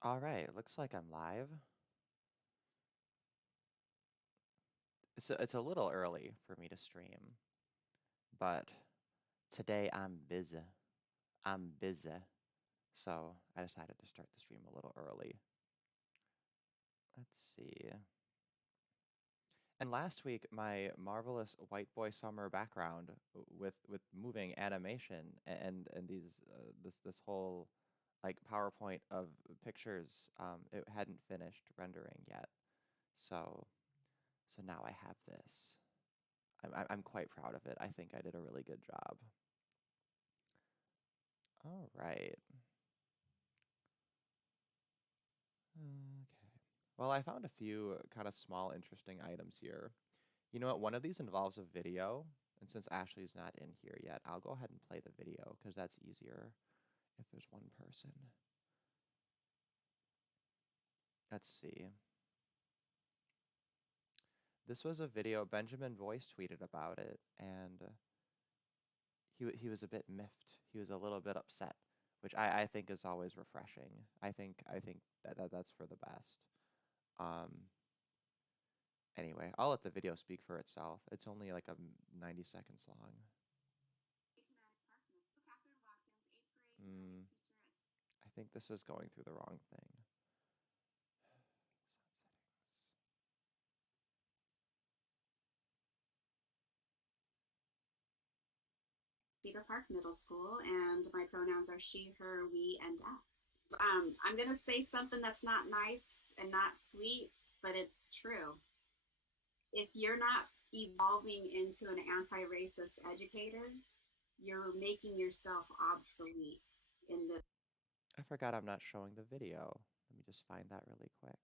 All right, looks like I'm live. It's a little early for me to stream, but today I'm busy. I'm busy. So I decided to start the stream a little early. Let's see. And last week, my marvelous white boy summer background with moving animation and this whole like PowerPoint of pictures, it hadn't finished rendering yet. So so now I have this. I'm quite proud of it. I think I did a really good job. All right. Okay. Well, I found a few kind of small, interesting items here. You know what? One of these involves a video, and since Ashley's not in here yet, I'll go ahead and play the video because that's easier if there's one person. Let's see. This was a video. Benjamin Voice tweeted about it, and he was a bit miffed. He was a little bit upset, which I think is always refreshing. I think that's for the best. Um, anyway, I'll let the video speak for itself. It's only like 90 seconds long. Mm, I think this is going through the wrong thing. Cedar Park Middle School, and my pronouns are she, her, we, and us. I'm going to say something that's not nice and not sweet, but it's true. If you're not evolving into an anti-racist educator, you're making yourself obsolete in the. I forgot I'm not showing the video. Let me just find that really quick.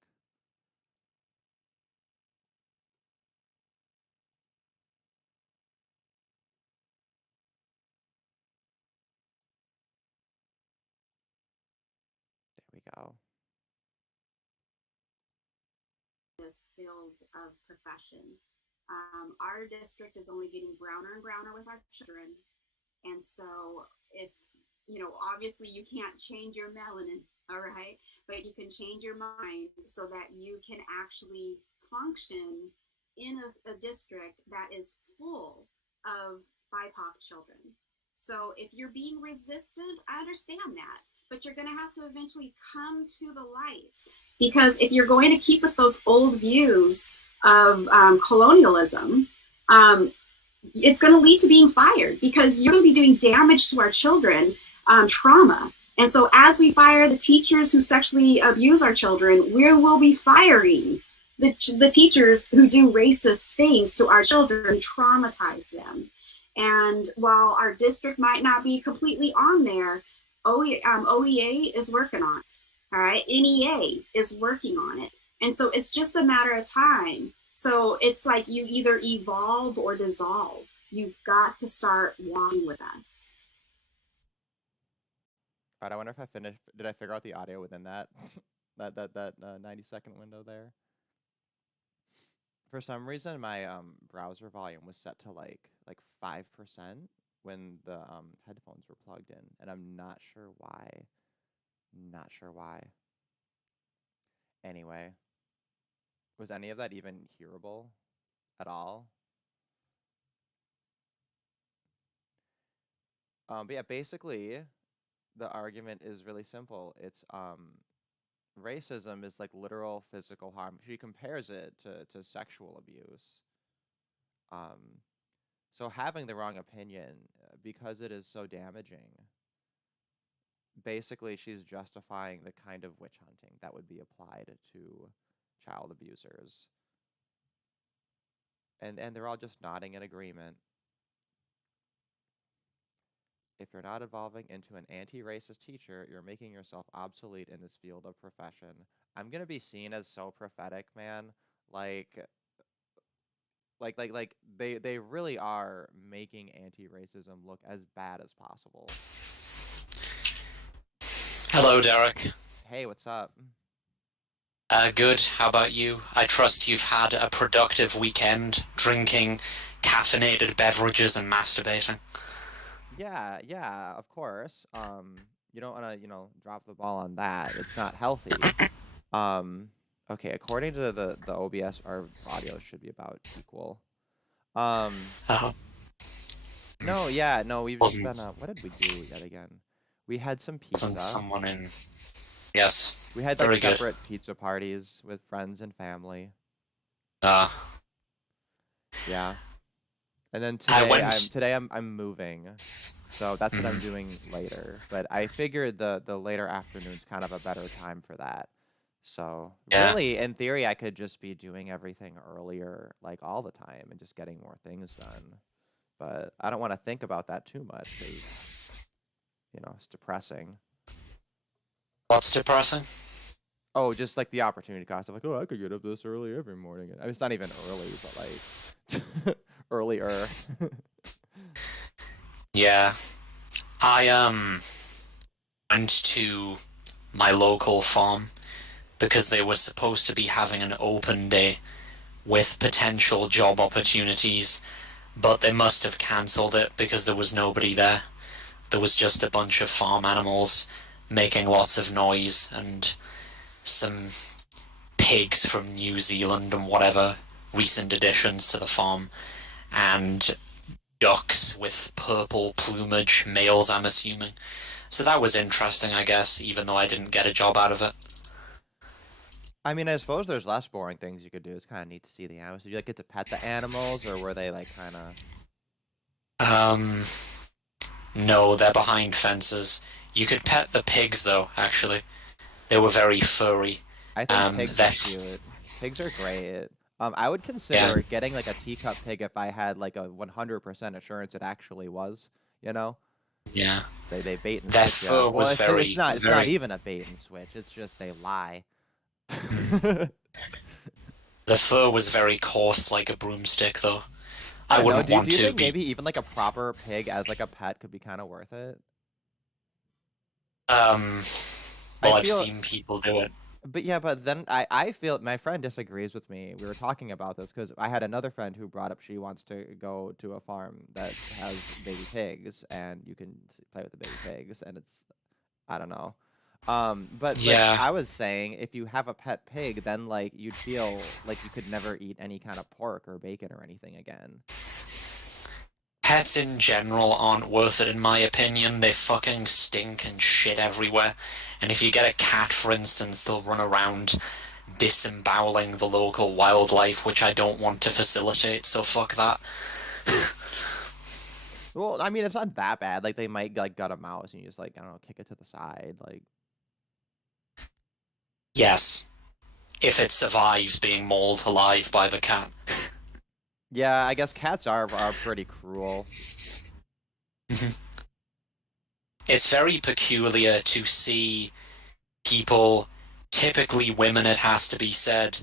There we go. This field of profession. Our district is only getting browner and browner with our children. And so if, obviously you can't change your melanin, all right, but you can change your mind so that you can actually function in a district that is full of BIPOC children. So if you're being resistant, I understand that, but you're going to have to eventually come to the light. Because if you're going to keep with those old views of colonialism, it's going to lead to being fired because you're going to be doing damage to our children, trauma. And so as we fire the teachers who sexually abuse our children, we will be firing the teachers who do racist things to our children, traumatize them. And while our district might not be completely on there, OEA is working on it. All right, NEA is working on it. And so it's just a matter of time. So it's like you either evolve or dissolve. You've got to start walking with us. All right, I wonder if I finished. Did I figure out the audio within that 90-second window there? For some reason, my browser volume was set to like 5% when the headphones were plugged in, and I'm not sure why. Not sure why. Anyway, was any of that even hearable at all? But yeah, basically, the argument is really simple. It's racism is like literal physical harm. She compares it to sexual abuse. Um, so having the wrong opinion because it is so damaging. Basically, she's justifying the kind of witch hunting that would be applied to child abusers. And they're all just nodding in agreement. If you're not evolving into an anti-racist teacher, you're making yourself obsolete in this field of profession. I'm gonna be seen as so prophetic, man. Like they really are making anti-racism look as bad as possible. Hello, Derek. Hey, what's up? Good. How about you? I trust you've had a productive weekend drinking caffeinated beverages and masturbating. Yeah, of course. you don't want to, drop the ball on that. It's not healthy. Um, okay, according to the OBS, our audio should be about equal. Uh, No, yeah, no, we've just wasn't been, what did we do yet again? We had some wasn't pizza. someone in? Yes, We had like very good. separate pizza parties with friends and family. Uh, Yeah. And then I today went. I'm moving. So that's what I'm Mhm. doing later. But I figured the later afternoon's kind of a better time for that. So Yeah. really, in theory, I could just be doing everything earlier, like all the time, and just getting more things done. But I don't want to think about that too much because, it's depressing. What's depressing? Oh, just like the opportunity cost of like, oh, I could get up this early every morning. I mean, it's not even early, but like earlier. Yeah, I went to my local farm because they were supposed to be having an open day with potential job opportunities, but they must have cancelled it because there was nobody there. There was just a bunch of farm animals making lots of noise and some pigs from New Zealand and whatever, recent additions to the farm, and ducks with purple plumage, males, I'm assuming. So that was interesting, I guess, even though I didn't get a job out of it. I mean, I suppose there's less boring things you could do. It's kind of neat to see the animals. Did you like get to pet the animals, or were they like kind of? Um, no, they're behind fences. You could pet the pigs, though, actually. They were very furry. I think pigs are They're, cute. Pigs are great. I would yeah, consider getting like a teacup pig if I had like a 100% assurance it actually was. You know, yeah. they bait and Their switch you. fur Well, was it's very, not. It's not very. even a bait and switch. It's just they lie. The fur was very coarse, like a broomstick, though. I I don't know. wouldn't Do want you to think be. maybe even like a proper pig as like a pet could be kind of worth it? Um, I well, I've feel, seen people do it. but yeah, but then I feel my friend disagrees with me. We were talking about this because I had another friend who brought up she wants to go to a farm that has baby pigs and you can play with the baby pigs and it's I don't know. But Yeah, I was saying if you have a pet pig, then like you'd feel like you could never eat any kind of pork or bacon or anything again. pets in general aren't worth it, in my opinion. They fucking stink and shit everywhere. And if you get a cat, for instance, they'll run around disemboweling the local wildlife, which I don't want to facilitate, so fuck that. Well, I mean, it's not that bad. Like they might like gut a mouse and you just like I don't know, kick it to the side. Like Yes, if it survives being mauled alive by the cat. yeah, I guess cats are pretty cruel. It's very peculiar to see people, typically women it has to be said,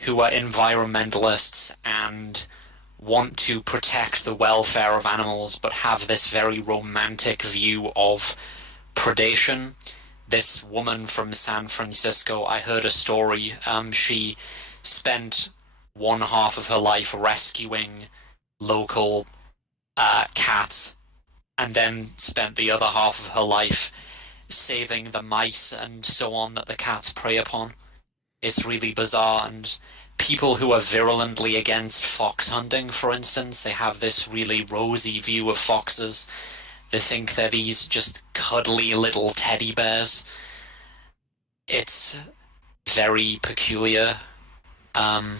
who are environmentalists and want to protect the welfare of animals but have this very romantic view of predation. This woman from San Francisco, I heard a story. She spent one half of her life rescuing local cats and then spent the other half of her life saving the mice and so on that the cats prey upon. It's really bizarre, and people who are virulently against fox hunting, for instance, they have this really rosy view of foxes. They think they're these just cuddly little teddy bears. It's very peculiar. Um,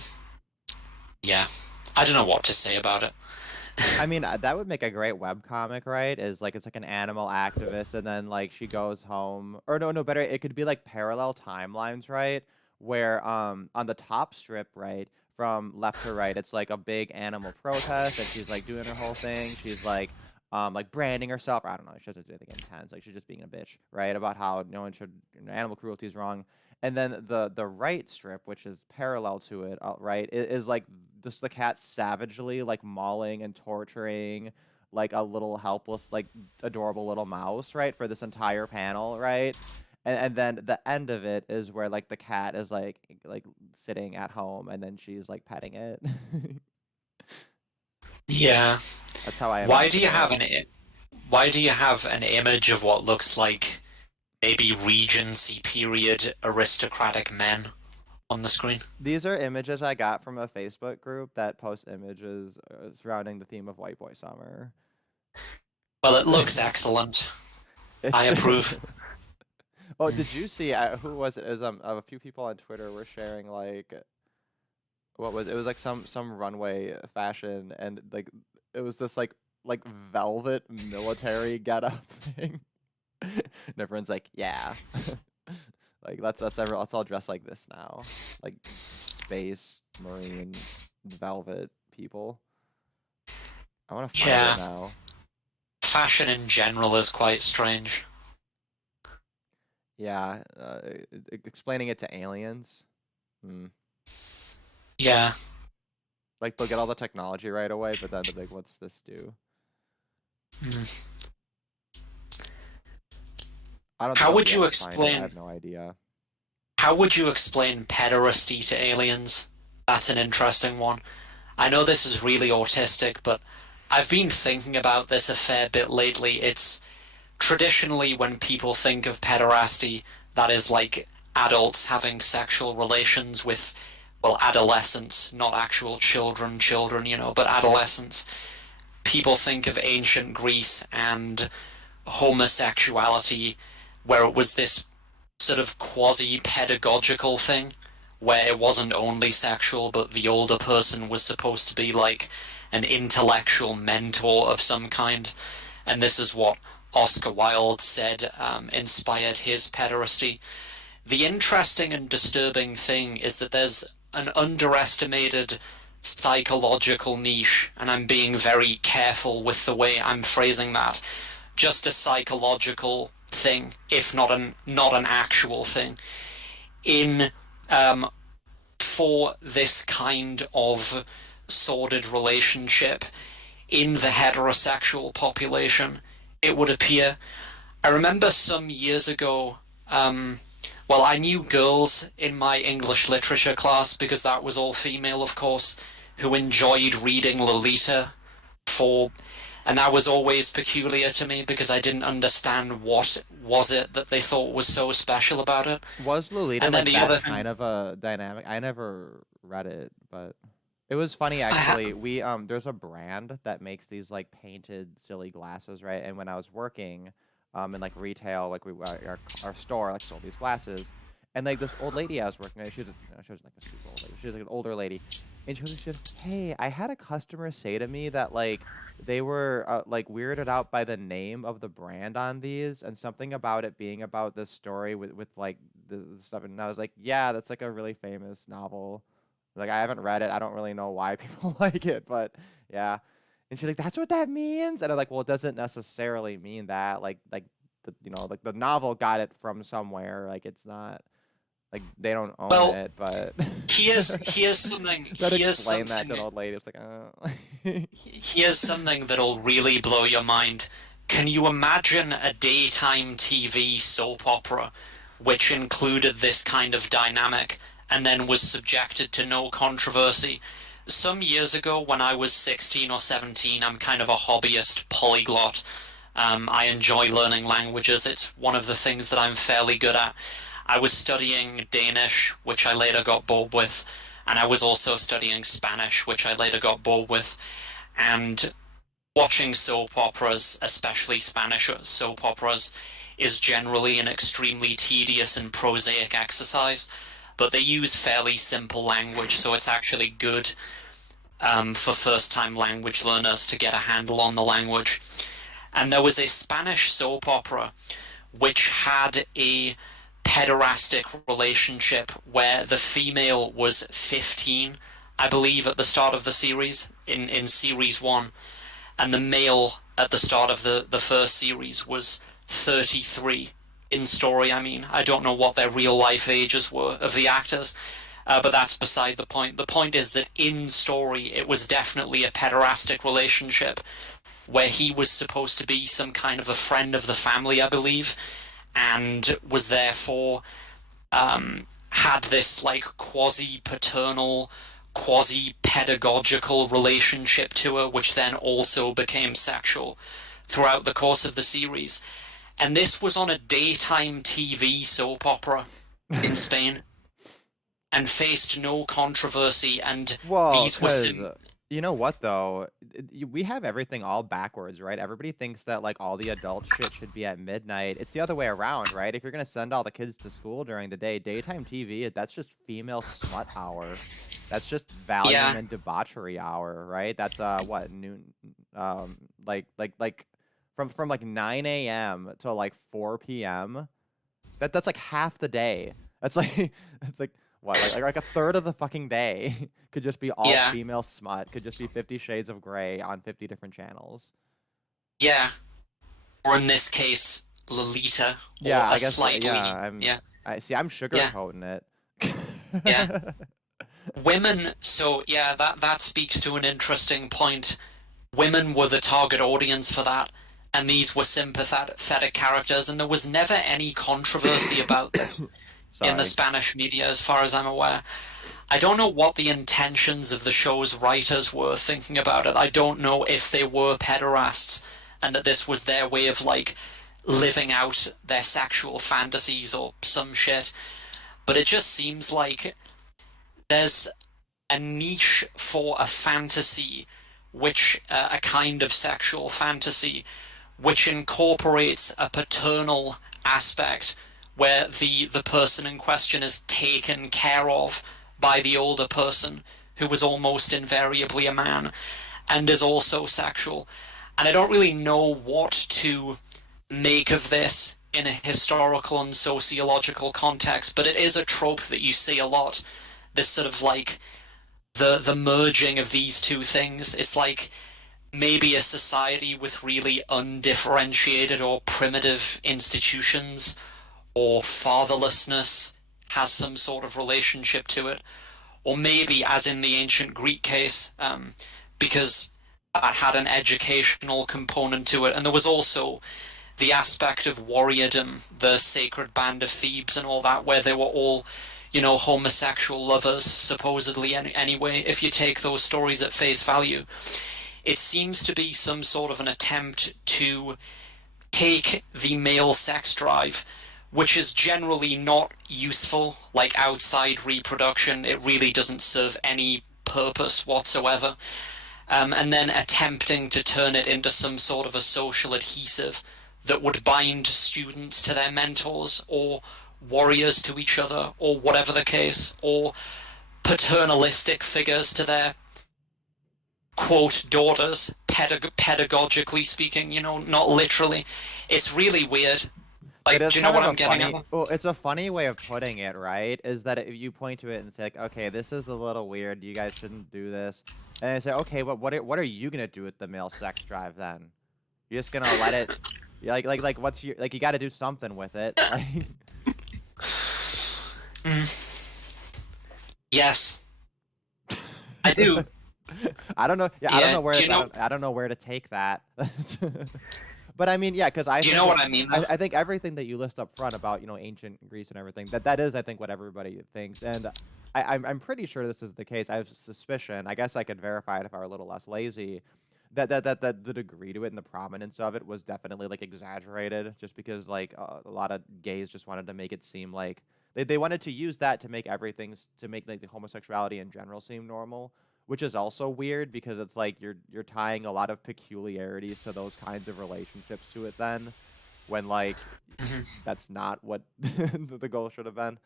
yeah, I don't know what to say about it. I mean, that would make a great webcomic, right? Is like it's like an animal activist, and then like she goes home, or no, better, it could be like parallel timelines, right? Where on the top strip, right, from left to right, it's like a big animal protest, and she's like doing her whole thing. She's like branding herself. Or I don't know. She doesn't do anything intense. Like she's just being a bitch, right? About how no one should animal cruelty is wrong. And then the right strip, which is parallel to it, right, is like just the cat savagely like mauling and torturing like a little helpless, like adorable little mouse, right, for this entire panel, right? And then the end of it is where like the cat is like sitting at home and then she's like petting it. Yeah. That's how I Why do imagine you it. have an why do you have an image of what looks like maybe Regency period aristocratic men on the screen. These are images I got from a Facebook group that posts images surrounding the theme of White Boy Summer. Well, it looks excellent. I approve. Oh, did you see? Who was it? It was a few people on Twitter were sharing like, what was it? It was like some runway fashion, and like it was this like velvet military getup thing, and everyone's like, yeah, like let's all dress like this now, like space marine velvet people. I want to find it now. Fashion in general is quite strange. Yeah, explaining it to aliens. Yeah. Like they'll get all the technology right away, but then they're like, what's this do? I don't. How would you explain? I have no idea. How would you explain pederasty to aliens? That's an interesting one. I know this is really autistic, but I've been thinking about this a fair bit lately. It's traditionally when people think of pederasty, that is like adults having sexual relations with, well, adolescents, not actual children, but adolescents. People think of ancient Greece and homosexuality, where it was this sort of quasi-pedagogical thing, where it wasn't only sexual, but the older person was supposed to be like an intellectual mentor of some kind. And this is what Oscar Wilde said inspired his pederasty. The interesting and disturbing thing is that there's an underestimated psychological niche, and I'm being very careful with the way I'm phrasing that. Just a psychological thing, if not an actual thing, in for this kind of sordid relationship in the heterosexual population, it would appear. I remember some years ago, well, I knew girls in my English literature class, because that was all female, of course, who enjoyed reading Lolita and that was always peculiar to me because I didn't understand what was it that they thought was so special about it. Was Lolita like that kind of a dynamic? I never read it, but it was funny actually. We there's a brand that makes these like painted silly glasses, right? And when I was working in like retail, like our store like sold these glasses, and like this old lady I was working with, she was like a super old lady. She was like an older lady, and she was hey, I had a customer say to me that like they were like weirded out by the name of the brand on these and something about it being about this story with like the stuff. And I was like, yeah, that's like a really famous novel. Like I haven't read it. I don't really know why people like it, but yeah. And she's like, that's what that means. And I'm like, well, it doesn't necessarily mean that. Like the like the novel got it from somewhere. Like it's not. Like they don't own it, but here's something. Explain that to an old lady. It's like, Here's something that'll really blow your mind. Can you imagine a daytime TV soap opera which included this kind of dynamic and then was subjected to no controversy? Some years ago, when I was 16 or 17, I'm kind of a hobbyist polyglot. I enjoy learning languages. It's one of the things that I'm fairly good at. I was studying Danish, which I later got bored with, and I was also studying Spanish, which I later got bored with. And watching soap operas, especially Spanish soap operas, is generally an extremely tedious and prosaic exercise, but they use fairly simple language, so it's actually good for first-time language learners to get a handle on the language. And there was a Spanish soap opera which had a pederastic relationship where the female was 15, I believe, at the start of the series, in series 1, and the male at the start of the first series was 33. In story, I mean. I don't know what their real life ages were of the actors, but that's beside the point. The point is that in story it was definitely a pederastic relationship where he was supposed to be some kind of a friend of the family, I believe, and was therefore had this like quasi-paternal, quasi-pedagogical relationship to her, which then also became sexual throughout the course of the series. And this was on a daytime TV soap opera in Spain and faced no controversy, and Well, these were because you know what though, we have everything all backwards, right? Everybody thinks that like all the adult shit should be at midnight. It's the other way around, right? If you're gonna send all the kids to school during the day, daytime TV, that's just female smut hour. That's just Valium and debauchery hour, right? That's what noon, like from like 9 a.m. to like 4 p.m. That's like half the day. That's like it's like what like a third of the fucking day could just be all female smut. Could just be 50 Shades of Grey on 50 different channels. Yeah. Or in this case, Lolita. Yeah, I guess. Slightly, I see. I'm sugarcoating it. Yeah. Women. So yeah, that speaks to an interesting point. Women were the target audience for that, and these were sympathetic characters, and there was never any controversy about this in the Spanish media, as far as I'm aware. I don't know what the intentions of the show's writers were thinking about it. I don't know if they were pederasts and that this was their way of, like, living out their sexual fantasies or some shit. But it just seems like there's a niche for a fantasy, which, a kind of sexual fantasy, which incorporates a paternal aspect where the person in question is taken care of by the older person, who was almost invariably a man, and is also sexual. And I don't really know what to make of this in a historical and sociological context, but it is a trope that you see a lot. This sort of like the merging of these two things. It's like maybe a society with really undifferentiated or primitive institutions or fatherlessness has some sort of relationship to it. Or maybe, as in the ancient Greek case, because that had an educational component to it. And there was also the aspect of warriordom, the sacred band of Thebes and all that, where they were all, homosexual lovers, supposedly anyway, if you take those stories at face value. It seems to be some sort of an attempt to take the male sex drive, which is generally not useful, like outside reproduction. It really doesn't serve any purpose whatsoever. And then attempting to turn it into some sort of a social adhesive that would bind students to their mentors, or warriors to each other, or whatever the case, or paternalistic figures to their, quote, daughters, pedagogically speaking, not literally. It's really weird. Like, do you know what I'm getting at? Well, it's a funny way of putting it, right? Is that if you point to it and say, like, okay, this is a little weird, you guys shouldn't do this. And I say, okay, but what are you gonna do with the male sex drive then? You're just gonna let it, like, what's your, like, you got to do something with it. Like... Yes, I do. I don't know. Yeah, I don't know where. I don't know where to take that. But I mean, yeah, because do you know what I mean? I think everything that you list up front about ancient Greece and everything, that is, I think, what everybody thinks, and I'm pretty sure this is the case. I have suspicion. I guess I could verify it if I were a little less lazy. That the degree to it and the prominence of it was definitely like exaggerated, just because like a lot of gays just wanted to make it seem like they wanted to use that to make like the homosexuality in general seem normal. Which is also weird because it's like you're tying a lot of peculiarities to those kinds of relationships to it then, when like that's not what the goal should have been.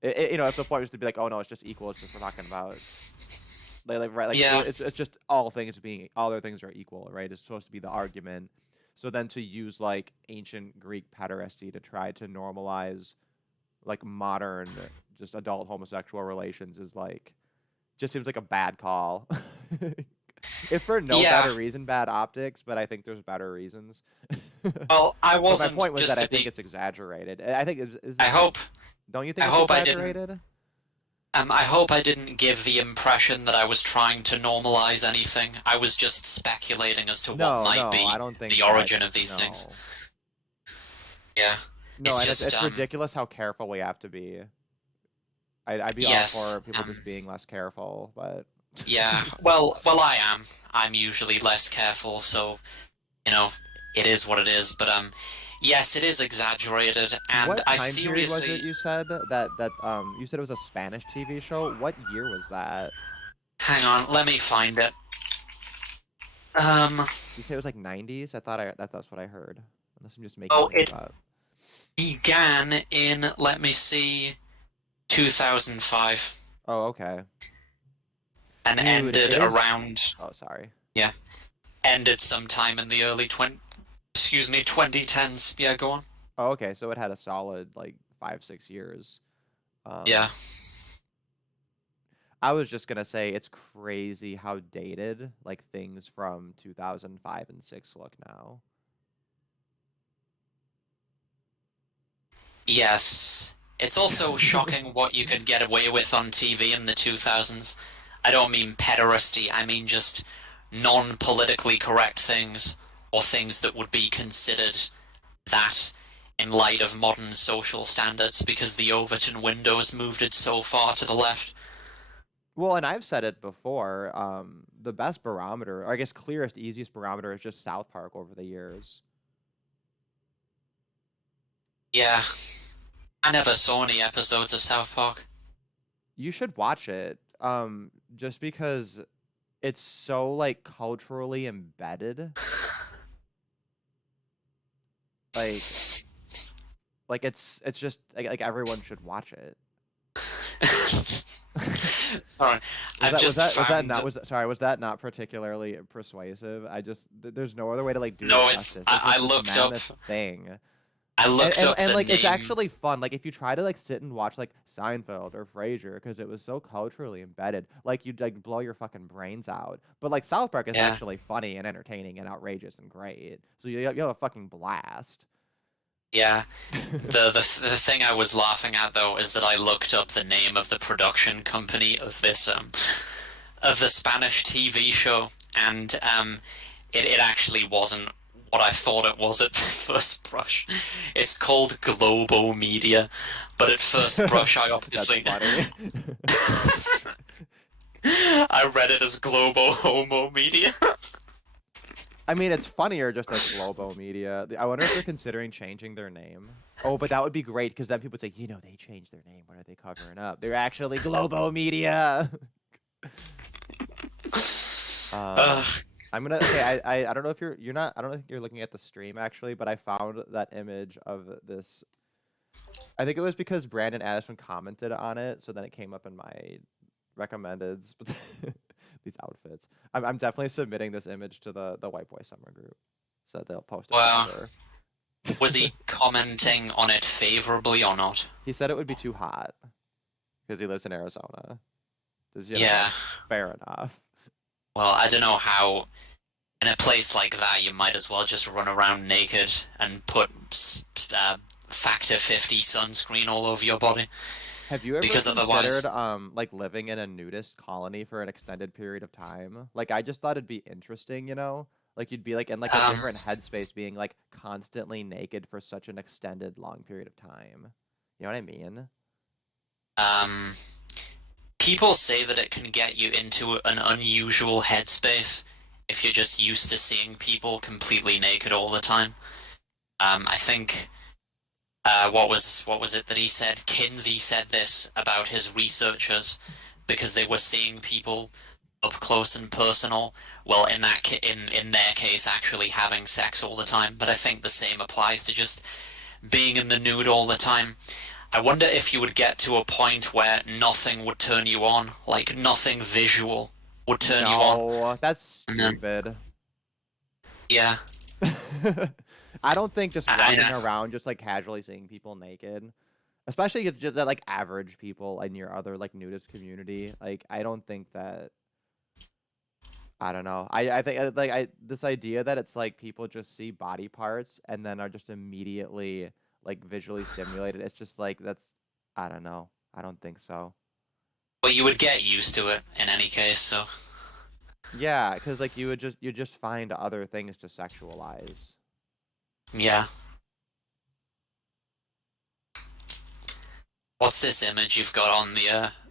If the point was to be like, oh no, it's just equal. It's just we're talking about it's just all other things are equal, right? It's supposed to be the argument. So then to use like ancient Greek pederasty to try to normalize like modern just adult homosexual relations is like. Just seems like a bad call. If for no better reason, bad optics, but I think there's better reasons. Well, I wasn't. My point was that I think it's exaggerated. I think I hope. Don't you think it's exaggerated? I hope I didn't give the impression that I was trying to normalize anything. I was just speculating as to what might be the origin of these things. Yeah. No, it's ridiculous how careful we have to be. I'd be all for people just being less careful, but... Yeah, well, I am. I'm usually less careful, so, it is what it is. But, Yes, it is exaggerated, and What I time period was it seriously... you said you said it was a Spanish TV show? What year was that? Hang on, let me find it. Um, You say it was like 90s? That's what I heard. Unless I'm just making oh, things it up. began in, let me see, 2005, Oh, okay. and Dude, ended it is. around, Oh, sorry. yeah, ended sometime in the early 2010s. Yeah, go on. Oh, okay. So it had a solid like 5, 6 years. Yeah. Um, I was just gonna say it's crazy how dated like things from 2005 and six look now. Yes. It's also shocking what you could get away with on TV in the 2000s. I don't mean pederasty, I mean just non-politically correct things, or things that would be considered that in light of modern social standards, because the Overton window has moved it so far to the left. Well, and I've said it before. The best barometer, or I guess clearest, easiest barometer, is just South Park over the years. Yeah. I never saw any episodes of South Park. You should watch it. Just because it's so like culturally embedded. Like it's just like everyone should watch it. Sorry, I've just found... Was that not particularly persuasive? There's no other way to like do No, it it's... justice. It's I just this looked up... mammoth thing. I looked up And the like it's name... actually fun. Like if you try to like sit and watch like Seinfeld or Frasier because it was so culturally embedded, like you'd like blow your fucking brains out. But like South Park is Yeah. actually funny and entertaining and outrageous and great. So you have a fucking blast. Yeah. The thing I was laughing at, though, is that I looked up the name of the production company of this, of the Spanish TV show, and it actually wasn't what I thought it was at first brush. It's called Globo Media, but at first brush I obviously... That's funny. I read it as Globo Homo Media. I mean, it's funnier just as Globo Media. I wonder if they're considering changing their name. Oh, but that would be great because then people would say, they changed their name. What are they covering up? They're actually Globo Media. I'm gonna say I don't know if you're not. I don't think you're looking at the stream actually, but I found that image of this. I think it was because Brandon Addison commented on it, so then it came up in my recommendeds. These outfits. I'm definitely submitting this image to the White Boy Summer group, so that they'll post it. Well, was he commenting on it favorably or not? He said it would be too hot because he lives in Arizona. Yeah. Fair enough. Well, I don't know how. In a place like that, you might as well just run around naked and put factor 50 sunscreen all over your body. Have you ever Because considered like living in a nudist colony for an extended period of time? Like I just thought it'd be interesting, Like you'd be like in like a different headspace being like constantly naked for such an extended long period of time. You know what I mean? People say that it can get you into an unusual headspace if you're just used to seeing people completely naked all the time. I think what was it that he said? Kinsey said this about his researchers because they were seeing people up close and personal. Well, in their case, actually having sex all the time. But I think the same applies to just being in the nude all the time. I wonder if you would get to a point where nothing would turn you on, like nothing visual would turn you on. No, that's stupid. Yeah. I don't think just running around just like casually seeing people naked, especially just like average people in your other like nudist community, like I don't think that. I don't know. I think like this idea that it's like people just see body parts and then are just immediately like visually stimulated. It's just like I don't know. I don't think so. Well, you would get used to it in any case, so. Yeah, because like you just find other things to sexualize. Yeah. What's this image you've got on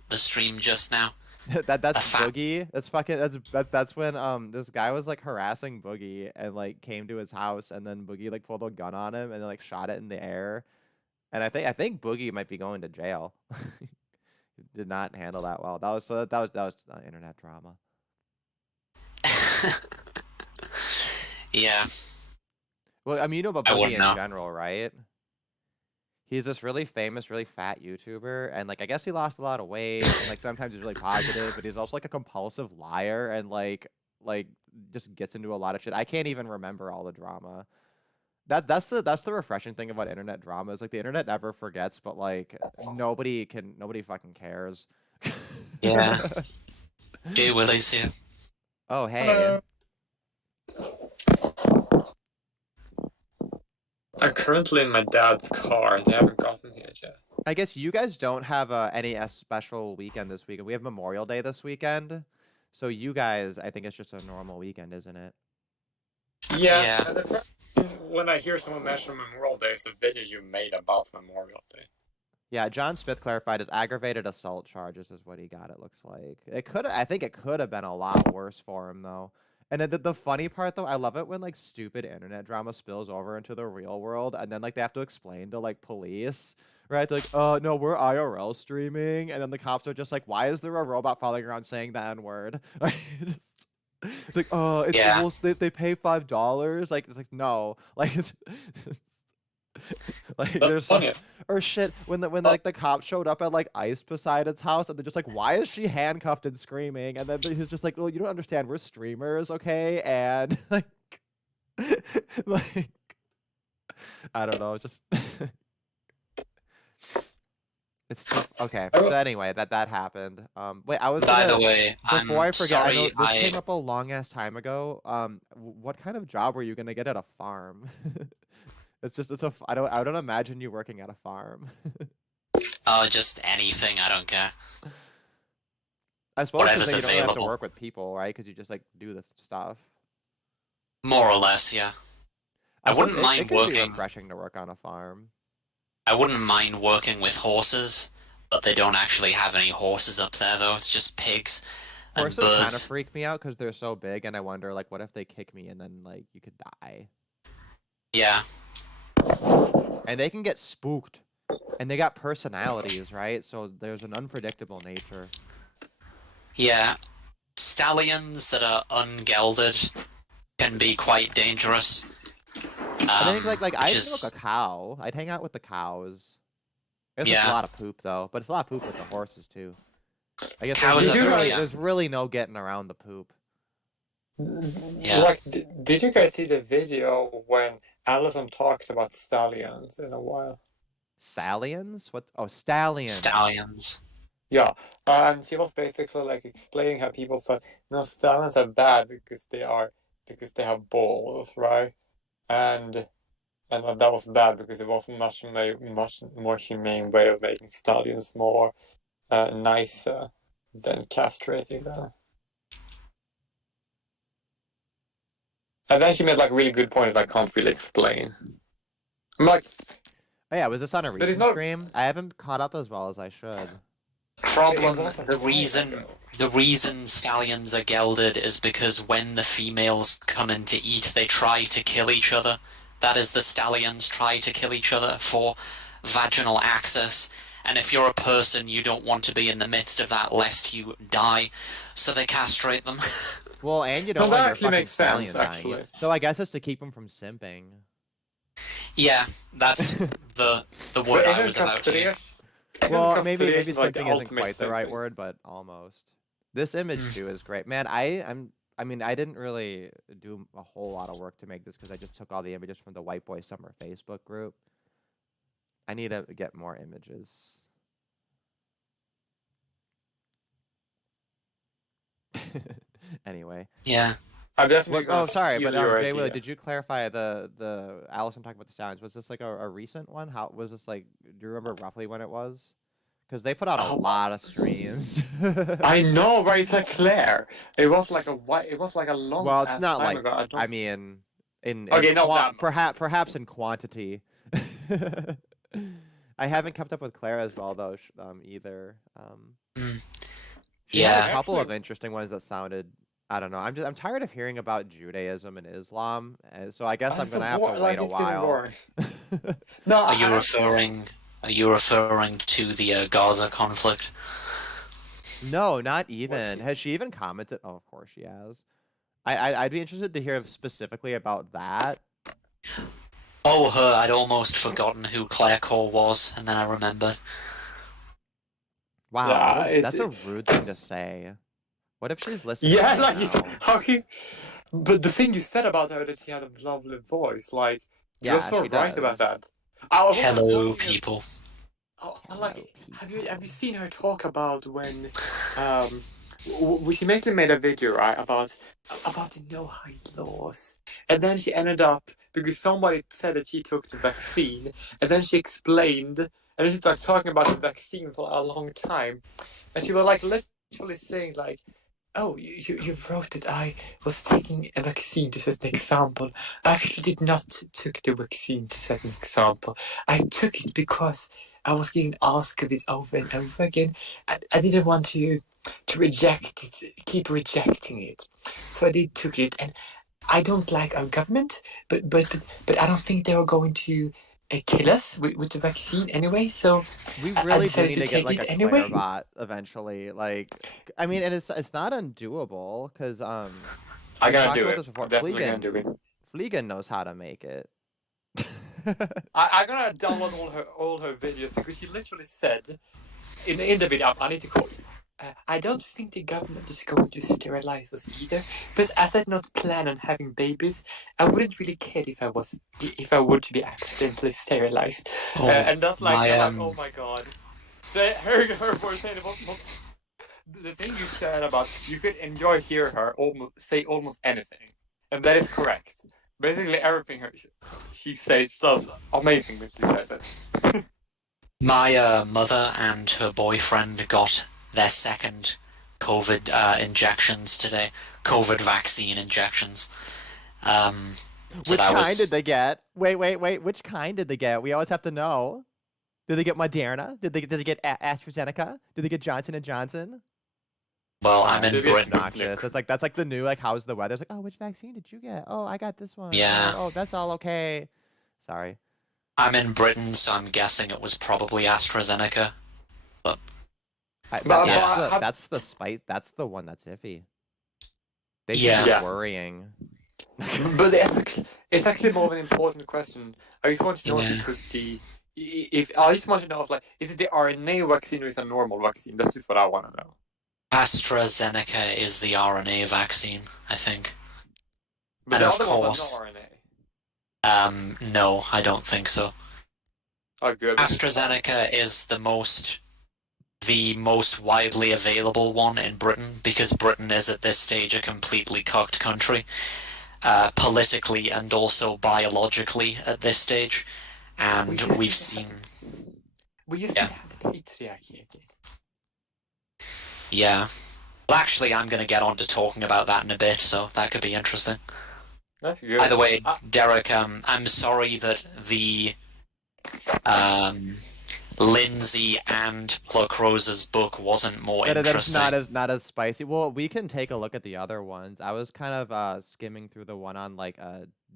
the stream just now? That's fa- Boogie. That's when this guy was like harassing Boogie and like came to his house and then Boogie like pulled a gun on him and then like shot it in the air. And I think Boogie might be going to jail. Did not handle that well. That was internet drama. Yeah, Well, I mean, you know about I Boogie wouldn't in know. general, right? He's this really famous, really fat YouTuber, and like I guess he lost a lot of weight, and like sometimes he's really positive, but he's also like a compulsive liar and like just gets into a lot of shit. I can't even remember all the drama. That's the refreshing thing about internet drama is like the internet never forgets, but like nobody fucking cares. Yeah. Jay Willie's here. Oh hey. I'm currently in my dad's car. They haven't gotten here yet. I guess you guys don't have any special weekend this weekend. We have Memorial Day this weekend. So you guys, I think it's just a normal weekend, isn't it? Yeah. Yeah. And the first, when I hear someone mention Memorial Day, it's the video you made about Memorial Day. Yeah, John Smith clarified it. Aggravated assault charges is what he got, it looks like. I think it could have been a lot worse for him, though. And then the funny part, though, I love it when, like, stupid internet drama spills over into the real world, and then, like, they have to explain to, like, police, right? They're like, no, we're IRL streaming. And then the cops are just like, why is there a robot following around saying the N-word? It's like, it's Yeah. well, they pay $5. Like, it's like, no. Like, it's like That's there's some funny. or shit when like the cops showed up at like Ice Poseidon's house and they're just like, why is she handcuffed and screaming? And then he's just like, well, you don't understand, we're streamers, okay? And like like I don't know, just it's tough. Okay. So anyway, that happened. Wait, I was By gonna, the way, before I'm I forget, I know sorry. this came up a long ass time ago. What kind of job were you gonna get at a farm? I don't imagine you working at a farm. Just anything. I don't care. I suppose Whatever's because you don't really have to available. work with people, right? Because you just like do the stuff. More or less, yeah. I suppose wouldn't it mind could be working. refreshing to work on a farm. I wouldn't mind working with horses, but they don't actually have any horses up there, though. It's just pigs and Horses kind of birds. freak me out because they're so big, and I wonder like, what if they kick me and then like you could die? Yeah. And they can get spooked, and they got personalities, right? So there's an unpredictable nature. Yeah. Stallions that are ungelded can be quite dangerous. I think like I'd which is- milk a cow. I'd hang out with the cows. It's Yeah. a lot of poop though, but it's a lot of poop with the horses too. I guess Cows are very- there's really no getting around the poop. Yeah. Like, did you guys see the video when Allison talked about stallions in a while? Stallions? What? Oh, stallions. Stallions. Yeah, and she was basically like explaining how people thought, stallions are bad because they have balls, right? And that was bad because it was much more humane way of making stallions more nicer than castrating them. And then she made like a really good point that I can't really explain. I'm like, Oh yeah, was this on a But it's recent not- stream? I haven't caught up as well as I should. Problem. It wasn't The so reason. long ago. The reason stallions are gelded is because when the females come in to eat, they try to kill each other. That is, the stallions try to kill each other for vaginal access. And if you're a person, you don't want to be in the midst of that lest you die, so they castrate them. Well, and you No, don't that want your actually fucking makes sense, stallion dying. actually. So I guess it's to keep them from simping. Yeah, that's the word But I isn't was about to use. castration? Well, maybe castration like the simping isn't ultimate quite the right simping? word, but almost. This image too is great, man. I mean, I didn't really do a whole lot of work to make this because I just took all the images from the White Boy Summer Facebook group. I need to get more images. Anyway. Yeah. I'm definitely Oh, gonna sorry, steal but your Jay Willie, idea. did you clarify the Allison talking about the stallions? Was this like a recent one? How was this like? Do you remember roughly when it was? Because they put out a Oh. lot of streams. I know, right? It's like Claire. It was like a long. Well, it's ass not time like ago. I mean, in Okay, not that much. perhaps in quantity. I haven't kept up with Claire as well though either. Mm. She had a Yeah. couple of Actually, interesting ones that sounded. I don't know. I'm tired of hearing about Judaism and Islam, and so I guess I'm it's so gonna have to boring. wait Like a it's getting while. boring. No, Are you I actually. referring? Are you referring to the Gaza conflict? No, not What's even. she? Has she even commented? Oh, of course she has. I'd be interested to hear specifically about that. Oh, her. I'd almost forgotten who Claire Cole was, and then I remembered. Wow, Yeah, that's a rude thing to say. What if she's listening yeah, right like it's now? how you. But the thing you said about her that she had a lovely voice, like you're Yeah, so she right about does. that. I was also Hello, watching a. people. Hello, Have you people. seen her talk about when she basically made a video right about the no height laws, and then she ended up because somebody said that she took the vaccine, and then she explained, and then she started talking about the vaccine for a long time, and she was like literally saying like, oh, you wrote that I was taking a vaccine to set an example. I actually did not took the vaccine to set an example. I took it because I was getting asked of it over and over again. I didn't want to reject it, keep rejecting it. So I did took it, and I don't like our government, but I don't think they were going to kill us with the vaccine anyway. So We I really do decided need to to get take like it a anyway. Claire bot eventually. Like, I mean, and it's not undoable because I'm we've gonna talked do about it. this before. I'm definitely gonna do it. Fleegan knows how to make it. I'm gonna download all her videos because she literally said in the video. I need to quote. I don't think the government is going to sterilize us either. But as I not plan on having babies, I wouldn't really care if I were to be accidentally sterilized. Oh, And that's like my I'm like, oh my god. Her voice saying about the thing you said about you could enjoy hear her almost say almost anything, and that is correct. Basically, everything she says does amazing when she says it. My mother and her boyfriend got their second COVID injections today. COVID vaccine injections. So Which that kind did was they get? Wait. Which kind did they get? We always have to know. Did they get Moderna? Did they get AstraZeneca? Did they get Johnson and Johnson? well. I'm Sorry, I'm in They just get being Britain. obnoxious. Sputnik. That's like the new like how's the weather? It's like, oh, which vaccine did you get? Oh, I got this one. Yeah, Oh, that's all okay. Sorry. I'm in Britain, so I'm guessing it was probably AstraZeneca. But But, yeah, That's the spice. That's the one that's iffy. They should yeah. be yeah. worrying. But it's actually more of an important question. I just want to know if you Yeah. took the. If I just want to know if like is it the RNA vaccine or is it a normal vaccine? That's just what I want to know. AstraZeneca is the RNA vaccine, I think. But And the of other ones course, are not RNA. no, I don't think so. Oh, good. Because AstraZeneca is the most widely available one in Britain because Britain is at this stage a completely cocked country, politically and also biologically at this stage. And we've seen, we used yeah, to have the patriarchy again. yeah. Well, actually, I'm going to get on to talking about that in a bit, so that could be interesting. That's good. By the way, Derek, I'm sorry that the Lindsay and Pluck Rose's book wasn't more That it's interesting. not as spicy. Well, we can take a look at the other ones. I was kind of skimming through the one on like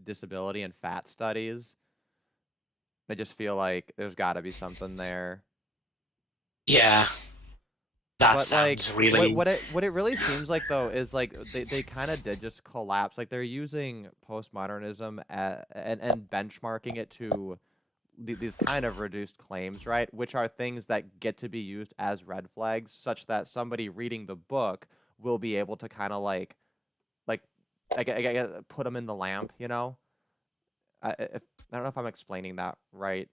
disability and fat studies. I just feel like there's got to be something there. Yeah, that But like sounds really. what it really seems like though is like they kind of did just collapse. Like they're using postmodernism and benchmarking it to these kind of reduced claims, right? Which are things that get to be used as red flags, such that somebody reading the book will be able to kind of like put them in the lamp, you know? I don't know if I'm explaining that right.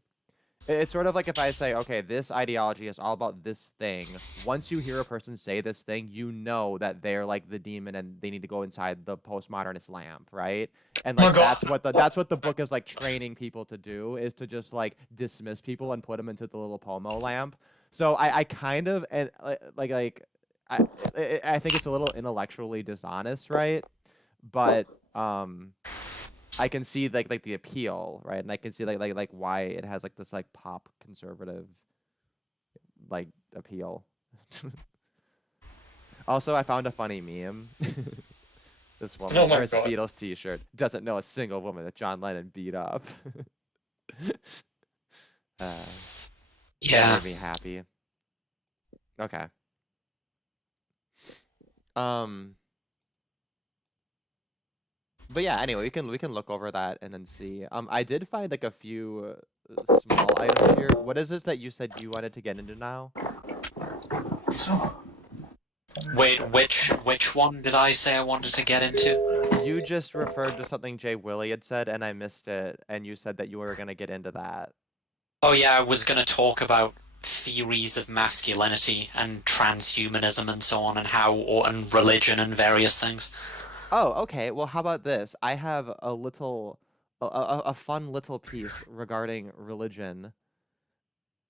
It's sort of like if I say, okay, this ideology is all about this thing. Once you hear a person say this thing, you know that they're like the demon and they need to go inside the postmodernist lamp, right? And Oh my like god. that's what the book is like training people to do is to just like dismiss people and put them into the little pomo lamp. So I kind of and I I think it's a little intellectually dishonest, right? But I can see like the appeal, right? And I can see like why it has like this like pop conservative like appeal. Also, I found a funny meme. This woman Oh my wears a god. Beatles t-shirt, doesn't know a single woman that John Lennon beat up. That Yeah. made me happy. Okay. But yeah, anyway, we can look over that and then see. I did find like a few small items here. What is this that you said you wanted to get into now? Wait, which one did I say I wanted to get into? You just referred to something Jay Willie had said, and I missed it, and you said that you were gonna get into that. Oh yeah, I was going to talk about theories of masculinity and transhumanism and so on, and and religion and various things. Oh, okay. Well, how about this? I have a fun little piece regarding religion,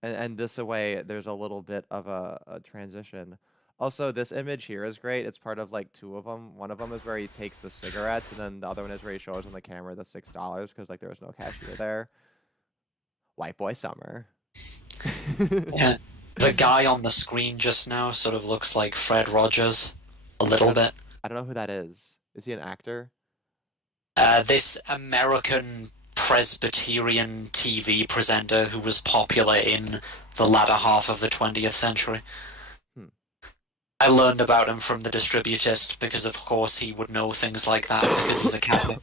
and this way there's a little bit of a transition. Also, this image here is great. It's part of like two of them. One of them is where he takes the cigarettes, and then the other one is where he shows on the camera the $6 because like there was no cashier there. White boy summer. Yeah. The guy on the screen just now sort of looks like Fred Rogers, a little bit. I don't know who that is. Is he an actor? This American Presbyterian TV presenter who was popular in the latter half of the 20th century. I learned about him from the Distributist because, of course, he would know things like that because he's a Catholic.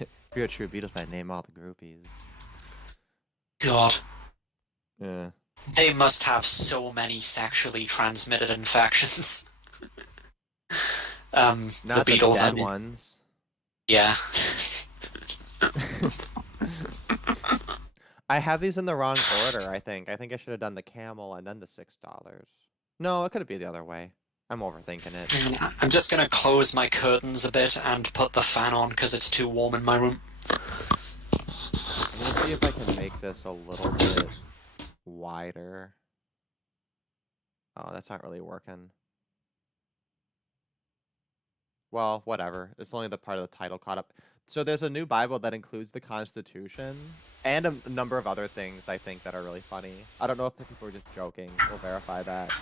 If you're a true Beatles fan, name all the groupies. God. Yeah. They must have so many sexually transmitted infections. Not the Beatles, dead I mean. ones. Yeah. I have these in the wrong order, I think. I think I should have done the camel and then the $6. No, it could be the other way. I'm overthinking it. I'm just gonna close my curtains a bit and put the fan on because it's too warm in my room. I'm gonna see if I can make this a little bit wider. Oh, that's not really working. Well, whatever. It's only the part of the title caught up. So there's a new Bible that includes the Constitution and a number of other things I think that are really funny. I don't know if the people are just joking. We'll verify that.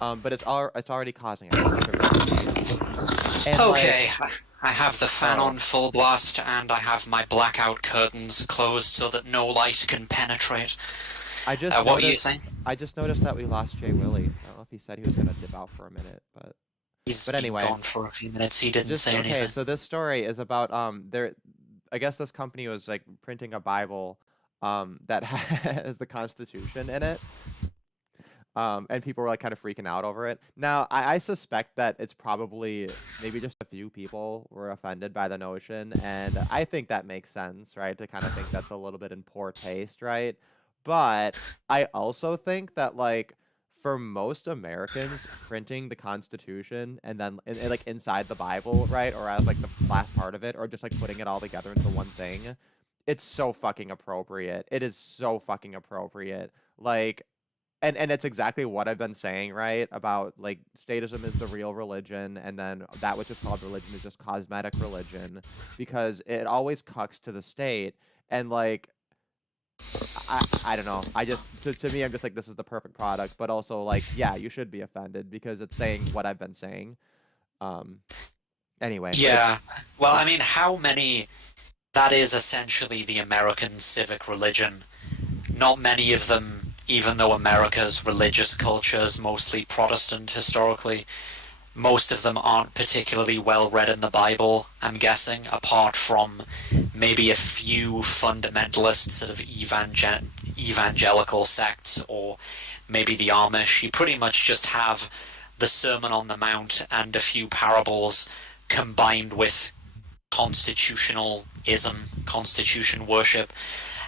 But it's already causing a controversy. And okay, I have the fan on full blast and I have my blackout curtains closed so that no light can penetrate. What are you saying? I just noticed that we lost Jay Willie. I don't know if he said he was gonna dip out for a minute, but anyway, been gone for a few minutes. He didn't say anything. Okay, so this story is about I guess this company was like printing a Bible that has the Constitution in it. And people were like kind of freaking out over it. Now, I suspect that it's probably maybe just a few people were offended by the notion, and I think that makes sense, right? To kind of think that's a little bit in poor taste, right? But I also think that like for most Americans, printing the Constitution and then like inside the Bible, right, or as like the last part of it, or just like putting it all together into one thing, it's so fucking appropriate. It is so fucking appropriate. Like. And it's exactly what I've been saying, right? About like statism is the real religion, and then that which is called religion is just cosmetic religion, because it always cucks to the state. And like, I don't know. I just to me, I'm just like, this is the perfect product. But also like, yeah, you should be offended because it's saying what I've been saying. Anyway. Yeah. Well, I mean, how many? That is essentially the American civic religion. Not many of them. Even though America's religious culture is mostly Protestant historically, most of them aren't particularly well read in the Bible, I'm guessing, apart from maybe a few fundamentalist sort of evangelical sects, or maybe the Amish. You pretty much just have the Sermon on the Mount and a few parables combined with constitutionalism, constitution worship,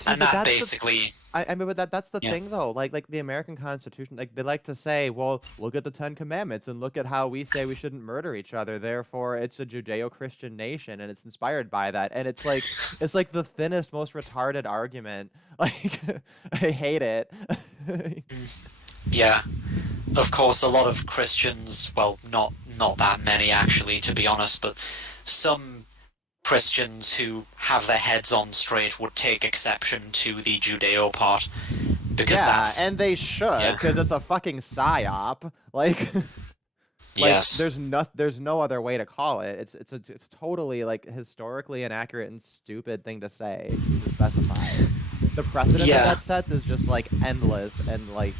and that basically... I mean, but that's the thing, though. Like the American Constitution, like they like to say, well, look at the 10 Commandments and look at how we say we shouldn't murder each other. Therefore, it's a Judeo-Christian nation, and it's inspired by that. And it's like the thinnest, most retarded argument. Like, I hate it. Yeah, of course, a lot of Christians, well, not that many actually, to be honest, but some Christians who have their heads on straight would take exception to the Judeo part, because Yeah, that's and they should, yeah. because it's a fucking psyop. Like, Yes. there's no other way to call it. It's a totally like historically inaccurate and stupid thing to say to specify. The precedent Yeah. that sets is just like endless and like,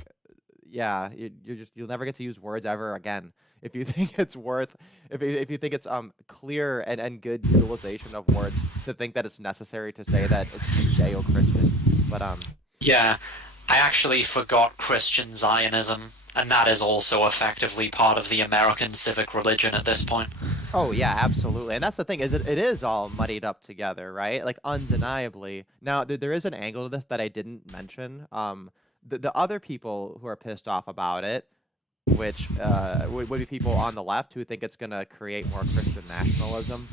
yeah, you'll never get to use words ever again. If you think it's worth, if you think it's clear and good utilization of words to think that it's necessary to say that it's Judeo-Christian, but Yeah, I actually forgot Christian Zionism, and that is also effectively part of the American civic religion at this point. Oh yeah, absolutely. And that's the thing is it is all muddied up together, right? Like undeniably. Now there is an angle to this that I didn't mention. The other people who are pissed off about it, which would be people on the left who think it's gonna create more Christian nationalism.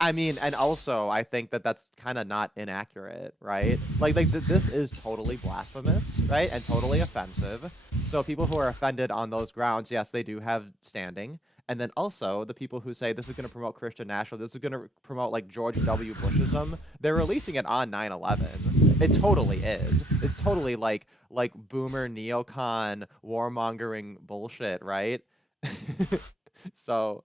I mean, and also I think that that's kind of not inaccurate, right? This is totally blasphemous, right? And totally offensive. So people who are offended on those grounds, yes, they do have standing. And then also the people who say this is going to promote Christian nationalism, this is going to promote like George W. Bushism, they're releasing it on 9/11. It totally is. It's totally like boomer neocon warmongering bullshit, right? So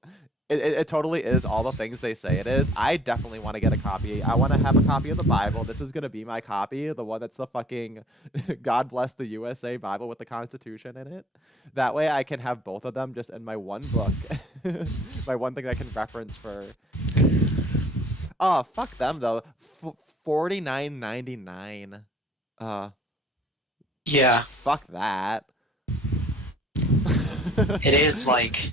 it totally is all the things they say it is. I definitely want to get a copy. I want to have a copy of the Bible. This is going to be my copy, the one that's the fucking God bless the USA Bible with the Constitution in it. That way I can have both of them just in my one book. My one thing I can reference for. Oh, fuck them though. $49.99. Yeah, Fuck that. it is like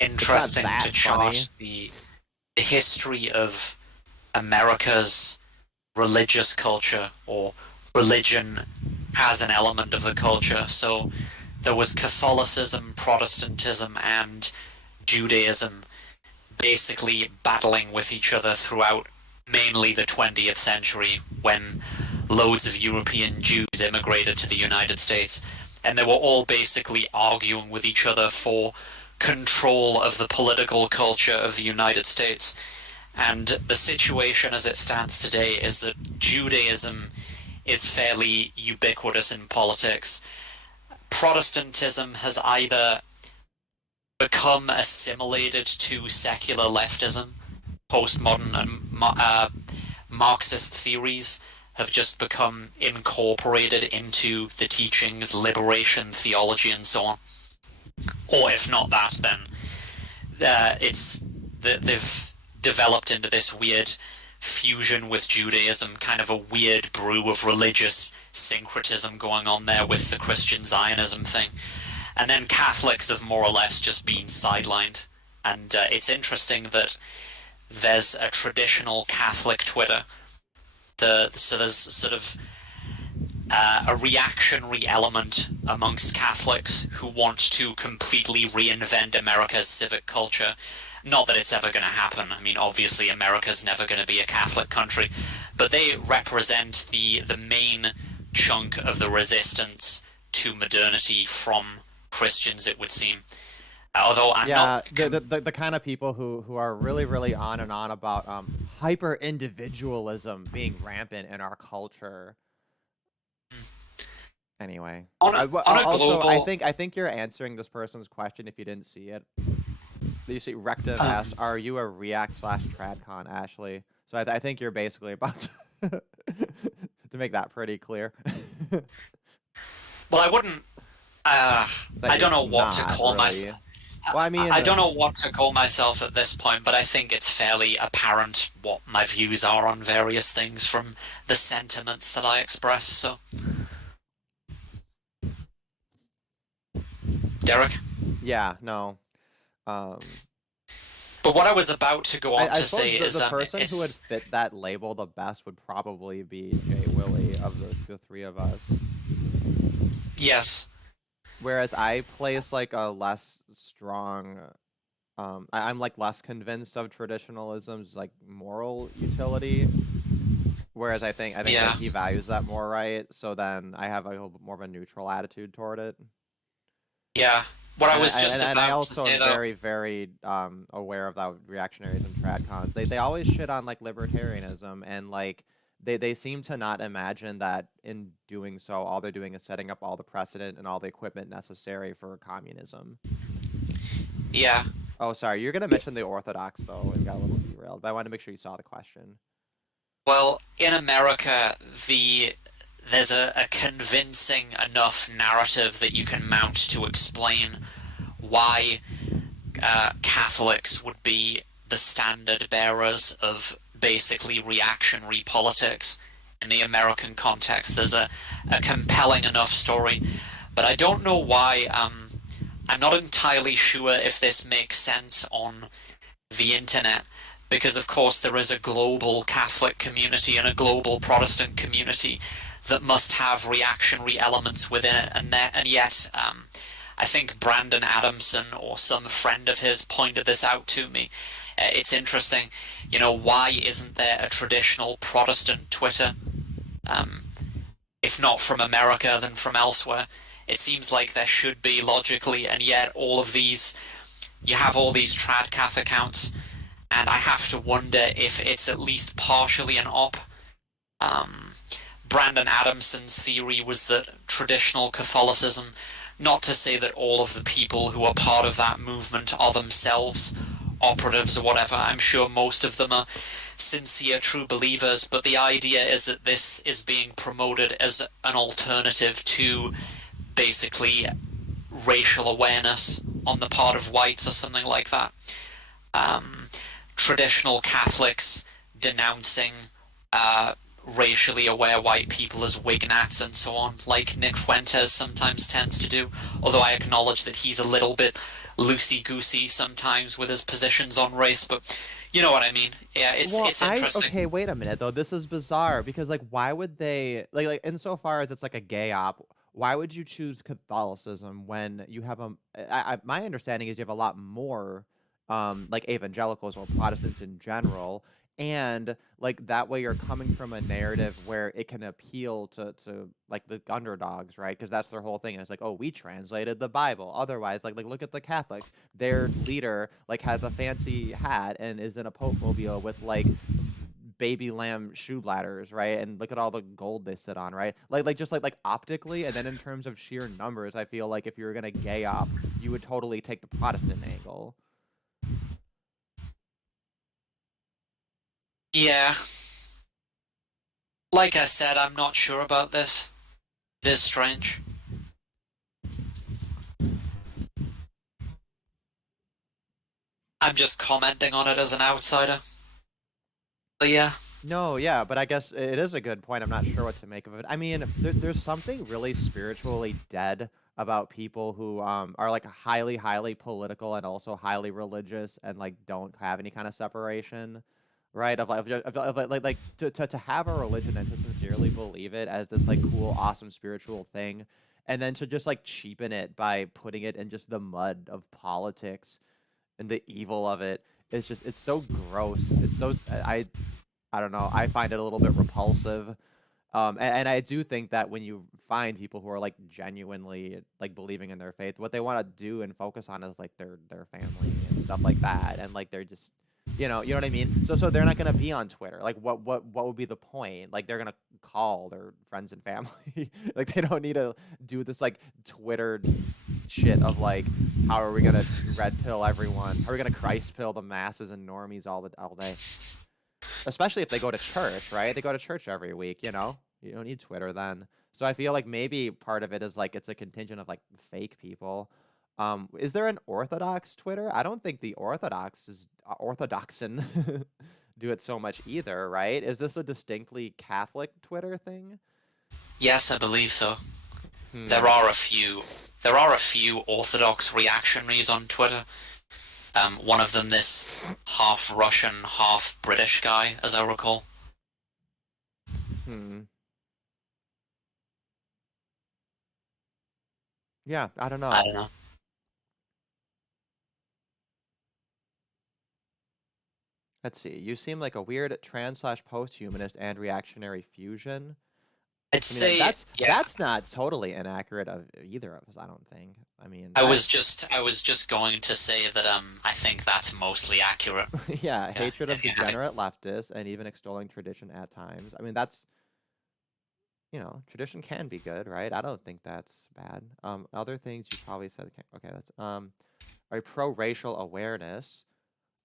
interesting that to chart the history of America's religious culture, or religion as an element of the culture. So there was Catholicism, Protestantism, and Judaism basically battling with each other throughout mainly the 20th century, when loads of European Jews immigrated to the United States, and they were all basically arguing with each other for control of the political culture of the United States. And the situation as it stands today is that Judaism is fairly ubiquitous in politics. Protestantism has either become assimilated to secular leftism, postmodern and Marxist theories have just become incorporated into the teachings, liberation theology, and so on. Or if not that, then they've developed into this weird fusion with Judaism, kind of a weird brew of religious syncretism going on there with the Christian Zionism thing. And then Catholics have more or less just been sidelined. And it's interesting that there's a traditional Catholic Twitter. So there's sort of a reactionary element amongst Catholics who want to completely reinvent America's civic culture. Not that it's ever going to happen. I mean, obviously America's never going to be a Catholic country, but they represent the main chunk of the resistance to modernity from Christians, it would seem. Although I'm not... the kind of people who are really on and on about hyper individualism being rampant in our culture. Anyway, I think you're answering this person's question if you didn't see it. You see, Rective asks, "Are you a React/TradCon, Ashley?" So I think you're basically about to make that pretty clear. Well, I wouldn't. I don't know what to call myself. Well, I mean, I don't know what to call myself at this point, but I think it's fairly apparent what my views are on various things from the sentiments that I express. So, Derek? Yeah, no. But what I was about to go on to say is... the person who would fit that label the best would probably be Jay Willie of the three of us. Yes. Whereas I place like a less strong... I'm like less convinced of traditionalism's like moral utility. Whereas I think yeah. he values that more, right? So then I have a little bit more of a neutral attitude toward it. Yeah. What I was just about and I also to say, am very aware of that reactionaries and tradcons. They always shit on like libertarianism and like they seem to not imagine that in doing so, all they're doing is setting up all the precedent and all the equipment necessary for communism. Yeah. Oh, sorry, you're gonna mention the Orthodox though. It got a little derailed, but I wanted to make sure you saw the question. Well, in America, there's a convincing enough narrative that you can mount to explain why Catholics would be the standard bearers of basically reactionary politics in the American context. There's a compelling enough story, but I don't know why. I'm not entirely sure if this makes sense on the internet, because of course there is a global Catholic community and a global Protestant community that must have reactionary elements within it, and yet I think Brandon Adamson or some friend of his pointed this out to me. It's interesting, why isn't there a traditional Protestant Twitter? If not from America, then from elsewhere. It seems like there should be logically, and yet you have all these trad cath accounts, and I have to wonder if it's at least partially an op. Brandon Adamson's theory was that traditional Catholicism, not to say that all of the people who are part of that movement are themselves operatives or whatever, I'm sure most of them are sincere, true believers, but the idea is that this is being promoted as an alternative to basically racial awareness on the part of whites or something like that. Traditional Catholics denouncing racially aware white people as wignats and so on, like Nick Fuentes sometimes tends to do, although I acknowledge that he's a little bit loosey-goosey sometimes with his positions on race, but you know what I mean. Yeah, it's interesting. Okay, wait a minute though. This is bizarre because like why would they like insofar as it's like a gay op, why would you choose Catholicism when you have my understanding is you have a lot more like evangelicals or Protestants in general, and like that way you're coming from a narrative where it can appeal to like the underdogs, right? Because that's their whole thing. It's like, oh, we translated the Bible. Otherwise, like look at the Catholics. Their leader like has a fancy hat and is in a Pope mobile with like baby lamb shoe bladders, right? And look at all the gold they sit on, right? Like just like optically, and then in terms of sheer numbers, I feel like if you were gonna gay op, you would totally take the Protestant angle. Yeah. Like I said, I'm not sure about this. It is strange. I'm just commenting on it as an outsider. But yeah. No, yeah, but I guess it is a good point. I'm not sure what to make of it. I mean, there's something really spiritually dead about people who are like highly, highly political and also highly religious and like don't have any kind of separation, right? Of to have a religion and to sincerely believe it as this like cool, awesome spiritual thing, and then to just like cheapen it by putting it in just the mud of politics and the evil of it. It's so gross. I don't know. I find it a little bit repulsive. And I do think that when you find people who are like genuinely like believing in their faith, what they want to do and focus on is like their family and stuff like that, and like they're just, you know what I mean. So they're not gonna be on Twitter. Like what would be the point? Like they're gonna call their friends and family. Like they don't need to do this like Twitter shit of like how are we gonna red pill everyone? How are we gonna Christ pill the masses and normies all day? Especially if they go to church, right? They go to church every week, you know? You don't need Twitter then. So I feel like maybe part of it is like it's a contingent of like fake people. Is there an Orthodox Twitter? I don't think the Orthodox is Orthodoxan do it so much either, right? Is this a distinctly Catholic Twitter thing? Yes, I believe so. Hmm. There are a few Orthodox reactionaries on Twitter. One of them, this half Russian, half British guy, as I recall. Hmm. Yeah, I don't I know. don't know. Let's see. You seem like a weird trans/post-humanist and reactionary fusion. I'd I mean, say, yeah. that's not totally inaccurate of either of us, I don't think. I mean, I was just going to say that I think that's mostly accurate. yeah, Yeah, hatred of if you had it. degenerate leftists and even extolling tradition at times. I mean, that's, tradition can be good, right? I don't think that's bad. Other things you probably said, okay, that's are pro-racial awareness.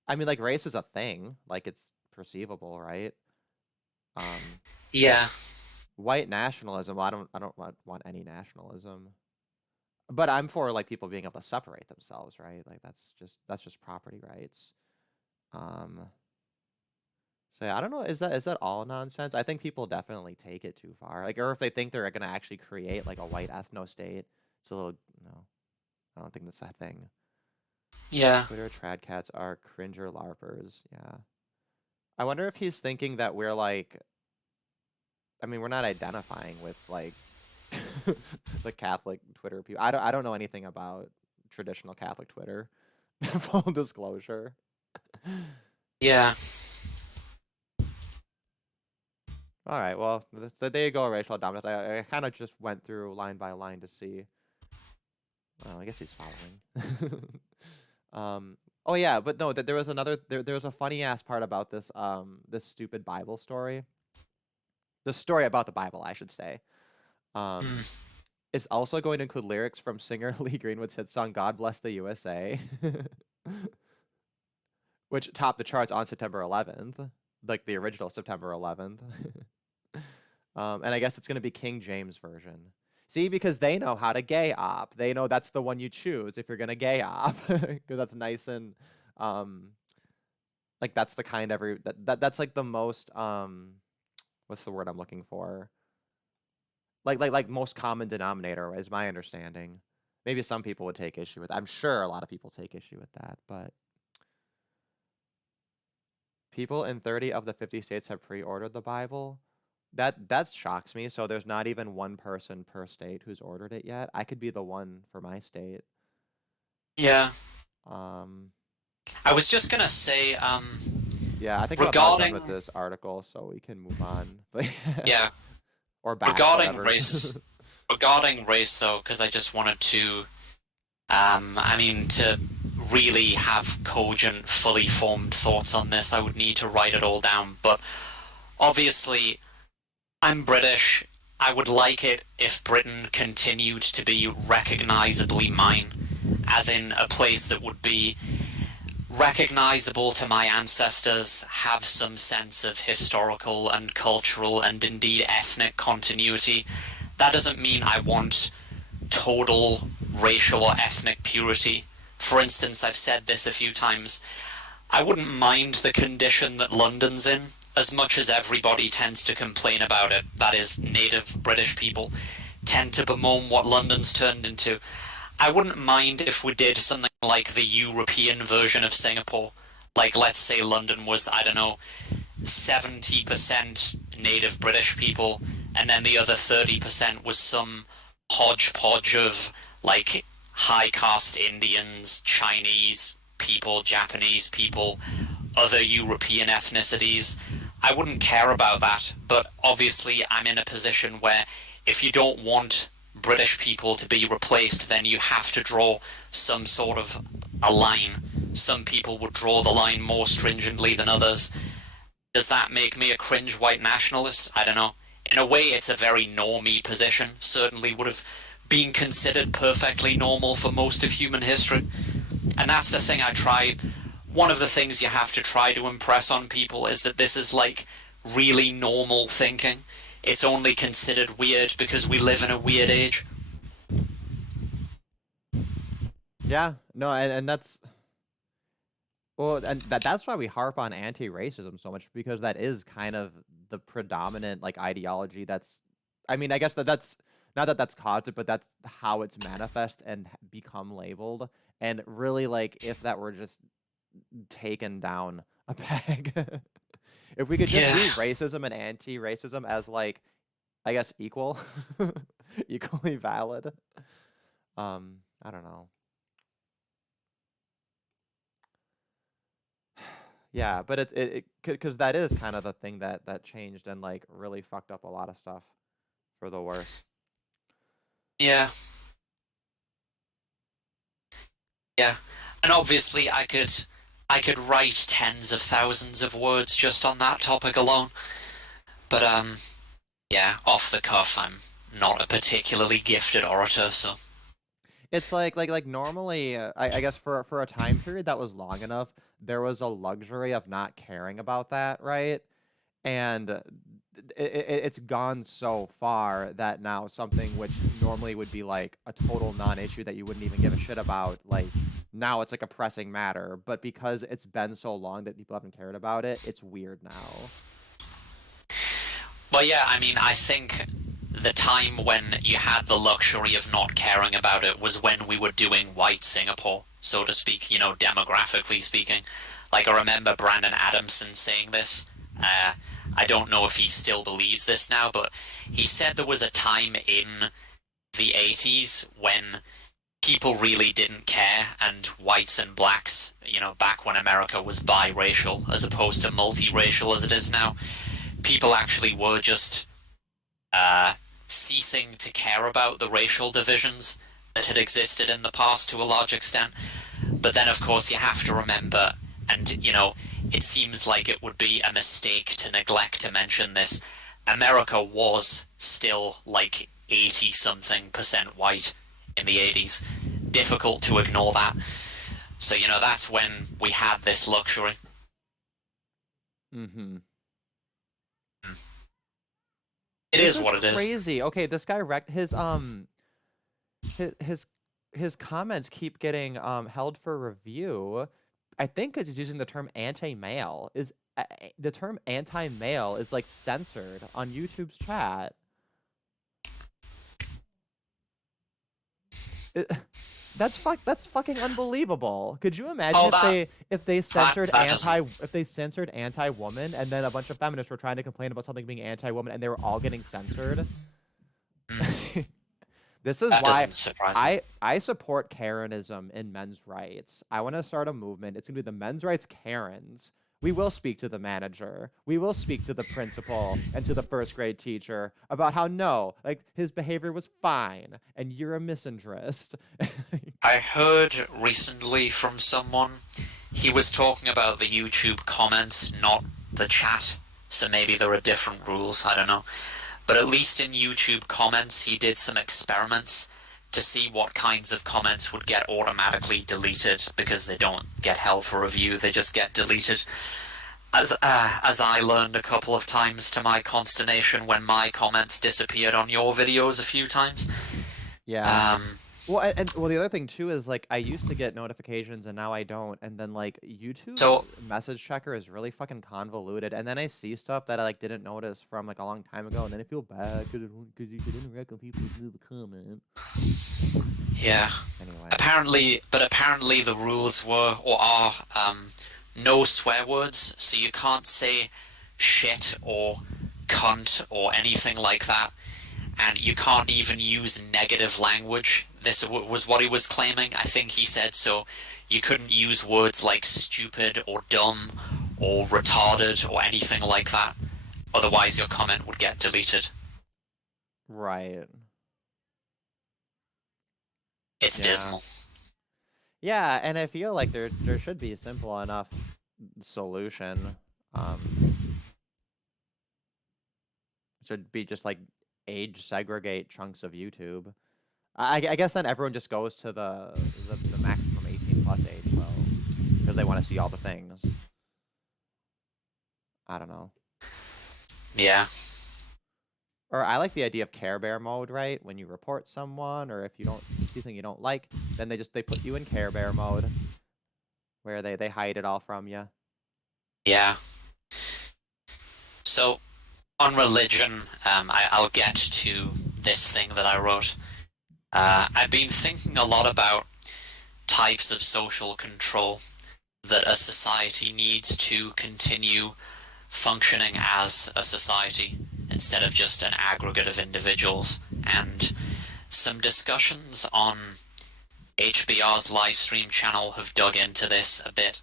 I mean, like race is a thing, like it's perceivable, right? Yeah. White nationalism. Well, I don't want any nationalism, but I'm for like people being able to separate themselves, right? Like that's just property rights. Um, so yeah, I don't know. Is that all nonsense? I think people definitely take it too far. Like, or if they think they're gonna actually create like a white ethno state, it's a little no. I don't think that's a thing. Yeah. Twitter trad cats are cringer larpers. Yeah. I wonder if he's thinking that we're like. I mean, we're not identifying with like the Catholic Twitter people. I don't know anything about traditional Catholic Twitter. Full disclosure. Yeah. All right. Well, there you go, racial dominance. I kind of just went through line by line to see. Well, I guess he's following. Oh yeah, but no, there was another. There was a funny ass part about this stupid Bible story. The story about the Bible, I should say. It's also going to include lyrics from singer Lee Greenwood's hit song "God Bless the USA," which topped the charts on September 11th, like the original September 11th. And I guess it's going to be King James version. See, because they know how to gay op. They know that's the one you choose if you're going to gay op, because that's nice and like that's the kind that's like the most what's the word I'm looking for? Like most common denominator is my understanding. Maybe some people would take issue with. I'm sure a lot of people take issue with that, but people in 30 of the 50 states have pre-ordered the Bible. That shocks me. So there's not even one person per state who's ordered it yet. I could be the one for my state. Yeah. I was just gonna say, yeah, I think I'm about done with this article, so we can move on. But yeah. Or back. Regarding race, though, because I just wanted to, to really have cogent, fully formed thoughts on this, I would need to write it all down. But obviously, I'm British. I would like it if Britain continued to be recognisably mine, as in a place that would be recognisable to my ancestors, have some sense of historical and cultural and indeed ethnic continuity. That doesn't mean I want total racial or ethnic purity. For instance, I've said this a few times, I wouldn't mind the condition that London's in, as much as everybody tends to complain about it. That is, native British people tend to bemoan what London's turned into. I wouldn't mind if we did something like the European version of Singapore. Like, let's say London was, I don't know, 70% native British people, and then the other 30% was some hodgepodge of, like, high caste Indians, Chinese people, Japanese people, other European ethnicities. I wouldn't care about that, but obviously I'm in a position where if you don't want British people to be replaced, then you have to draw some sort of a line. Some people would draw the line more stringently than others. Does that make me a cringe white nationalist? I don't know. In a way, it's a very normie position. Certainly would have been considered perfectly normal for most of human history. And that's the thing I try. One of the things you have to try to impress on people is that this is like really normal thinking. It's only considered weird because we live in a weird age. Yeah, no, and that's well, and that's why we harp on anti-racism so much, because that is kind of the predominant like ideology. I mean, I guess that's not that that's caused it, but that's how it's manifest and become labeled. And really, like, if that were just taken down a peg, if we could just view racism and anti-racism as like, I guess, equally valid. I don't know. Yeah, but it because that is kind of the thing that changed and like really fucked up a lot of stuff for the worse. Yeah. Yeah. And obviously I could write tens of thousands of words just on that topic alone. But yeah, off the cuff, I'm not a particularly gifted orator, so It's like normally, I guess for a time period that was long enough, there was a luxury of not caring about that, right? And it's gone so far that now something which normally would be like a total non-issue that you wouldn't even give a shit about, like now it's like a pressing matter. But because it's been so long that people haven't cared about it, it's weird now. Well, yeah, I mean, I think the time when you had the luxury of not caring about it was when we were doing white Singapore, so to speak, you know, demographically speaking. Like, I remember Brandon Adamson saying this. I don't know if he still believes this now, but he said there was a time in the 80s when people really didn't care, and whites and blacks, you know, back when America was biracial as opposed to multiracial as it is now, people actually were just ceasing to care about the racial divisions that had existed in the past to a large extent. But then, of course, you have to remember, and, you know, it seems like it would be a mistake to neglect to mention this, America was still like 80-something% white in the 80s. Difficult to ignore that. So, you know, that's when we had this luxury. Mm-hmm. It is what it is. Crazy. Okay, this guy wrecked his his comments keep getting held for review. I think because he's using the term anti-male. Is the term anti-male is like censored on YouTube's chat. That's fucking unbelievable. Could you imagine if they censored anti-woman and then a bunch of feminists were trying to complain about something being anti-woman and they were all getting censored? This is why I support Karenism in men's rights. I want to start a movement. It's going to be the men's rights Karens. We will speak to the manager. We will speak to the principal and to the first grade teacher about how no, like his behavior was fine and you're a misanthropist. I heard recently from someone, he was talking about the YouTube comments, not the chat. So maybe there are different rules, I don't know. But at least in YouTube comments, he did some experiments to see what kinds of comments would get automatically deleted because they don't get held for review, they just get deleted. As I learned a couple of times to my consternation when my comments disappeared on your videos a few times. Yeah. Well, the other thing too is like I used to get notifications and now I don't, and then like YouTube's message checker is really fucking convoluted, and then I see stuff that I like didn't notice from like a long time ago, and then I feel bad because you could interact with people through the comment. Yeah. Anyway. Apparently the rules were or are no swear words, so you can't say shit or cunt or anything like that. And you can't even use negative language. This was what he was claiming, I think he said. So you couldn't use words like stupid or dumb or retarded or anything like that. Otherwise your comment would get deleted. Right. It's dismal. Yeah, and I feel like there should be a simple enough solution. It should be just like age segregate chunks of YouTube. I guess then everyone just goes to the maximum 18+ age though, because they want to see all the things. I don't know. Yeah. Or I like the idea of Care Bear mode, right? When you report someone, or if you don't see something you don't like, then they put you in Care Bear mode, where they hide it all from you. Yeah. So, on religion, I'll get to this thing that I wrote. I've been thinking a lot about types of social control that a society needs to continue functioning as a society instead of just an aggregate of individuals, and some discussions on HBR's live stream channel have dug into this a bit.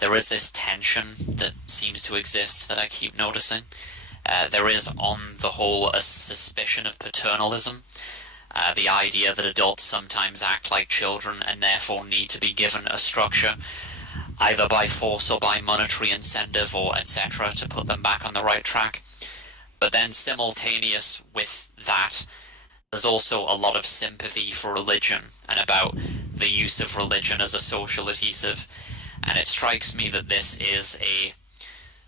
There is this tension that seems to exist that I keep noticing, there is on the whole a suspicion of paternalism. The idea that adults sometimes act like children and therefore need to be given a structure, either by force or by monetary incentive or etc., to put them back on the right track. But then simultaneous with that, there's also a lot of sympathy for religion and about the use of religion as a social adhesive. And it strikes me that this is a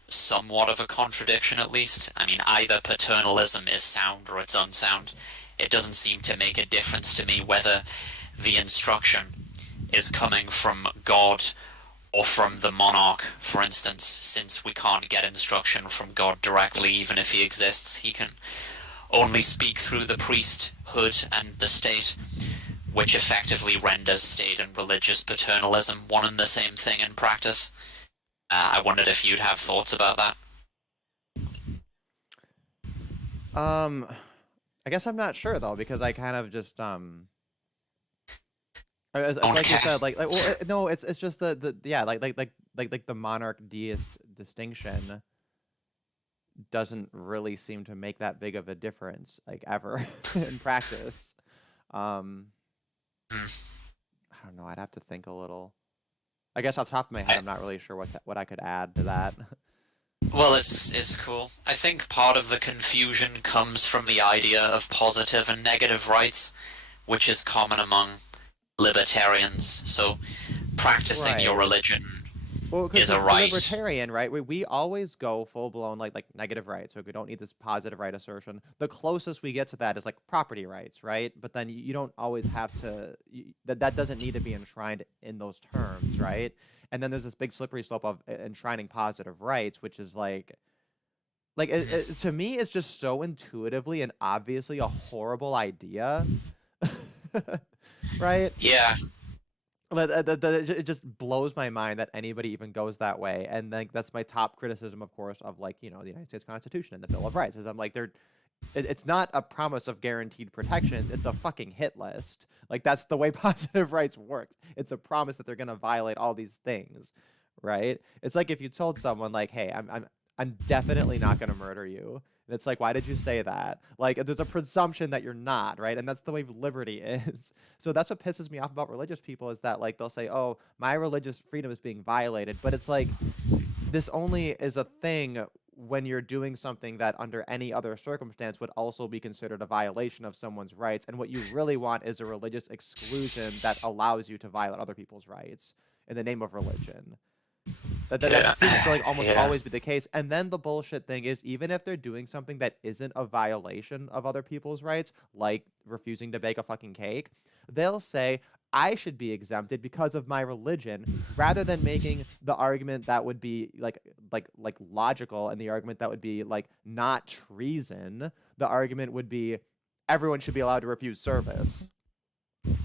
somewhat of a contradiction, at least. I mean, either paternalism is sound or it's unsound. It doesn't seem to make a difference to me whether the instruction is coming from God or from the monarch, for instance, since we can't get instruction from God directly, even if he exists. He can only speak through the priesthood and the state, which effectively renders state and religious paternalism one and the same thing in practice. I wondered if you'd have thoughts about that. I guess I'm not sure though, because I kind of just it's Don't like you care. said, well, no, it's just the yeah, like the monarch deist distinction doesn't really seem to make that big of a difference, like ever in practice. I don't know. I'd have to think a little. I guess off the top of my head, I'm not really sure what I could add to that. Well, it's cool. I think part of the confusion comes from the idea of positive and negative rights, which is common among libertarians. So practicing your Right. religion Well, is because a the right. libertarian, right? We always go full blown like negative rights. So we don't need this positive right assertion. The closest we get to that is like property rights, right? But then you don't always have to. That doesn't need to be enshrined in those terms, right? And then there's this big slippery slope of enshrining positive rights, which is to me, it's just so intuitively and obviously a horrible idea, right? Yeah, It just blows my mind that anybody even goes that way. And like that's my top criticism, of course, of the United States Constitution and the Bill of Rights, is I'm like it's not a promise of guaranteed protections, it's a fucking hit list. Like that's the way positive rights works. It's a promise that they're gonna violate all these things, right? It's like if you told someone like, hey, I'm definitely not gonna murder you. And it's like, why did you say that? Like, there's a presumption that you're not, right? And that's the way liberty is. So that's what pisses me off about religious people, is that like they'll say, oh, my religious freedom is being violated. But it's like, this only is a thing when you're doing something that under any other circumstance would also be considered a violation of someone's rights. And what you really want is a religious exclusion that allows you to violate other people's rights in the name of religion. That seems to like almost always be the case. And then the bullshit thing is, even if they're doing something that isn't a violation of other people's rights, like refusing to bake a fucking cake, they'll say, I should be exempted because of my religion, rather than making the argument that would be like logical, and the argument that would be like not treason. The argument would be everyone should be allowed to refuse service.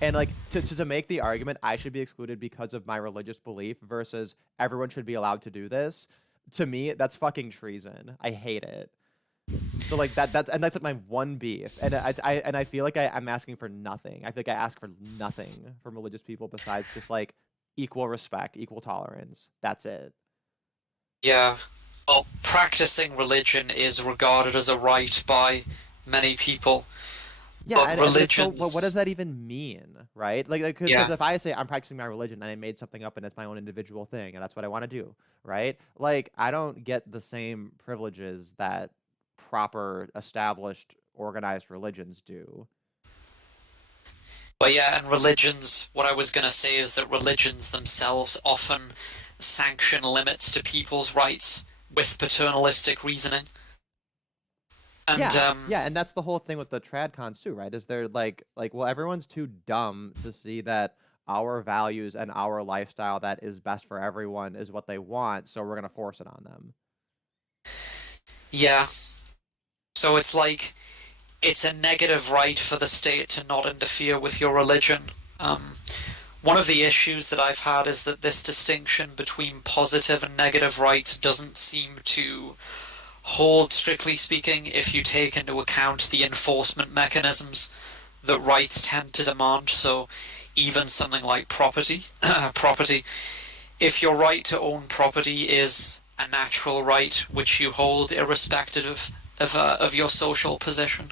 And like to make the argument I should be excluded because of my religious belief versus everyone should be allowed to do this, to me that's fucking treason. I hate it. So like that's like my one beef, and I feel like I'm asking for nothing. I feel like I ask for nothing from religious people besides just like equal respect, equal tolerance. That's it. yeah. Well, practicing religion is regarded as a right by many people. Yeah, But and it's so, religions, what does that even mean, right? Like, because yeah, if I say I'm practicing my religion and I made something up and it's my own individual thing and that's what I want to do, right? Like, I don't get the same privileges that proper, established, organized religions do. but yeah, and religions, what I was going to say is that religions themselves often sanction limits to people's rights with paternalistic reasoning. And, Yeah, and that's the whole thing with the tradcons too, right? Is they're well, everyone's too dumb to see that our values and our lifestyle that is best for everyone is what they want, so we're gonna force it on them. yeah, so it's like, it's a negative right for the state to not interfere with your religion. One of the issues that I've had is that this distinction between positive and negative rights doesn't seem to hold, strictly speaking, if you take into account the enforcement mechanisms that rights tend to demand. So even something like property, if your right to own property is a natural right which you hold irrespective of your social position,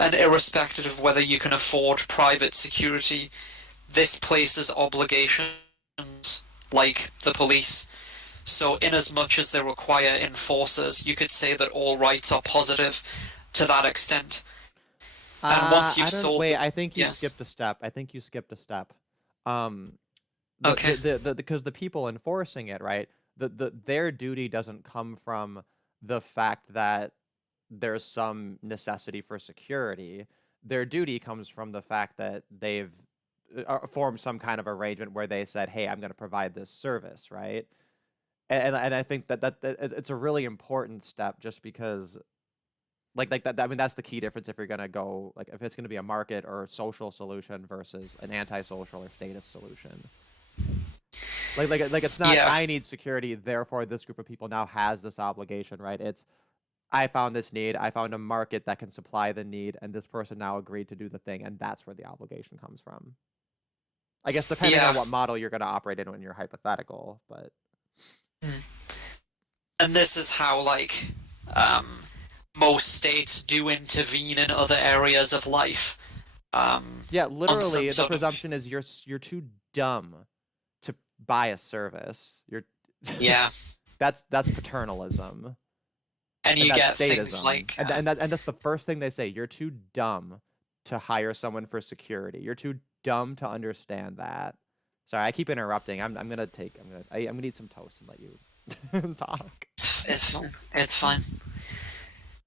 and irrespective of whether you can afford private security. This places obligations like the police. So inasmuch as they require enforcers, you could say that all rights are positive to that extent. And once you've I don't sold wait. them, I think you yeah, skipped a step. I think you skipped a step. Um, okay, because the people enforcing it, right? Their duty doesn't come from the fact that there's some necessity for security. Their duty comes from the fact that they've formed some kind of arrangement where they said, "Hey, I'm going to provide this service," right? And I think that it's a really important step, just because like that. I mean, that's the key difference if you're going to go, like, if it's going to be a market or social solution versus an antisocial or status solution. Like it's not, yeah, I need security, therefore this group of people now has this obligation, right? It's, I found this need, I found a market that can supply the need, and this person now agreed to do the thing, and that's where the obligation comes from. I guess depending yeah. on what model you're going to operate in when you're hypothetical, but And this is how, like, most states do intervene in other areas of life. yeah, literally, the sort of- presumption is you're too dumb to buy a service. You're Yeah, that's paternalism. and you And get that's things statism. like And that's the first thing they say. You're too dumb to hire someone for security. You're too dumb to understand that. Sorry, I keep interrupting. I'm gonna need some toast and let you talk. it's fine. It's fine.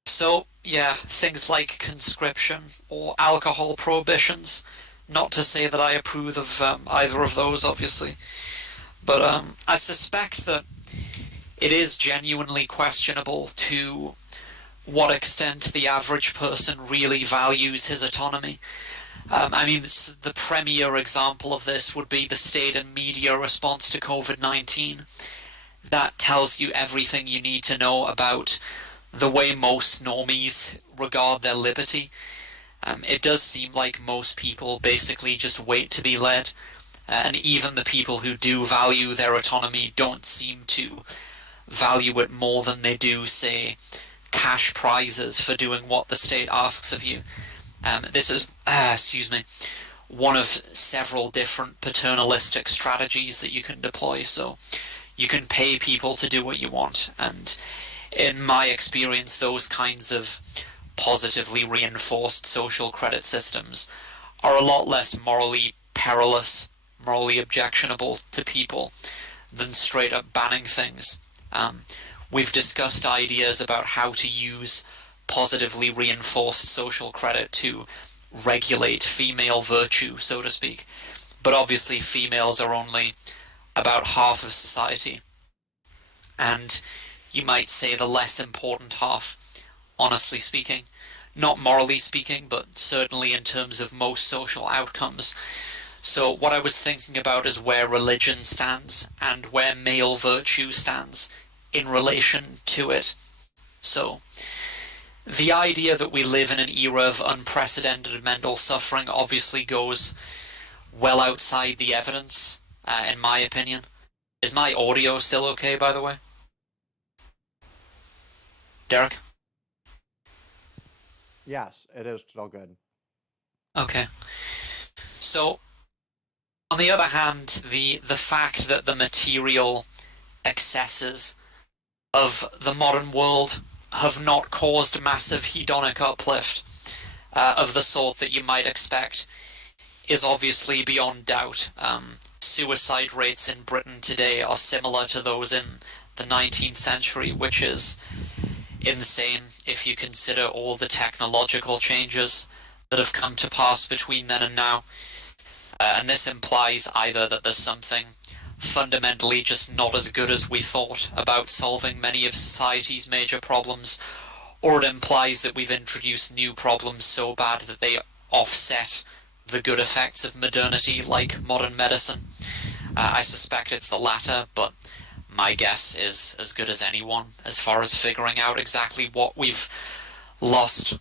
So yeah, things like conscription or alcohol prohibitions. Not to say that I approve of either of those, obviously, but I suspect that it is genuinely questionable to what extent the average person really values his autonomy. I mean, the premier example of this would be the state and media response to COVID-19. That tells you everything you need to know about the way most normies regard their liberty. It does seem like most people basically just wait to be led, and even the people who do value their autonomy don't seem to value it more than they do, say, cash prizes for doing what the state asks of you. This is, excuse me, one of several different paternalistic strategies that you can deploy. So you can pay people to do what you want, and in my experience, those kinds of positively reinforced social credit systems are a lot less morally perilous, morally objectionable to people than straight up banning things. We've discussed ideas about how to use positively reinforced social credit to regulate female virtue, so to speak. But obviously, females are only about half of society. And you might say the less important half, honestly speaking. Not morally speaking, but certainly in terms of most social outcomes. So what I was thinking about is where religion stands and where male virtue stands in relation to it. So the idea that we live in an era of unprecedented mental suffering obviously goes well outside the evidence, in my opinion. Is my audio still okay, by the way? Derek? Yes, it is still good. Okay. So, on the other hand, the fact that the material excesses of the modern world have not caused massive hedonic uplift of the sort that you might expect is obviously beyond doubt. Suicide rates in Britain today are similar to those in the 19th century, which is insane if you consider all the technological changes that have come to pass between then and now. And this implies either that there's something fundamentally just not as good as we thought about solving many of society's major problems, or it implies that we've introduced new problems so bad that they offset the good effects of modernity, like modern medicine. I suspect it's the latter, but my guess is as good as anyone as far as figuring out exactly what we've lost.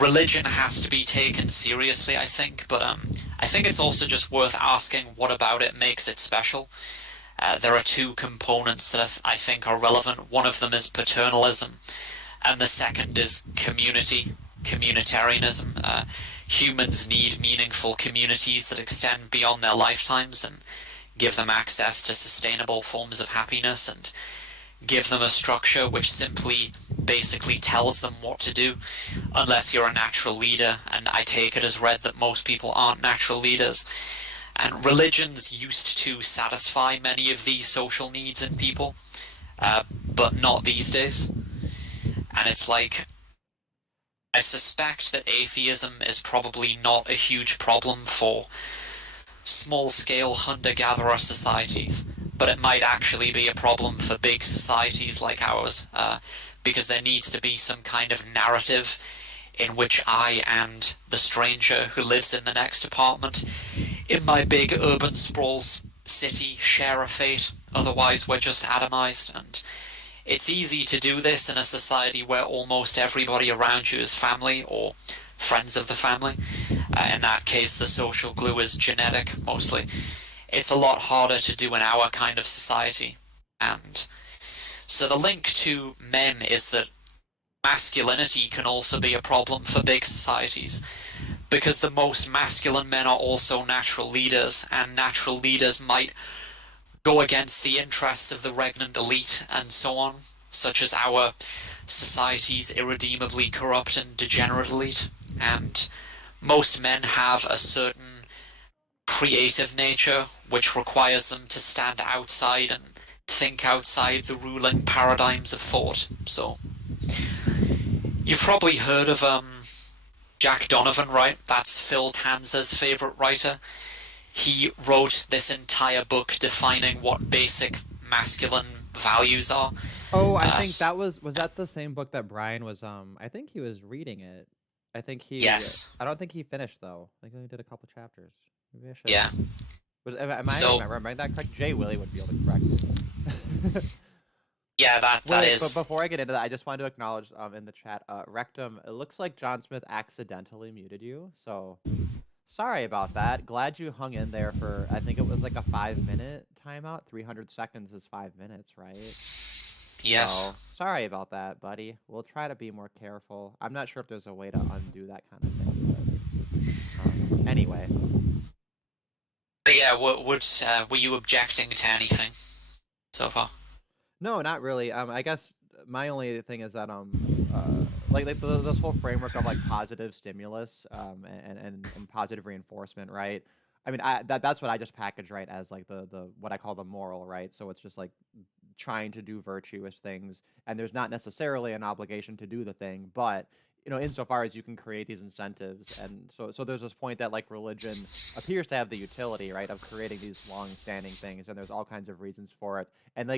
Religion has to be taken seriously, I think, but I think it's also just worth asking what about it makes it special. There are two components that I think are relevant. One of them is paternalism, and the second is communitarianism. Humans need meaningful communities that extend beyond their lifetimes and give them access to sustainable forms of happiness and give them a structure which simply basically tells them what to do, unless you're a natural leader, and I take it as read that most people aren't natural leaders. And religions used to satisfy many of these social needs in people, but not these days. And it's like, I suspect that atheism is probably not a huge problem for small-scale hunter-gatherer societies, but it might actually be a problem for big societies like ours, because there needs to be some kind of narrative in which I and the stranger who lives in the next apartment in my big urban sprawl city share a fate, otherwise we're just atomized, and it's easy to do this in a society where almost everybody around you is family or friends of the family. In that case, the social glue is genetic, mostly. It's a lot harder to do in our kind of society. And so the link to men is that masculinity can also be a problem for big societies, because the most masculine men are also natural leaders, and natural leaders might go against the interests of the regnant elite and so on, such as our society's irredeemably corrupt and degenerate elite. And most men have a certain creative nature which requires them to stand outside and think outside the ruling paradigms of thought. So you've probably heard of Jack Donovan, right? That's Phil Tanza's favorite writer. He wrote this entire book defining what basic masculine values are. Oh, I think that was that the same book that Brian was I think he was reading it. I think he Yes. I don't think he finished though. I think he only did a couple chapters. Maybe I should. Yeah. Am I So- remembering that correct? Jay Willie would be able to correct me. Yeah, that Wait, is. but before I get into that, I just wanted to acknowledge in the chat, Rectum, it looks like John Smith accidentally muted you, so sorry about that. Glad you hung in there for, I think it was like a 5-minute timeout. 300 seconds is 5 minutes, right? Yes. So, sorry about that, buddy. We'll try to be more careful. I'm not sure if there's a way to undo that kind of thing, but anyway. But yeah, were you objecting to anything so far? No, not really. I guess my only thing is that like this whole framework of like positive stimulus and positive reinforcement, right? I mean, that's what I just package, right, as like the what I call the moral, right? So it's just like trying to do virtuous things, and there's not necessarily an obligation to do the thing, but insofar as you can create these incentives, and so there's this point that like religion appears to have the utility, right, of creating these long-standing things, and there's all kinds of reasons for it, and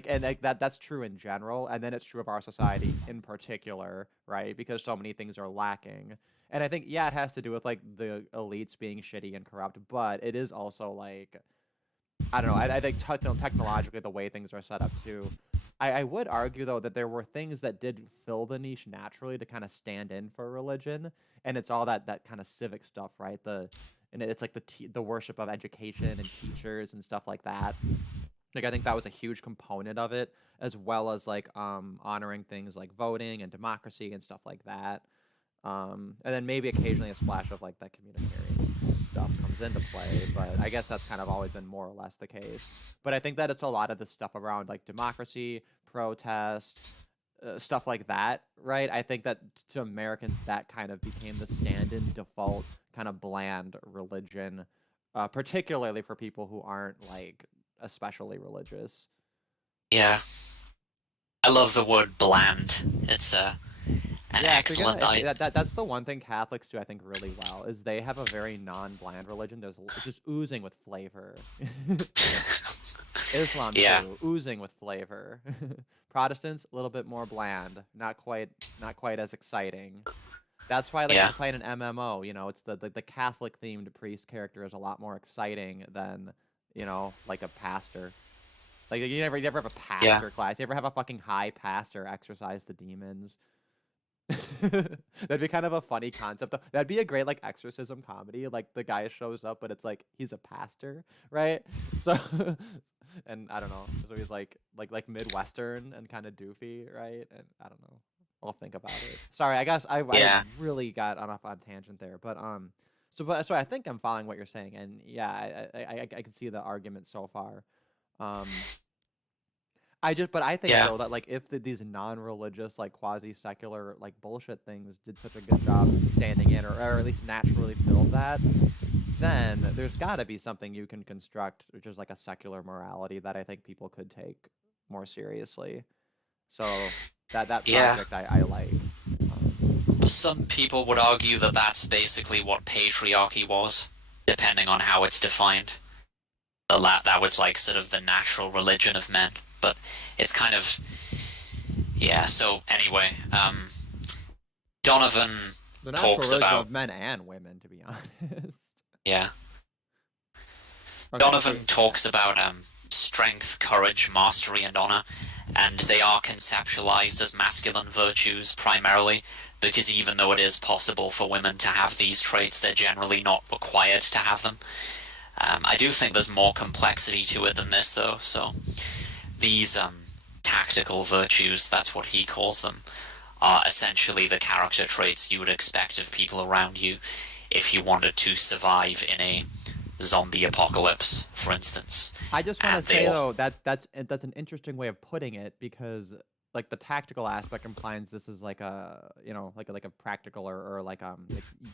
that's true in general, and then it's true of our society in particular, right, because so many things are lacking. And I think, yeah, it has to do with like the elites being shitty and corrupt, but it is also like, I don't know. I think technologically the way things are set up too. I would argue though that there were things that did fill the niche naturally to kind of stand in for religion, and it's all that kind of civic stuff, right? And it's like the worship of education and teachers and stuff like that. Like I think that was a huge component of it, as well as like honoring things like voting and democracy and stuff like that. And then maybe occasionally a splash of like that communitarian stuff comes into play, but I guess that's kind of always been more or less the case. But I think that it's a lot of the stuff around like democracy, protest, stuff like that, right? I think that to Americans that kind of became the stand-in default kind of bland religion, particularly for people who aren't like especially religious. Yeah. I love the word bland. It's an excellent idea. That's the one thing Catholics do, I think, really well, is they have a very non-bland religion. It's just oozing with flavor. Islam too, oozing with flavor. Protestants, a little bit more bland, not quite as exciting. That's why like playing an MMO, it's the Catholic themed priest character is a lot more exciting than, like a pastor. Like you never have a pastor class. You ever have a fucking high pastor exorcise the demons? That'd be kind of a funny concept. That'd be a great like exorcism comedy. Like the guy shows up, but it's like he's a pastor, right? So and I don't know, so he's like Midwestern and kind of doofy, right? And I don't know. I'll think about it. Sorry, I guess I really got off on tangent there, but so I think I'm following what you're saying, and yeah, I can see the argument so far. But I think though that like if these non-religious like quasi-secular like bullshit things did such a good job standing in, or at least naturally filled that, then there's got to be something you can construct, which is like a secular morality that I think people could take more seriously. So that project I like. Some people would argue that that's basically what patriarchy was, depending on how it's defined. That was like sort of the natural religion of men, but it's kind of so anyway, Donovan the natural talks religion about of men and women, to be honest. Yeah. Okay, Donovan talks about strength, courage, mastery, and honor, and they are conceptualized as masculine virtues primarily, because even though it is possible for women to have these traits, they're generally not required to have them. I do think there's more complexity to it than this, though. So these tactical virtues, that's what he calls them, are essentially the character traits you would expect of people around you if you wanted to survive in a zombie apocalypse, for instance. I just want to say though that's an interesting way of putting it, because like the tactical aspect implies this is like a like a practical or like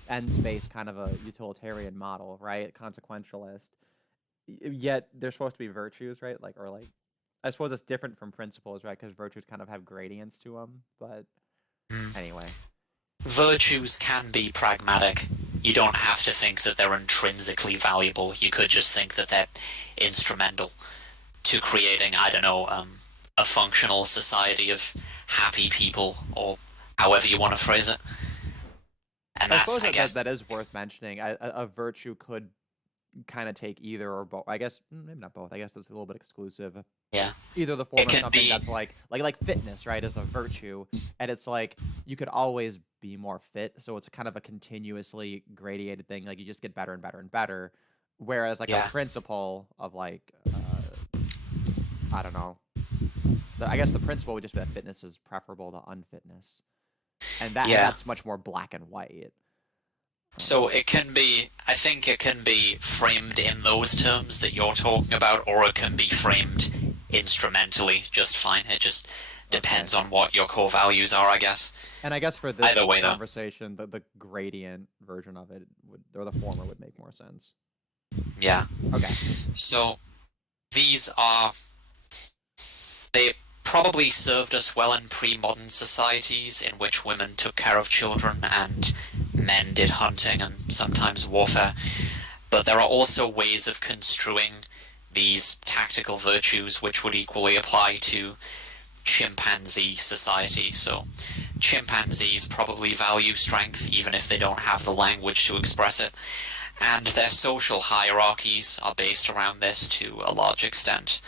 ends based kind of a utilitarian model, right? Consequentialist. Yet they're supposed to be virtues, right? Like I suppose it's different from principles, right? Because virtues kind of have gradients to them. But anyway, virtues can be pragmatic. You don't have to think that they're intrinsically valuable. You could just think that they're instrumental to creating, I don't know, a functional society of happy people, or however you want to phrase it. And I guess that is worth mentioning. A virtue could kind of take either or both. I guess maybe not both. I guess it's a little bit exclusive. Yeah. Either the form of something that's like fitness, right, is a virtue, and it's like you could always be more fit, so it's kind of a continuously gradated thing. Like you just get better and better and better. Whereas like a principle of like I don't know. I guess the principle would just be that fitness is preferable to unfitness, and that's much more black and white. So it can be, I think it can be framed in those terms that you're talking about, or it can be framed instrumentally just fine. It just depends on what your core values are, I guess. And I guess for this conversation, the gradient version of it or the former would make more sense. Yeah. Okay. So they probably served us well in pre-modern societies in which women took care of children and men did hunting and sometimes warfare. But there are also ways of construing these tactical virtues which would equally apply to chimpanzee society. So chimpanzees probably value strength even if they don't have the language to express it. And their social hierarchies are based around this to a large extent.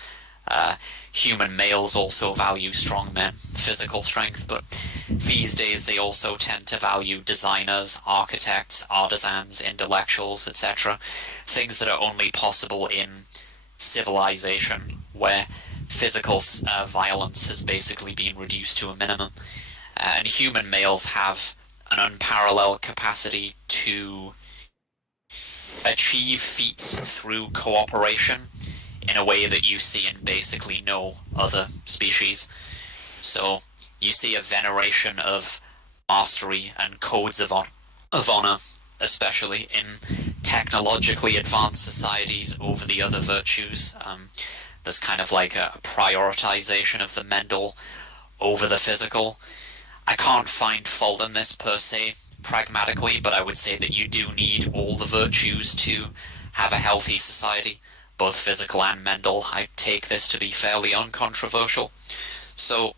Human males also value strong men, physical strength, but these days they also tend to value designers, architects, artisans, intellectuals, etc. Things that are only possible in civilization, where physical violence has basically been reduced to a minimum. And human males have an unparalleled capacity to achieve feats through cooperation in a way that you see in basically no other species. So you see a veneration of mastery and codes of honor, especially in technologically advanced societies over the other virtues. There's kind of like a prioritization of the mental over the physical. I can't find fault in this per se, pragmatically, but I would say that you do need all the virtues to have a healthy society, both physical and mental. I take this to be fairly uncontroversial. So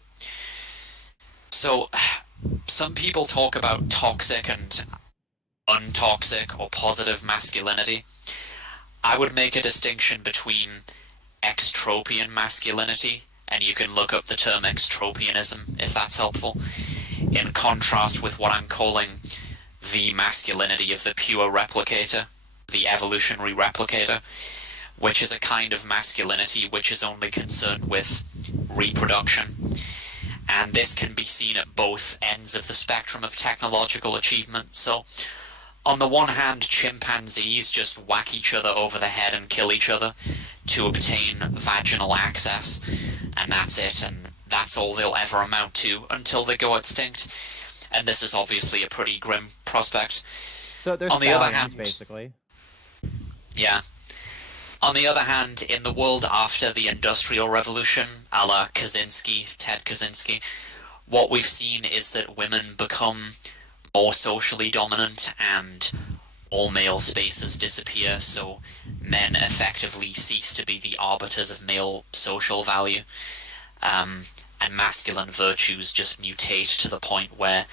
some people talk about toxic and untoxic or positive masculinity. I would make a distinction between extropian masculinity, and you can look up the term extropianism if that's helpful, in contrast with what I'm calling the masculinity of the pure replicator, the evolutionary replicator, which is a kind of masculinity which is only concerned with reproduction. And this can be seen at both ends of the spectrum of technological achievement. So, on the one hand, chimpanzees just whack each other over the head and kill each other to obtain vaginal access, and that's it, and that's all they'll ever amount to until they go extinct. And this is obviously a pretty grim prospect. So there's on the other hand, basically. Yeah. On the other hand, in the world after the Industrial Revolution, a la Ted Kaczynski, what we've seen is that women become more socially dominant and all male spaces disappear, so men effectively cease to be the arbiters of male social value, and masculine virtues just mutate to the point where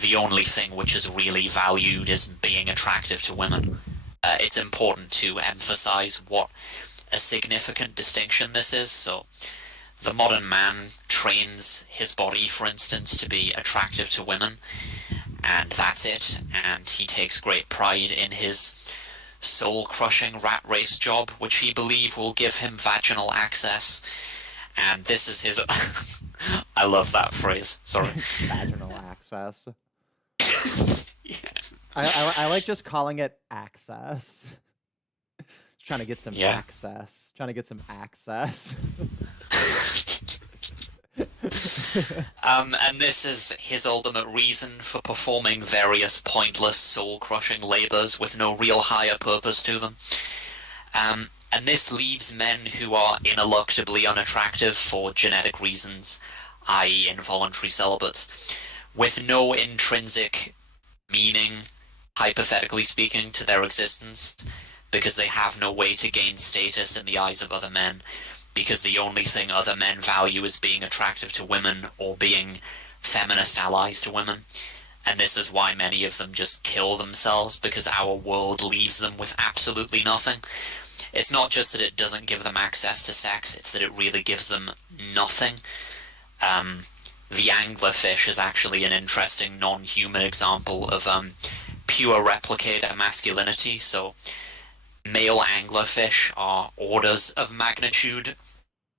the only thing which is really valued is being attractive to women. It's important to emphasize what a significant distinction this is. So the modern man trains his body, for instance, to be attractive to women, and that's it, and he takes great pride in his soul-crushing rat race job, which he believes will give him vaginal access, and this is his... I love that phrase, sorry. Vaginal access. Yeah. I like just calling it access. Trying to get some access. Trying to get some access. And this is his ultimate reason for performing various pointless, soul-crushing labors with no real higher purpose to them. And this leaves men who are ineluctably unattractive for genetic reasons, i.e. involuntary celibates, with no intrinsic meaning, hypothetically speaking, to their existence, because they have no way to gain status in the eyes of other men, because the only thing other men value is being attractive to women or being feminist allies to women. And this is why many of them just kill themselves, because our world leaves them with absolutely nothing. It's not just that it doesn't give them access to sex, it's that it really gives them nothing. The anglerfish is actually an interesting non-human example of pure replicator masculinity. So male anglerfish are orders of magnitude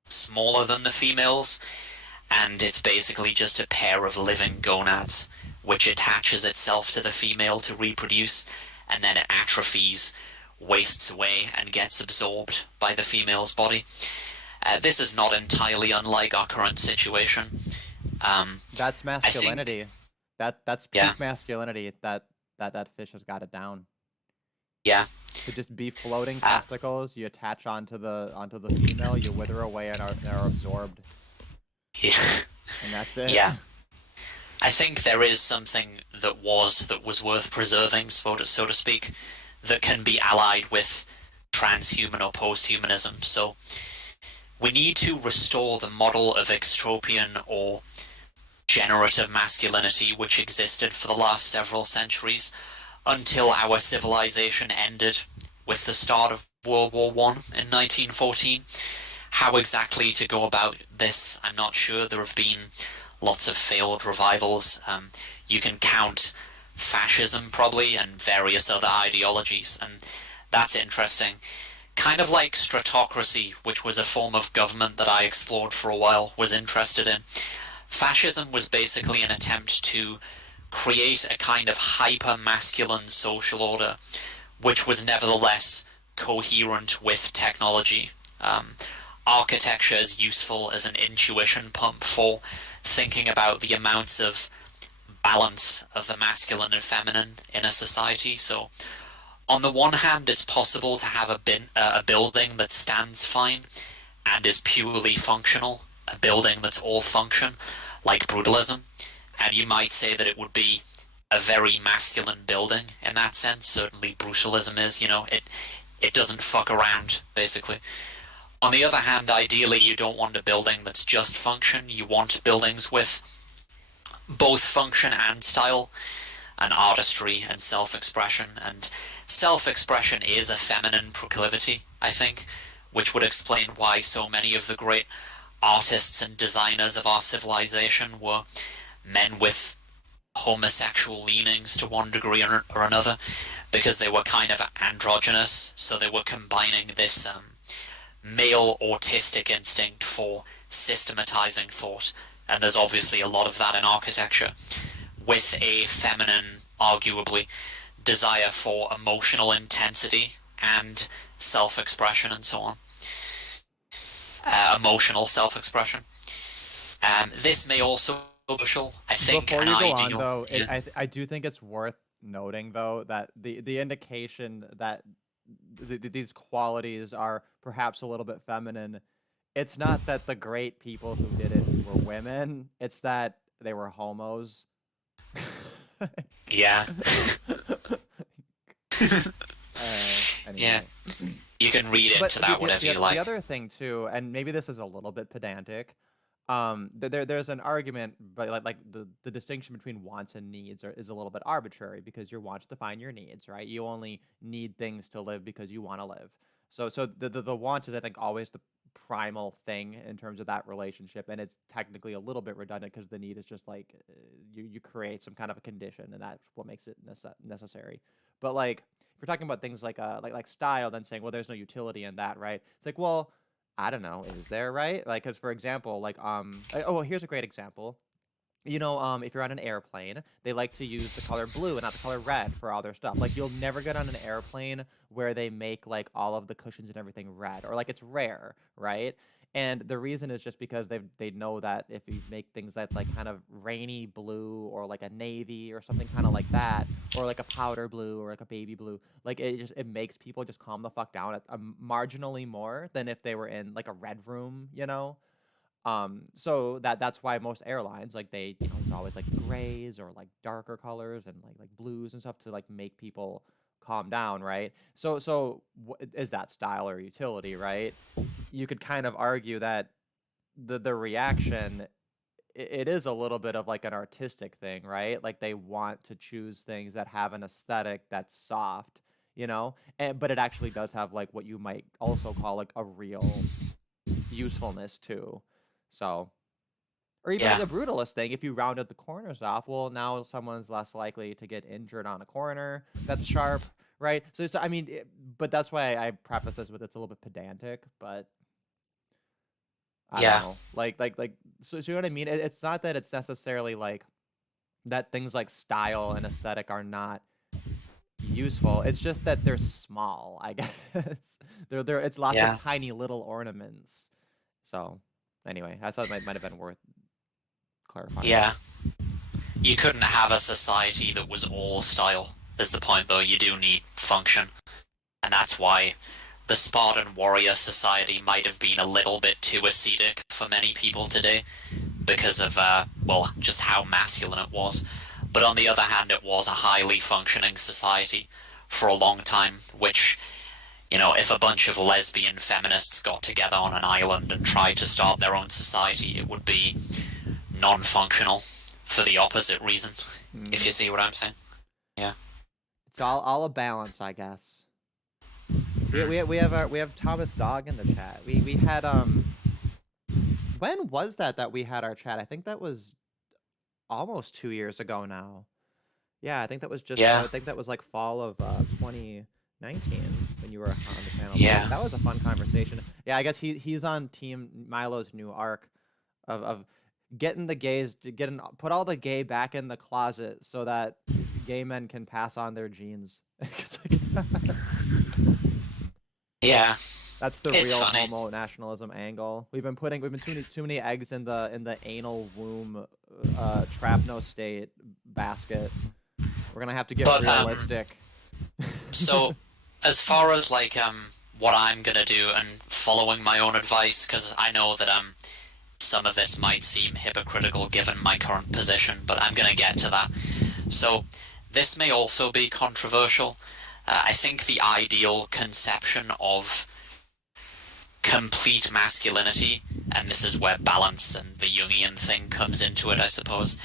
smaller than the females, and it's basically just a pair of living gonads which attaches itself to the female to reproduce, and then it atrophies, wastes away, and gets absorbed by the female's body. This is not entirely unlike our current situation. That's masculinity. That's peak masculinity. That fish has got it down. Yeah. To just be floating testicles, you attach onto the female, you wither away and are absorbed. Yeah. And that's it. Yeah. I think there is something that was worth preserving, so to speak, that can be allied with transhuman or posthumanism. So we need to restore the model of extropian or generative masculinity which existed for the last several centuries until our civilization ended with the start of World War I in 1914. How exactly to go about this, I'm not sure. There have been lots of failed revivals. You can count fascism probably and various other ideologies, and that's interesting. Kind of like stratocracy, which was a form of government that I explored for a while, was interested in. Fascism was basically an attempt to create a kind of hyper-masculine social order, which was nevertheless coherent with technology. Architecture is useful as an intuition pump for thinking about the amounts of balance of the masculine and feminine in a society. So, on the one hand, it's possible to have a building that stands fine and is purely functional, a building that's all function, like brutalism, and you might say that it would be a very masculine building in that sense. Certainly brutalism is, it doesn't fuck around, basically. On the other hand, ideally you don't want a building that's just function. You want buildings with both function and style, and artistry and self-expression, and self-expression is a feminine proclivity, I think, which would explain why so many of the great artists and designers of our civilization were men with homosexual leanings to one degree or another, because they were kind of androgynous, so they were combining this male autistic instinct for systematizing thought, and there's obviously a lot of that in architecture, with a feminine, arguably, desire for emotional intensity and self-expression and so on. Emotional self-expression. This may also be social. I think Before an you go ideal, on, though, yeah. I do think it's worth noting, though, that the indication that these qualities are perhaps a little bit feminine, it's not that the great people who did it were women, it's that they were homos. Yeah. Anyway. Yeah. You can read But into that whatever you like. the other thing too, and maybe this is a little bit pedantic, there's an argument, but like the distinction between wants and needs is a little bit arbitrary, because your wants define your needs, right? You only need things to live because you want to live. So the want is, I think, always the primal thing in terms of that relationship, and it's technically a little bit redundant because the need is just like you create some kind of a condition, and that's what makes it necessary. But like if we're talking about things like style, then saying, well, there's no utility in that, right? It's like, well, I don't know, is there, right? Like, because for example, like oh, here's a great example. If you're on an airplane, they like to use the color blue and not the color red for all their stuff. Like, you'll never get on an airplane where they make like all of the cushions and everything red, or like it's rare, right? And the reason is just because they know that if you make things that like kind of rainy blue, or like a navy or something kind of like that, or like a powder blue or like a baby blue, like it makes people just calm the fuck down marginally more than if they were in like a red room. So that's why most airlines, like, they, it's always like grays or like darker colors and like blues and stuff to like make people calm down, right? So is that style or utility, right? You could kind of argue that the reaction, it is a little bit of like an artistic thing, right? Like, they want to choose things that have an aesthetic that's soft, but it actually does have like what you might also call like a real usefulness too. So, or even like a brutalist thing, if you rounded the corners off, well, now someone's less likely to get injured on a corner that's sharp, right? So I mean, but that's why I preface this with, it's a little bit pedantic, but I don't know. So you know what I mean? It's not that it's necessarily like that things like style and aesthetic are not useful. It's just that they're small, I guess. It's lots of tiny little ornaments. So anyway, I thought it might have been worth clarifying. Yeah. You couldn't have a society that was all style, is the point, though. You do need function. And that's why the Spartan warrior society might have been a little bit too ascetic for many people today, because of, just how masculine it was. But on the other hand, it was a highly functioning society for a long time, which, if a bunch of lesbian feminists got together on an island and tried to start their own society, it would be non-functional for the opposite reason, if you see what I'm saying. Yeah. It's all a balance, I guess. We have Thomas Dog in the chat. We had when was that we had our chat? I think that was almost 2 years ago now. Yeah, I think that was just I think that was like fall of 2019 when you were on the panel. Yeah, that was a fun conversation. Yeah, I guess he's on Team Milo's new arc of getting the gays, put all the gay back in the closet so that gay men can pass on their genes. Yeah, that's the real homo nationalism angle. We've been too many eggs in the anal womb trapno state basket. We're gonna have to get realistic. So, as far as like what I'm gonna do, and following my own advice, because I know that some of this might seem hypocritical given my current position, but I'm gonna get to that. So, this may also be controversial. I think the ideal conception of complete masculinity, and this is where balance and the Jungian thing comes into it, I suppose,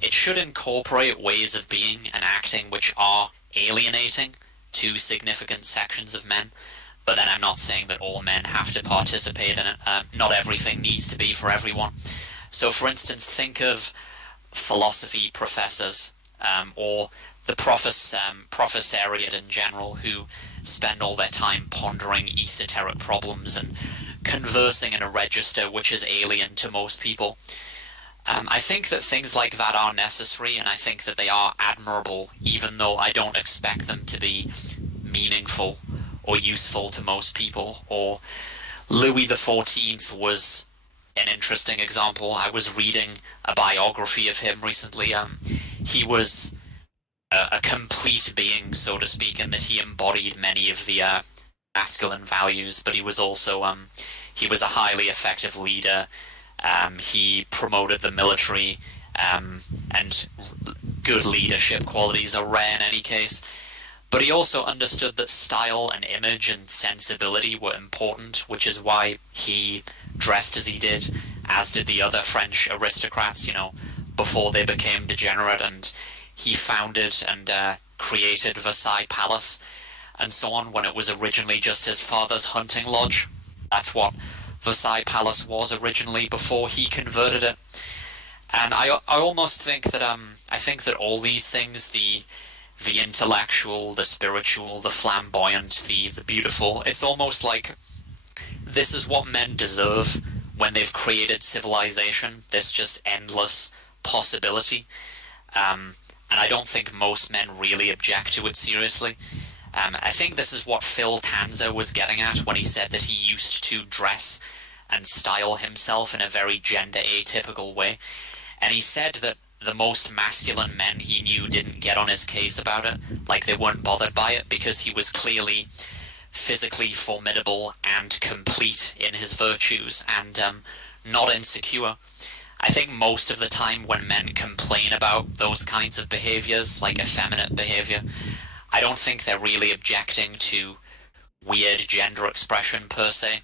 it should incorporate ways of being and acting which are alienating to significant sections of men. But then I'm not saying that all men have to participate in it. Not everything needs to be for everyone. So, for instance, think of philosophy professors, or the professoriate in general, who spend all their time pondering esoteric problems and conversing in a register which is alien to most people. I think that things like that are necessary, and I think that they are admirable, even though I don't expect them to be meaningful or useful to most people. Or Louis XIV was an interesting example. I was reading a biography of him recently. He was a complete being, so to speak, in that he embodied many of the masculine values, but he was also he was a highly effective leader. He promoted the military, and good leadership qualities are rare in any case. But he also understood that style and image and sensibility were important, which is why he dressed as he did, as did the other French aristocrats, before they became degenerate. And he founded and created Versailles Palace and so on when it was originally just his father's hunting lodge. That's what Versailles Palace was originally before he converted it. And I almost think that I think that all these things, the intellectual, the spiritual, the flamboyant, the beautiful, it's almost like this is what men deserve when they've created civilization, this just endless possibility. And I don't think most men really object to it seriously. I think this is what Phil Tanzer was getting at when he said that he used to dress and style himself in a very gender atypical way. And he said that the most masculine men he knew didn't get on his case about it, like they weren't bothered by it, because he was clearly physically formidable and complete in his virtues and not insecure. I think most of the time when men complain about those kinds of behaviors, like effeminate behavior, I don't think they're really objecting to weird gender expression per se.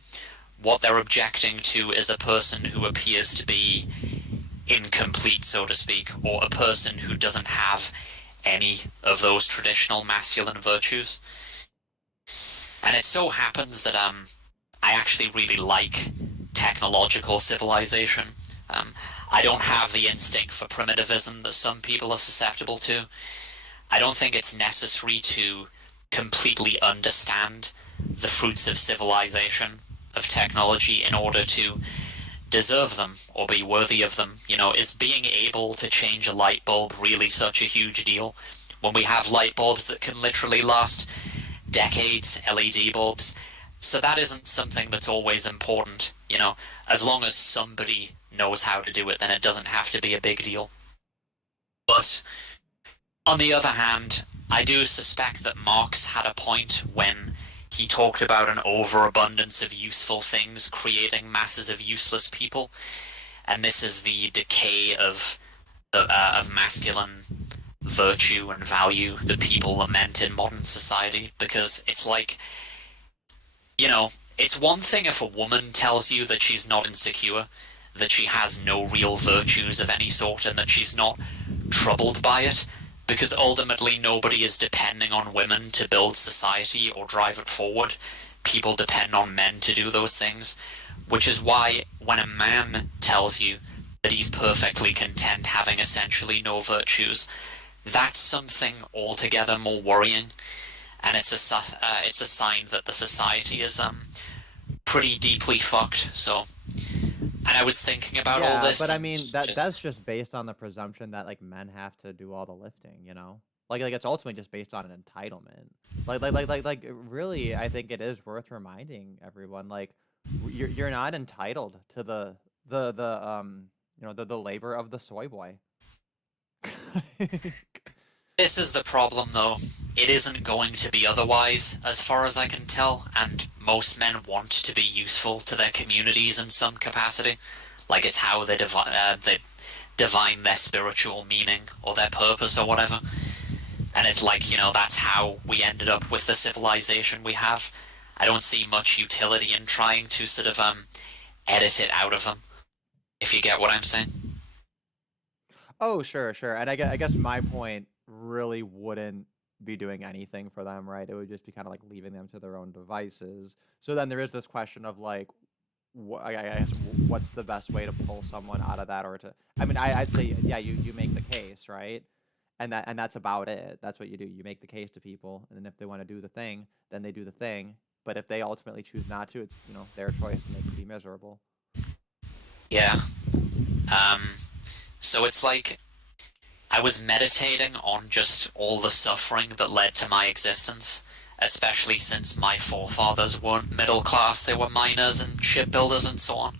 What they're objecting to is a person who appears to be incomplete, so to speak, or a person who doesn't have any of those traditional masculine virtues. And it so happens that I actually really like technological civilization. I don't have the instinct for primitivism that some people are susceptible to. I don't think it's necessary to completely understand the fruits of civilization, of technology, in order to deserve them or be worthy of them. Is being able to change a light bulb really such a huge deal when we have light bulbs that can literally last decades, LED bulbs? So that isn't something that's always important. As long as somebody knows how to do it, then it doesn't have to be a big deal. But on the other hand, I do suspect that Marx had a point when he talked about an overabundance of useful things creating masses of useless people, and this is the decay of masculine virtue and value that people lament in modern society. Because it's like, it's one thing if a woman tells you that she's not insecure, that she has no real virtues of any sort, and that she's not troubled by it, because ultimately nobody is depending on women to build society or drive it forward. People depend on men to do those things, which is why when a man tells you that he's perfectly content having essentially no virtues, that's something altogether more worrying, and it's a sign that the society is pretty deeply fucked. So, and I was thinking about all this. But I mean that's just based on the presumption that like men have to do all the lifting, Like it's ultimately just based on an entitlement. Like really, I think it is worth reminding everyone, like you're not entitled to the labor of the soy boy. This is the problem, though. It isn't going to be otherwise, as far as I can tell, and most men want to be useful to their communities in some capacity. Like, it's how they divine their spiritual meaning, or their purpose, or whatever. And it's like, that's how we ended up with the civilization we have. I don't see much utility in trying to sort of edit it out of them, if you get what I'm saying. Oh, sure. And I guess my point really wouldn't be doing anything for them, right? It would just be kind of like leaving them to their own devices. So then there is this question of like, I guess, what's the best way to pull someone out of that, or to? I mean, I'd say, yeah, you make the case, right? And that's about it. That's what you do. You make the case to people, and then if they want to do the thing, then they do the thing, But if they ultimately choose not to, it's, you know, their choice and they can be miserable. Yeah. So it's like I was meditating on just all the suffering that led to my existence, especially since my forefathers weren't middle class, they were miners and shipbuilders and so on.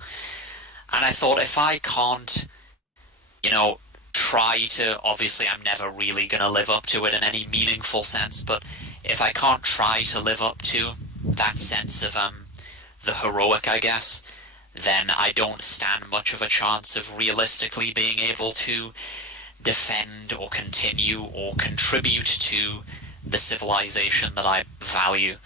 And I thought, if I can't, you know, try to, obviously I'm never really going to live up to it in any meaningful sense, but if I can't try to live up to that sense of the heroic, I guess, then I don't stand much of a chance of realistically being able to defend or continue or contribute to the civilization that I value.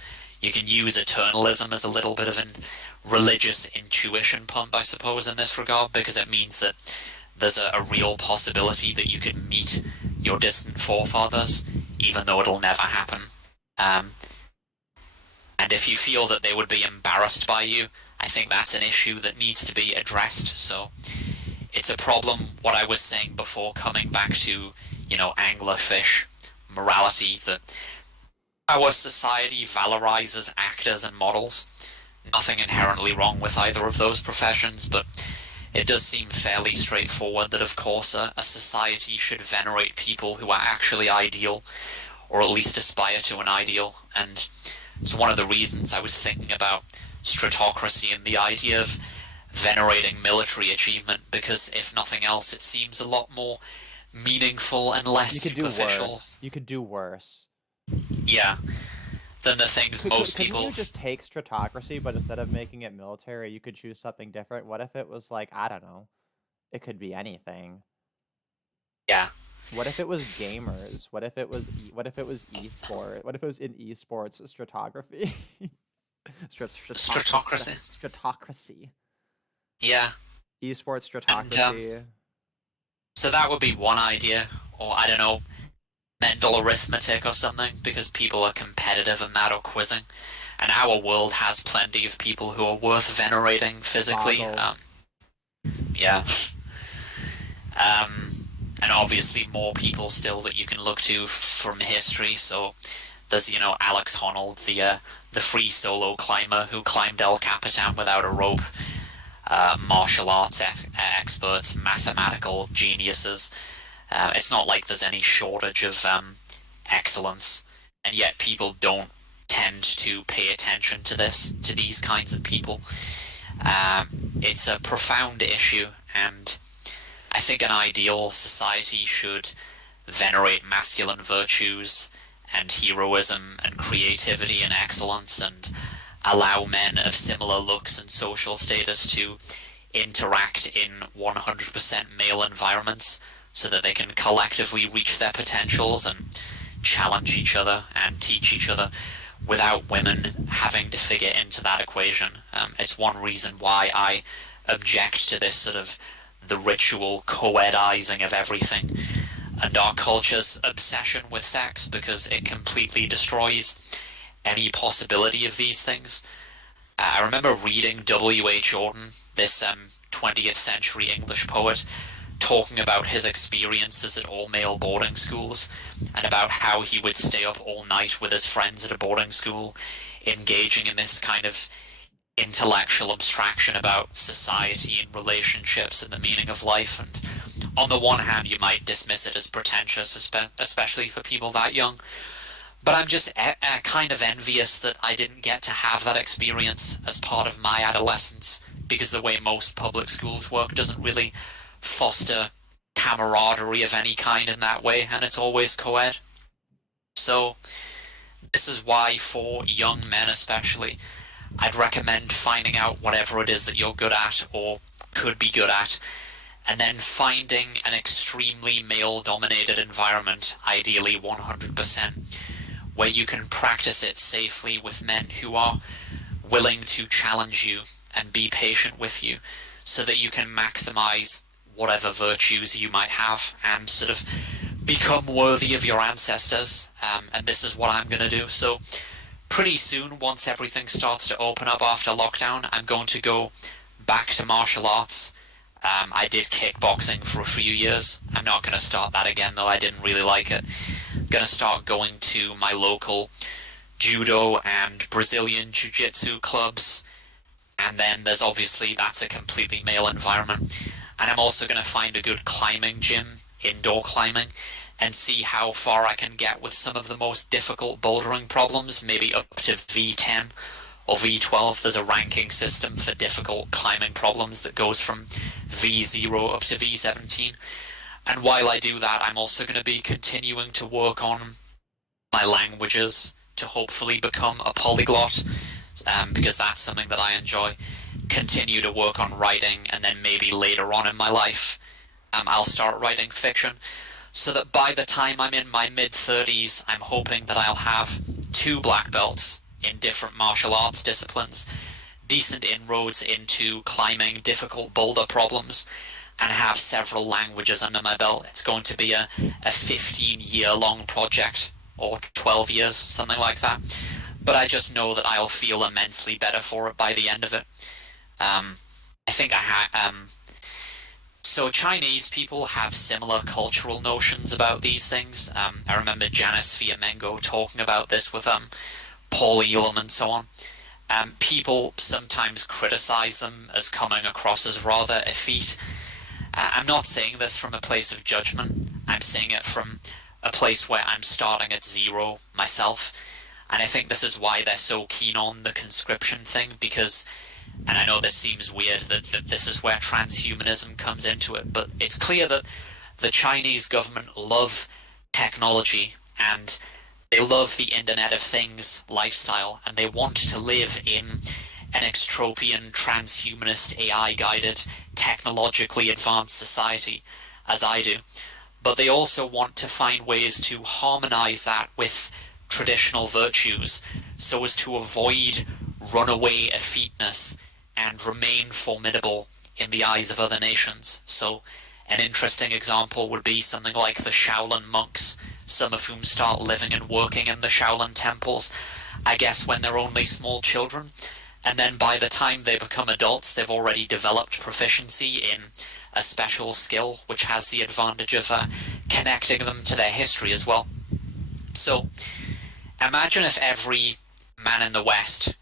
You can use eternalism as a little bit of a religious intuition pump, I suppose, in this regard, because it means that there's a real possibility that you could meet your distant forefathers, even though it'll never happen. And if you feel that they would be embarrassed by you, I think that's an issue that needs to be addressed. So it's a problem, what I was saying before, coming back to, you know, anglerfish morality, that our society valorizes actors and models. Nothing inherently wrong with either of those professions, but it does seem fairly straightforward that, of course, a society should venerate people who are actually ideal, or at least aspire to an ideal. And it's one of the reasons I was thinking about stratocracy and the idea of venerating military achievement, because if nothing else, it seems a lot more meaningful and less superficial. You could do worse. Yeah. Than the things most people... Couldn't you just take stratocracy, but instead of making it military, you could choose something different? What if it was like, I don't know, it could be anything. Yeah. What if it was gamers? What if it was esport? What if it was in esports stratography? Stratocracy. Stratocracy. Yeah. Esports stratocracy. And, so that would be one idea, or I don't know, mental arithmetic or something, because people are competitive in that, or quizzing. And our world has plenty of people who are worth venerating physically. Yeah. And obviously more people still that you can look to from history. So there's, you know, Alex Honnold, the free solo climber who climbed El Capitan without a rope. Martial arts experts, mathematical geniuses. It's not like there's any shortage of excellence, and yet people don't tend to pay attention to these kinds of people. It's a profound issue, and I think an ideal society should venerate masculine virtues and heroism and creativity and excellence, and allow men of similar looks and social status to interact in 100% male environments, so that they can collectively reach their potentials and challenge each other and teach each other without women having to figure into that equation. It's one reason why I object to this sort of the ritual co-edizing of everything and our culture's obsession with sex, because it completely destroys any possibility of these things. I remember reading W.H. Auden, this 20th century English poet, talking about his experiences at all-male boarding schools, and about how he would stay up all night with his friends at a boarding school, engaging in this kind of intellectual abstraction about society and relationships and the meaning of life. And on the one hand, you might dismiss it as pretentious, especially for people that young, but I'm just kind of envious that I didn't get to have that experience as part of my adolescence, because the way most public schools work doesn't really foster camaraderie of any kind in that way, and it's always co-ed. So this is why, for young men especially, I'd recommend finding out whatever it is that you're good at or could be good at, and then finding an extremely male-dominated environment, ideally 100%, where you can practice it safely with men who are willing to challenge you and be patient with you, so that you can maximize whatever virtues you might have and sort of become worthy of your ancestors. And this is what I'm going to do. So pretty soon, once everything starts to open up after lockdown, I'm going to go back to martial arts. I did kickboxing for a few years. I'm not going to start that again, though. I didn't really like it. I'm going to start going to my local judo and Brazilian jiu-jitsu clubs. And then there's obviously, that's a completely male environment. And I'm also going to find a good climbing gym, indoor climbing, and see how far I can get with some of the most difficult bouldering problems, maybe up to V10 or V12. There's a ranking system for difficult climbing problems that goes from V0 up to V17. And while I do that, I'm also going to be continuing to work on my languages to hopefully become a polyglot, because that's something that I enjoy. Continue to work on writing, and then maybe later on in my life, I'll start writing fiction, so that by the time I'm in my mid-30s, I'm hoping that I'll have 2 black belts in different martial arts disciplines, decent inroads into climbing difficult boulder problems, and have several languages under my belt. It's going to be a 15-year-long project, or 12 years, something like that. But I just know that I'll feel immensely better for it by the end of it. I think so Chinese people have similar cultural notions about these things. I remember Janice Fiamengo talking about this with Paul Elam and so on. People sometimes criticize them as coming across as rather effete. I'm not saying this from a place of judgment. I'm saying it from a place where I'm starting at 0 myself. And I think this is why they're so keen on the conscription thing, because, and I know this seems weird that this is where transhumanism comes into it, but it's clear that the Chinese government love technology, and they love the Internet of Things lifestyle, and they want to live in an extropian, transhumanist, AI-guided, technologically advanced society, as I do. But they also want to find ways to harmonize that with traditional virtues, so as to avoid runaway effeteness and remain formidable in the eyes of other nations. So an interesting example would be something like the Shaolin monks, some of whom start living and working in the Shaolin temples, I guess when they're only small children, and then by the time they become adults, they've already developed proficiency in a special skill, which has the advantage of connecting them to their history as well. So imagine if every man in the West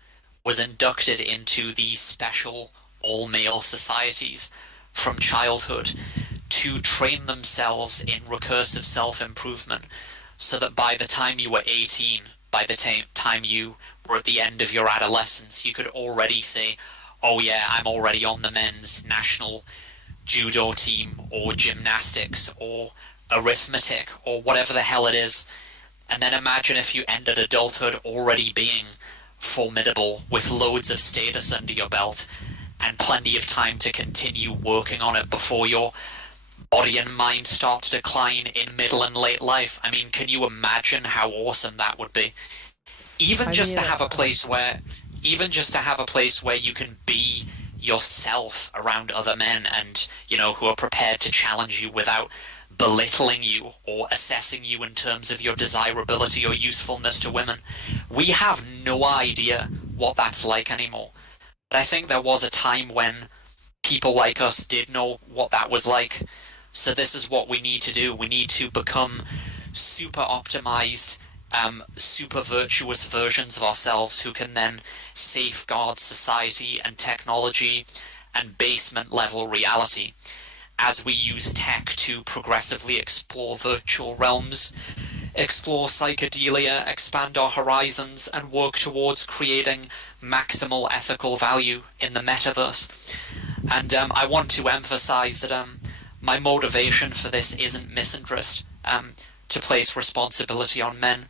was inducted into these special all-male societies from childhood to train themselves in recursive self-improvement, so that by the time you were 18, by the time you were at the end of your adolescence, you could already say, oh yeah, I'm already on the men's national judo team, or gymnastics, or arithmetic, or whatever the hell it is. And then imagine if you ended adulthood already being formidable, with loads of status under your belt, and plenty of time to continue working on it before your body and mind start to decline in middle and late life. I mean, can you imagine how awesome that would be? Even just to have a place where you can be yourself around other men, and, you know, who are prepared to challenge you without belittling you or assessing you in terms of your desirability or usefulness to women. We have no idea what that's like anymore. But I think there was a time when people like us did know what that was like. So this is what we need to do. We need to become super optimized, super virtuous versions of ourselves who can then safeguard society and technology and basement level reality as we use tech to progressively explore virtual realms, explore psychedelia, expand our horizons, and work towards creating maximal ethical value in the metaverse. And I want to emphasize that my motivation for this isn't misinterest, to place responsibility on men.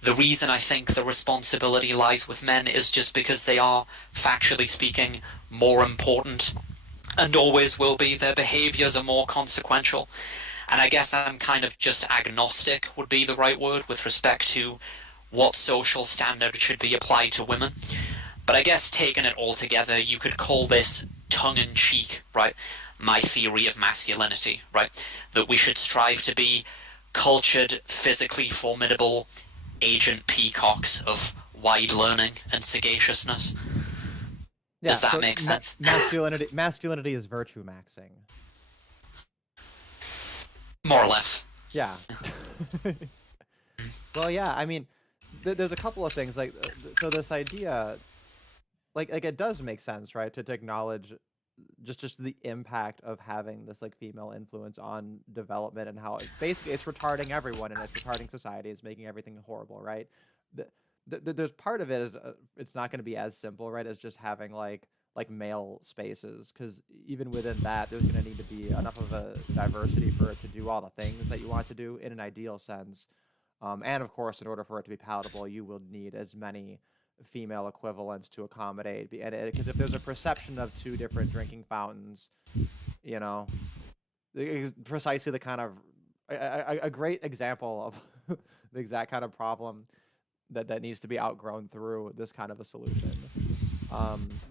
The reason I think the responsibility lies with men is just because they are, factually speaking, more important, and always will be. Their behaviors are more consequential. And I guess I'm kind of just agnostic, would be the right word, with respect to what social standard should be applied to women. But I guess taking it all together, you could call this tongue-in-cheek, right? My theory of masculinity, right? That we should strive to be cultured, physically formidable agent peacocks of wide learning and sagaciousness. Yeah, Does that so make sense? Masculinity is virtue maxing. More or less. Yeah. Well, yeah, I mean, there's a couple of things like so this idea like it does make sense, right, to acknowledge just the impact of having this like female influence on development and how basically it's retarding everyone and it's retarding society. It's making everything horrible, right? The, there's part of it is it's not going to be as simple, right, as just having like male spaces, because even within that, there's going to need to be enough of a diversity for it to do all the things that you want to do in an ideal sense. And of course, in order for it to be palatable, you will need as many female equivalents to accommodate. And because if there's a perception of two different drinking fountains, you know, precisely the kind of a great example of the exact kind of problem that needs to be outgrown through this kind of a solution.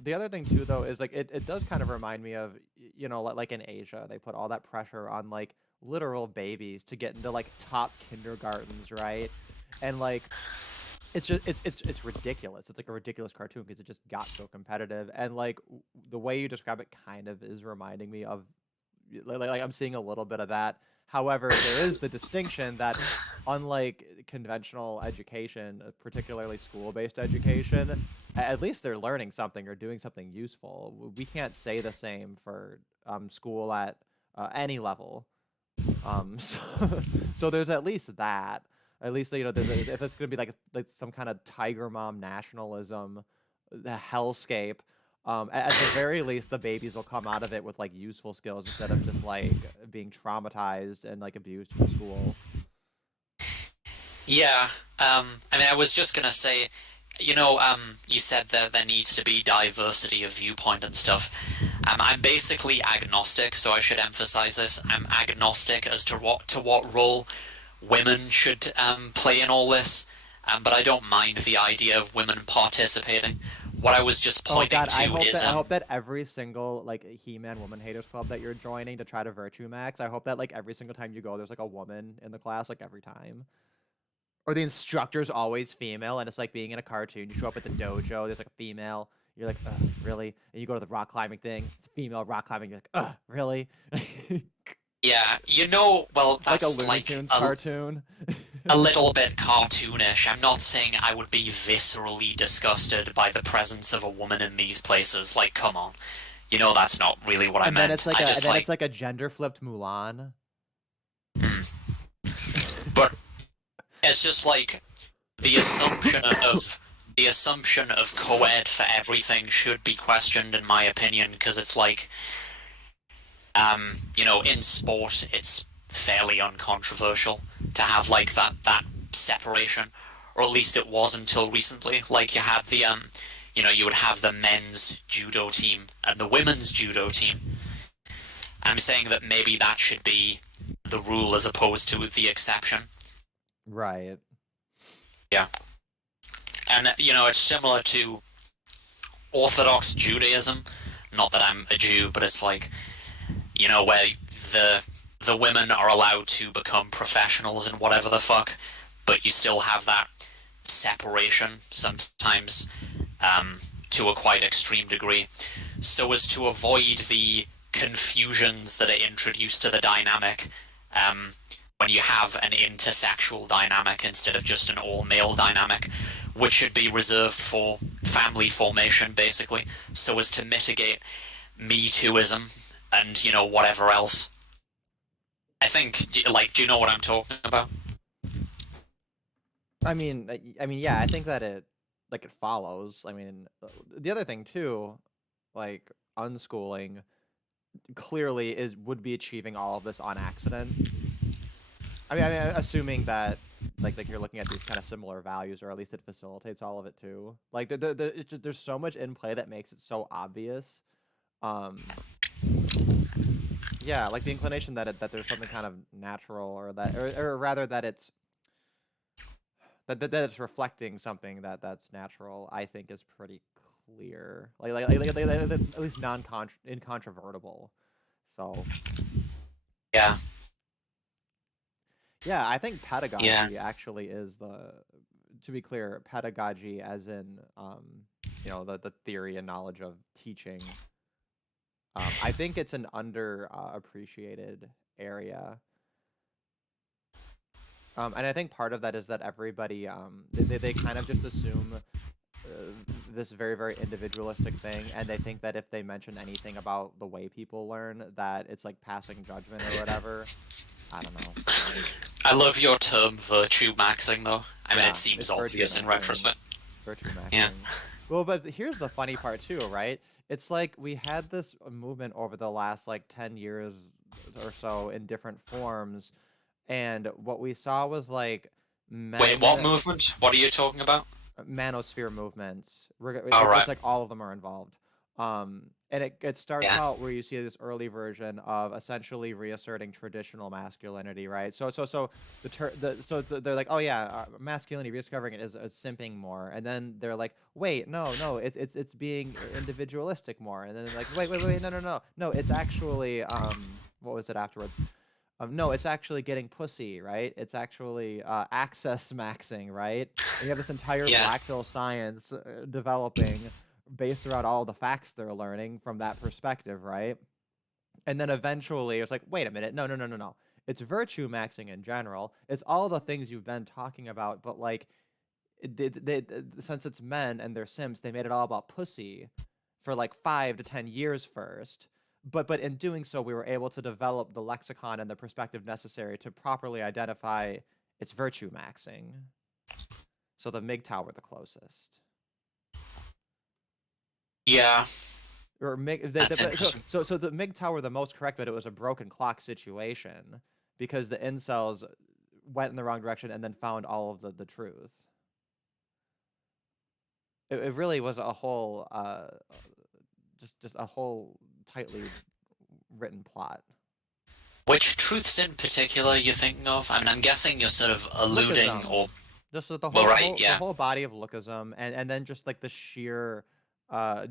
The other thing too, though, is like it does kind of remind me of, you know, like in Asia, they put all that pressure on like literal babies to get into like top kindergartens, right? And like it's just it's ridiculous. It's like a ridiculous cartoon because it just got so competitive. And like the way you describe it kind of is reminding me of like I'm seeing a little bit of that. However, there is the distinction that unlike conventional education, particularly school-based education, at least they're learning something or doing something useful. We can't say the same for school at any level. So, so there's at least that. At least, you know, if it's going to be like some kind of tiger mom nationalism, the hellscape, at the very least, the babies will come out of it with like useful skills instead of just like being traumatized and like abused from school. Yeah, I mean, I was just gonna say, you know, you said that there needs to be diversity of viewpoint and stuff. I'm basically agnostic, so I should emphasize this. I'm agnostic as to what role women should play in all this, but I don't mind the idea of women participating. What I was just pointing God, to is I hope that every single like He-Man Woman Haters Club that you're joining to try to virtue max, I hope that like every single time you go, there's like a woman in the class, like every time. Or the instructor's always female, and it's like being in a cartoon. You show up at the dojo, there's like a female. You're like, ugh, really? And you go to the rock climbing thing, it's female rock climbing. You're like, ugh, really? yeah, you know, well, Like a that's Looney Tunes cartoon. a little bit cartoonish. I'm not saying I would be viscerally disgusted by the presence of a woman in these places. Like, come on, you know that's not really what I meant. Then it's like it's like a gender flipped Mulan. But it's just like the assumption of co-ed for everything should be questioned, in my opinion, because it's like, you know, in sport, it's fairly uncontroversial to have like that separation, or at least it was until recently. Like you had the you know, you would have the men's judo team and the women's judo team. I'm saying that maybe that should be the rule as opposed to the exception. Right. Yeah. And, you know, it's similar to Orthodox Judaism. Not that I'm a Jew, but it's like, you know, where the women are allowed to become professionals and whatever the fuck, but you still have that separation sometimes, to a quite extreme degree, so as to avoid the confusions that are introduced to the dynamic, when you have an intersexual dynamic instead of just an all-male dynamic, which should be reserved for family formation, basically, so as to mitigate Me Tooism and, you know, whatever else. I think, like, do you know what I'm talking about? I mean, yeah, I think that it follows. I mean, the other thing too, like unschooling, clearly would be achieving all of this on accident. I mean, assuming that like you're looking at these kind of similar values, or at least it facilitates all of it too. Like there's so much in play that makes it so obvious. Yeah, like the inclination that there's something kind of natural, or that, or rather that it's that it's reflecting something that's natural, I think is pretty clear. Like at least incontrovertible. So Yeah. yeah, I think pedagogy actually is to be clear, pedagogy as in you know, the theory and knowledge of teaching. I think it's an under appreciated area. And I think part of that is that everybody they kind of just assume this very, very individualistic thing, and they think that if they mention anything about the way people learn, that it's like passing judgment or whatever. I don't know. I love your term virtue maxing, though. I mean, Yeah, it seems it's virtue obvious in maxing. retrospect. Virtue maxing. Yeah. Well, but here's the funny part too, right? It's like we had this movement over the last like 10 years or so in different forms, and what we saw was like Wait, what movement? What are you talking about? manosphere movements. All right. It's like all of them are involved. And it starts Yeah. out where you see this early version of essentially reasserting traditional masculinity, right? So they're like, oh yeah, masculinity, rediscovering it is simping more, and then they're like, wait, no, it's being individualistic more, and then they're like, wait, no, it's actually what was it afterwards? No, it's actually getting pussy, right? It's actually access maxing, right? And you have this entire Yeah. black pill science developing based around all the facts they're learning from that perspective, right? And then eventually it's like, wait a minute, no. It's virtue maxing in general. It's all the things you've been talking about, but like, since it's men and they're simps, they made it all about pussy for like 5 to 10 years first. But in doing so, we were able to develop the lexicon and the perspective necessary to properly identify its virtue maxing. So the MGTOW were the closest. Yeah. Or That's interesting. so the MGTOW were the most correct, but it was a broken clock situation because the incels went in the wrong direction and then found all of the truth. It really was a whole just a whole tightly written plot. Which truths in particular you're thinking of? I mean, I'm guessing you're sort of alluding Lookism. or... Just the whole, Well, right, the yeah. whole body of lookism, and then just like the sheer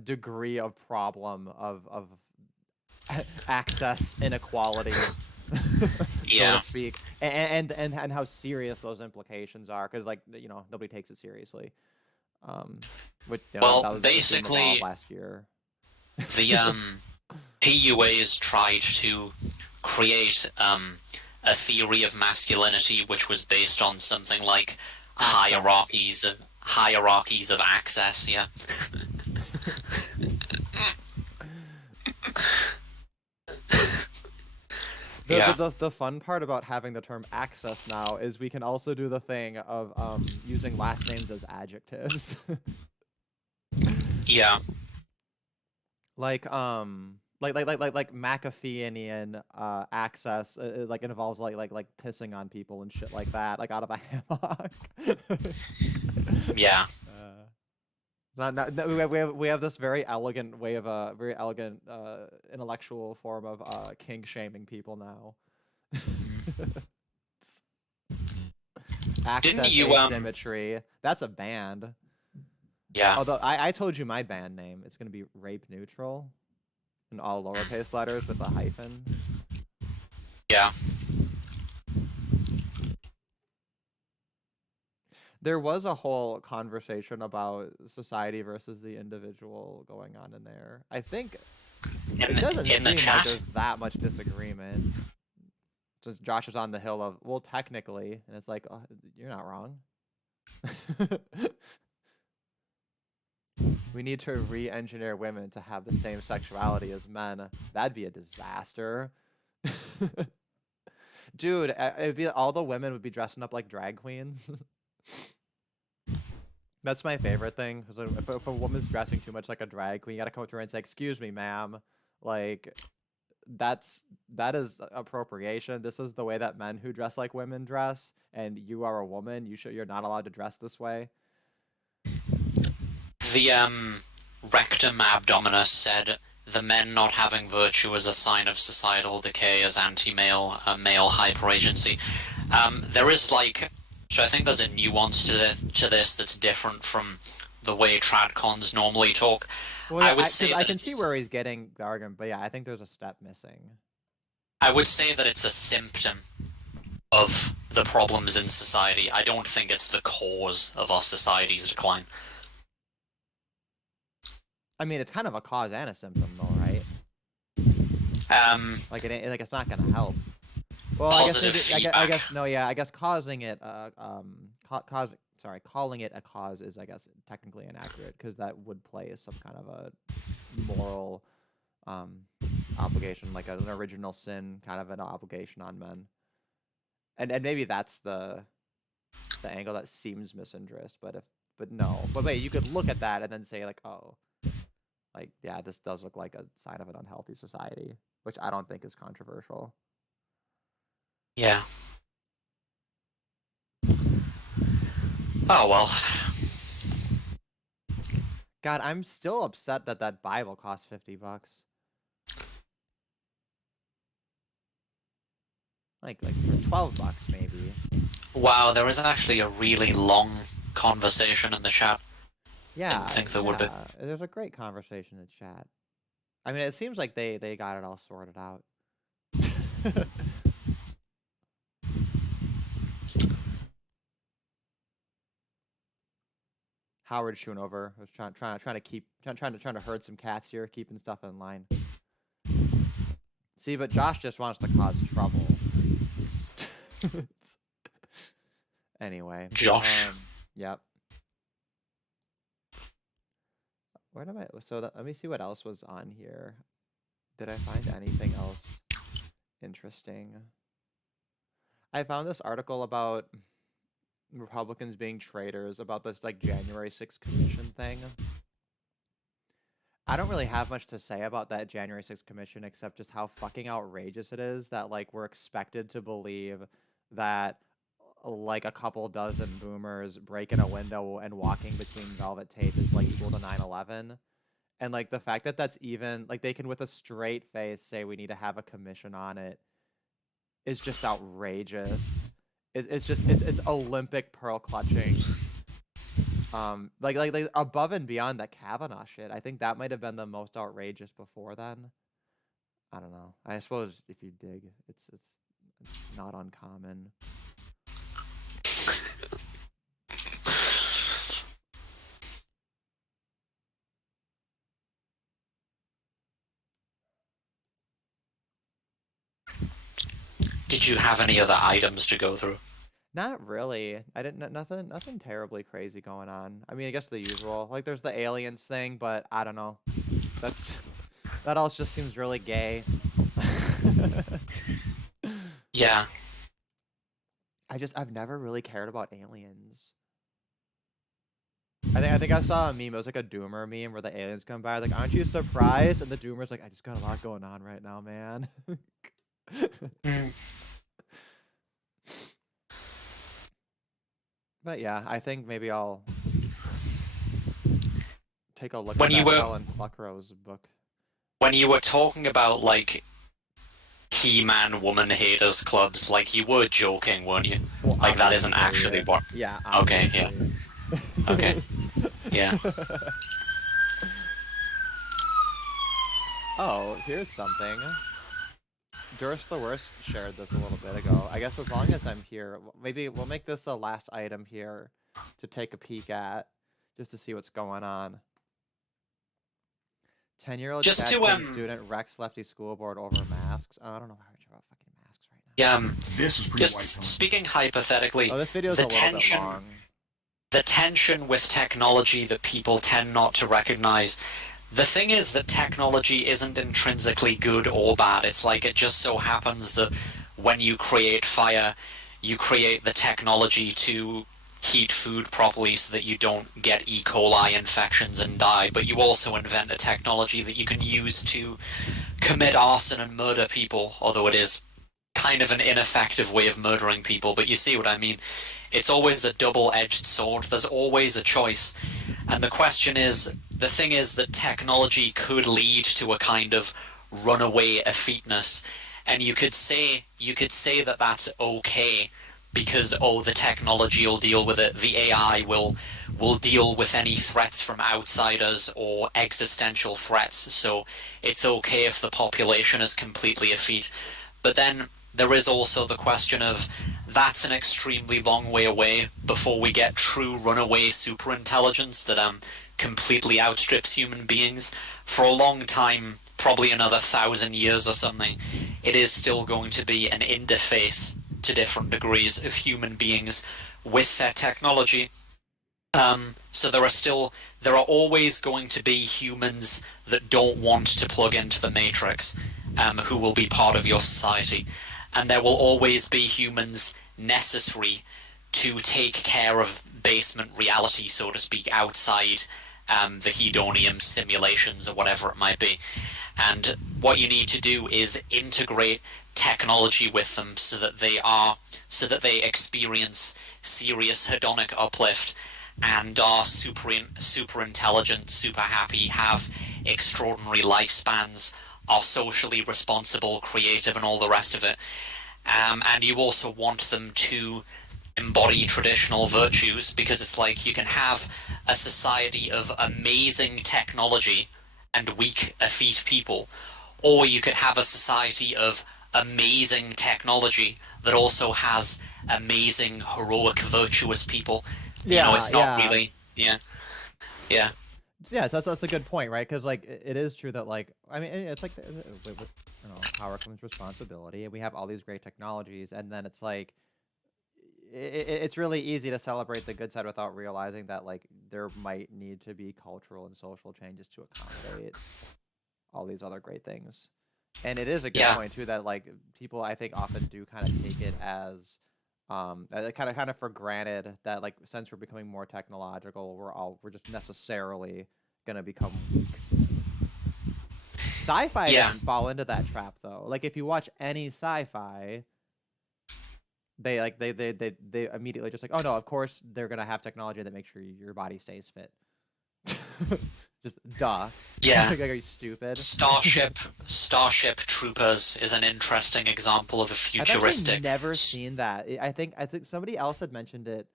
degree of problem of access inequality, so Yeah. to speak, and how serious those implications are, because like nobody takes it seriously. Which Well, that was basically, the law last year. The PUAs tried to create a theory of masculinity which was based on something like hierarchies of access. Yeah. The fun part about having the term access now is we can also do the thing of using last names as adjectives. Yeah. like McAfeeanian access like involves like pissing on people and shit like that, like out of a hammock. Yeah. We have this very elegant way of very elegant intellectual form of kink shaming people now. Access Didn't you asymmetry. That's a band. Yeah. Although I told you my band name. It's gonna be Rape Neutral, in all lowercase letters with a hyphen. Yeah. There was a whole conversation about society versus the individual going on in there. I think it doesn't seem like there's that much disagreement. Since Josh is on the hill of, well, technically, and it's like, oh, you're not wrong. We need to re-engineer women to have the same sexuality as men. That'd be a disaster. Dude, it'd be all the women would be dressing up like drag queens. That's my favorite thing. If a woman's dressing too much like a drag queen, you gotta come up to her and say, "Excuse me, ma'am." Like, that is appropriation. This is the way that men who dress like women dress, and you are a woman. You're not allowed to dress this way. The rectum abdominis said the men not having virtue is a sign of societal decay as anti-male, male hyperagency. There is like, so I think there's a nuance to this that's different from the way tradcons normally talk. Well, yeah, I would say I can see where he's getting the argument, but yeah, I think there's a step missing. I would say that it's a symptom of the problems in society. I don't think it's the cause of our society's decline. I mean, it's kind of a cause and a symptom, though, right? Like it's not gonna help. Well, I guess positive maybe feedback. I guess no, yeah, I guess causing it calling it a cause is, I guess, technically inaccurate, because that would place some kind of a moral um obligation, like an original sin kind of an obligation on men. And maybe that's the angle that seems misinterest, but no. But wait, you could look at that and then say like, oh, like, yeah, this does look like a sign of an unhealthy society, which I don't think is controversial. Yeah. Oh well. God, I'm still upset that that Bible cost $50. Like for $12 maybe. Wow, there is actually a really long conversation in the chat. Yeah, Didn't think there would be. There's a great conversation in chat. I mean, it seems like they got it all sorted out. Howard Schoonover was trying to herd some cats here, keeping stuff in line. See, but Josh just wants to cause trouble. Anyway, Josh. Yep. Where am I? So let me see what else was on here. Did I find anything else interesting? I found this article about Republicans being traitors, about this like January 6th commission thing. I don't really have much to say about that January 6th commission, except just how fucking outrageous it is that like we're expected to believe that like a couple dozen boomers breaking a window and walking between velvet tape is like equal to 9/11. And like the fact that that's even like they can with a straight face say we need to have a commission on it is just outrageous. It's Olympic pearl clutching. Like above and beyond that Kavanaugh shit. I think that might have been the most outrageous before then. I don't know. I suppose if you dig, it's not uncommon. Did you have any other items to go through? Not really. I didn't. Nothing terribly crazy going on. I mean, I guess the usual. Like, there's the aliens thing, but I don't know. That all just seems really gay. Yeah. I've never really cared about aliens. I think I saw a meme. It was like a Doomer meme where the aliens come by, like, aren't you surprised? And the Doomer's like, I just got a lot going on right now, man. But yeah, I think maybe I'll take a look at Helen Pluckrow's book. When you were talking about like He-Man woman haters clubs, like you were joking, weren't you? Well, like that isn't actually what. Yeah. Okay. Yeah. Okay. Yeah. Oh, here's something. Durst the Worst shared this a little bit ago. I guess as long as I'm here, maybe we'll make this a last item here to take a peek at, just to see what's going on. 10-year-old student wrecks Lefty school board over masks. Oh, I don't know how much about fucking masks right now. Yeah. This was pretty just speaking hypothetically. Oh, this video is a little bit long. The tension with technology that people tend not to recognize. The thing is that technology isn't intrinsically good or bad. It's like it just so happens that when you create fire, you create the technology to heat food properly so that you don't get E. coli infections and die, but you also invent a technology that you can use to commit arson and murder people, although it is kind of an ineffective way of murdering people, but you see what I mean. It's always a double-edged sword. There's always a choice. And the question is, the thing is that technology could lead to a kind of runaway effeteness, and you could say that that's okay because, oh, the technology will deal with it, the AI will deal with any threats from outsiders or existential threats, so it's okay if the population is completely effete. But then there is also the question of that's an extremely long way away before we get true runaway superintelligence that completely outstrips human beings. For a long time, probably another 1,000 years or something, it is still going to be an interface to different degrees of human beings with their technology. So there are always going to be humans that don't want to plug into the Matrix, who will be part of your society. And there will always be humans necessary to take care of basement reality, so to speak, outside the hedonium simulations or whatever it might be. And what you need to do is integrate technology with them so that they experience serious hedonic uplift and are super intelligent, super happy, have extraordinary lifespans, are socially responsible, creative, and all the rest of it. And you also want them to embody traditional virtues, because it's like you can have a society of amazing technology and weak, effete people, or you could have a society of amazing technology that also has amazing, heroic, virtuous people. It's not really, yeah. Yeah, so that's a good point, right? Because like it is true that like I mean it's like with power comes responsibility, and we have all these great technologies, and then it's like it's really easy to celebrate the good side without realizing that like there might need to be cultural and social changes to accommodate all these other great things. And it is a good point too that like people I think often do kind of take it as kind of for granted that like since we're becoming more technological, we're just necessarily gonna become weak. Sci-fi doesn't fall into that trap though. Like if you watch any sci-fi, they immediately just like, oh no, of course they're gonna have technology that makes sure your body stays fit. Just duh. Yeah. Like, are you stupid? Starship Troopers is an interesting example of a futuristic. I've never seen that. I think somebody else had mentioned it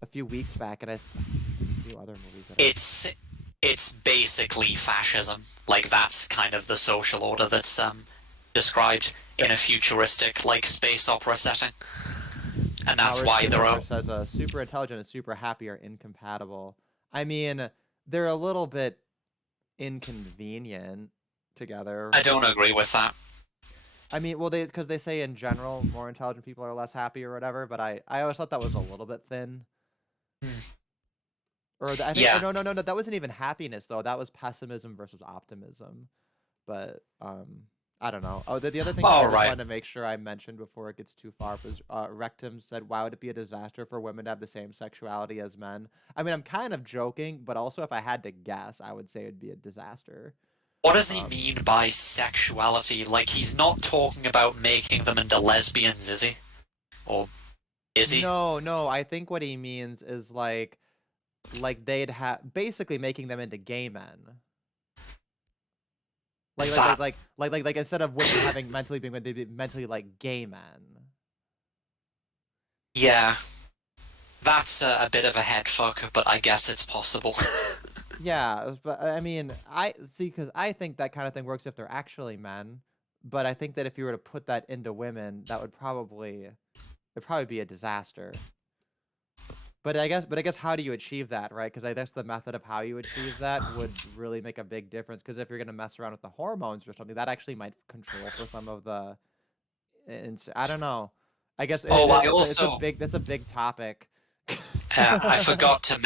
a few weeks back, and a few other movies. It's basically fascism. Like that's kind of the social order that's described in a futuristic like space opera setting, and that's why there are. Says super intelligent and super happy are incompatible. I mean, they're a little bit inconvenient together. I don't agree with that. I mean, well, because they say in general more intelligent people are less happy or whatever, but I always thought that was a little bit thin. Or I think no, that wasn't even happiness though. That was pessimism versus optimism. But I don't know. Oh, the other thing I just wanted to make sure I mentioned before it gets too far was Rectum said, why would it be a disaster for women to have the same sexuality as men? I mean, I'm kind of joking, but also if I had to guess, I would say it would be a disaster. What does he mean by sexuality? Like, he's not talking about making them into lesbians, is he? Or is he? No. I think what he means is like they'd have basically making them into gay men. Like instead of women having they'd be mentally like gay men. Yeah, that's a bit of a head fuck, but I guess it's possible. Yeah, but I mean, because I think that kind of thing works if they're actually men, but I think that if you were to put that into women, that would probably be a disaster. But I guess how do you achieve that, right? Because I guess the method of how you achieve that would really make a big difference. Because if you're gonna mess around with the hormones or something, that actually might control for some of the. I don't know. I guess. That's a big topic. I forgot to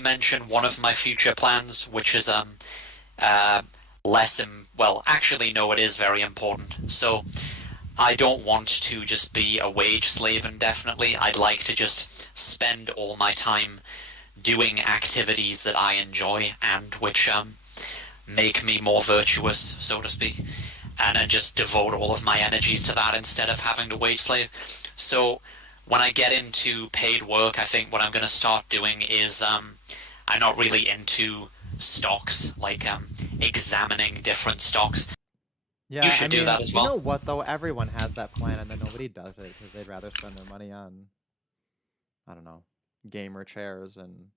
mention one of my future plans, which is actually no, it is very important. So I don't want to just be a wage slave indefinitely. I'd like to just spend all my time doing activities that I enjoy and which make me more virtuous, so to speak, and just devote all of my energies to that instead of having to wage slave. So when I get into paid work, I think what I'm going to start doing is I'm not really into stocks, like examining different stocks. Yeah, you should do that as well. You know what, though? Everyone has that plan, and then nobody does it because they'd rather spend their money on, I don't know, gamer chairs and...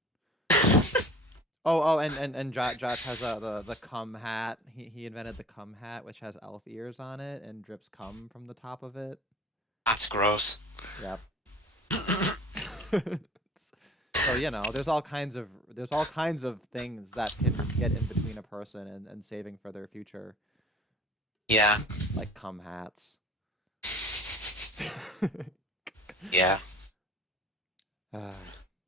and Josh has the cum hat. He invented the cum hat, which has elf ears on it and drips cum from the top of it. That's gross. Yep. So there's all kinds of things that can get in between a person and saving for their future. Yeah. Like cum hats. Yeah.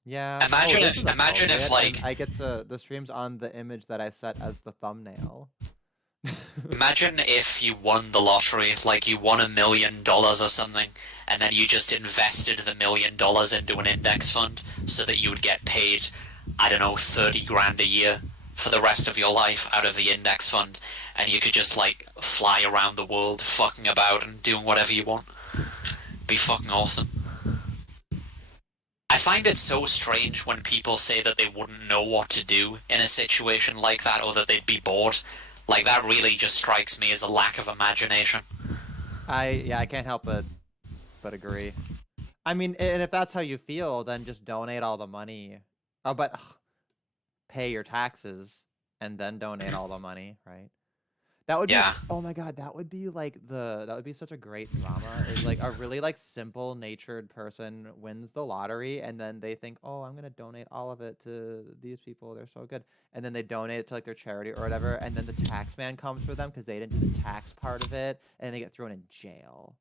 Yeah. Imagine this if- is imagine if, appropriate, and like- I get to the stream's on the image that I set as the thumbnail. Imagine if you won the lottery, like you won $1 million or something, and then you just invested the $1 million into an index fund so that you would get paid, I don't know, 30 grand a year for the rest of your life out of the index fund, and you could just like fly around the world fucking about and doing whatever you want. Be fucking awesome. I find it so strange when people say that they wouldn't know what to do in a situation like that, or that they'd be bored. Like, that really just strikes me as a lack of imagination. I can't help but agree. I mean, and if that's how you feel, then just donate all the money. Oh, but pay your taxes and then donate all the money, right? That would be, oh my god, that would be like that would be such a great drama. Is like a really like simple natured person wins the lottery and then they think, oh, I'm gonna donate all of it to these people, they're so good, and then they donate it to like their charity or whatever, and then the tax man comes for them because they didn't do the tax part of it, and they get thrown in jail.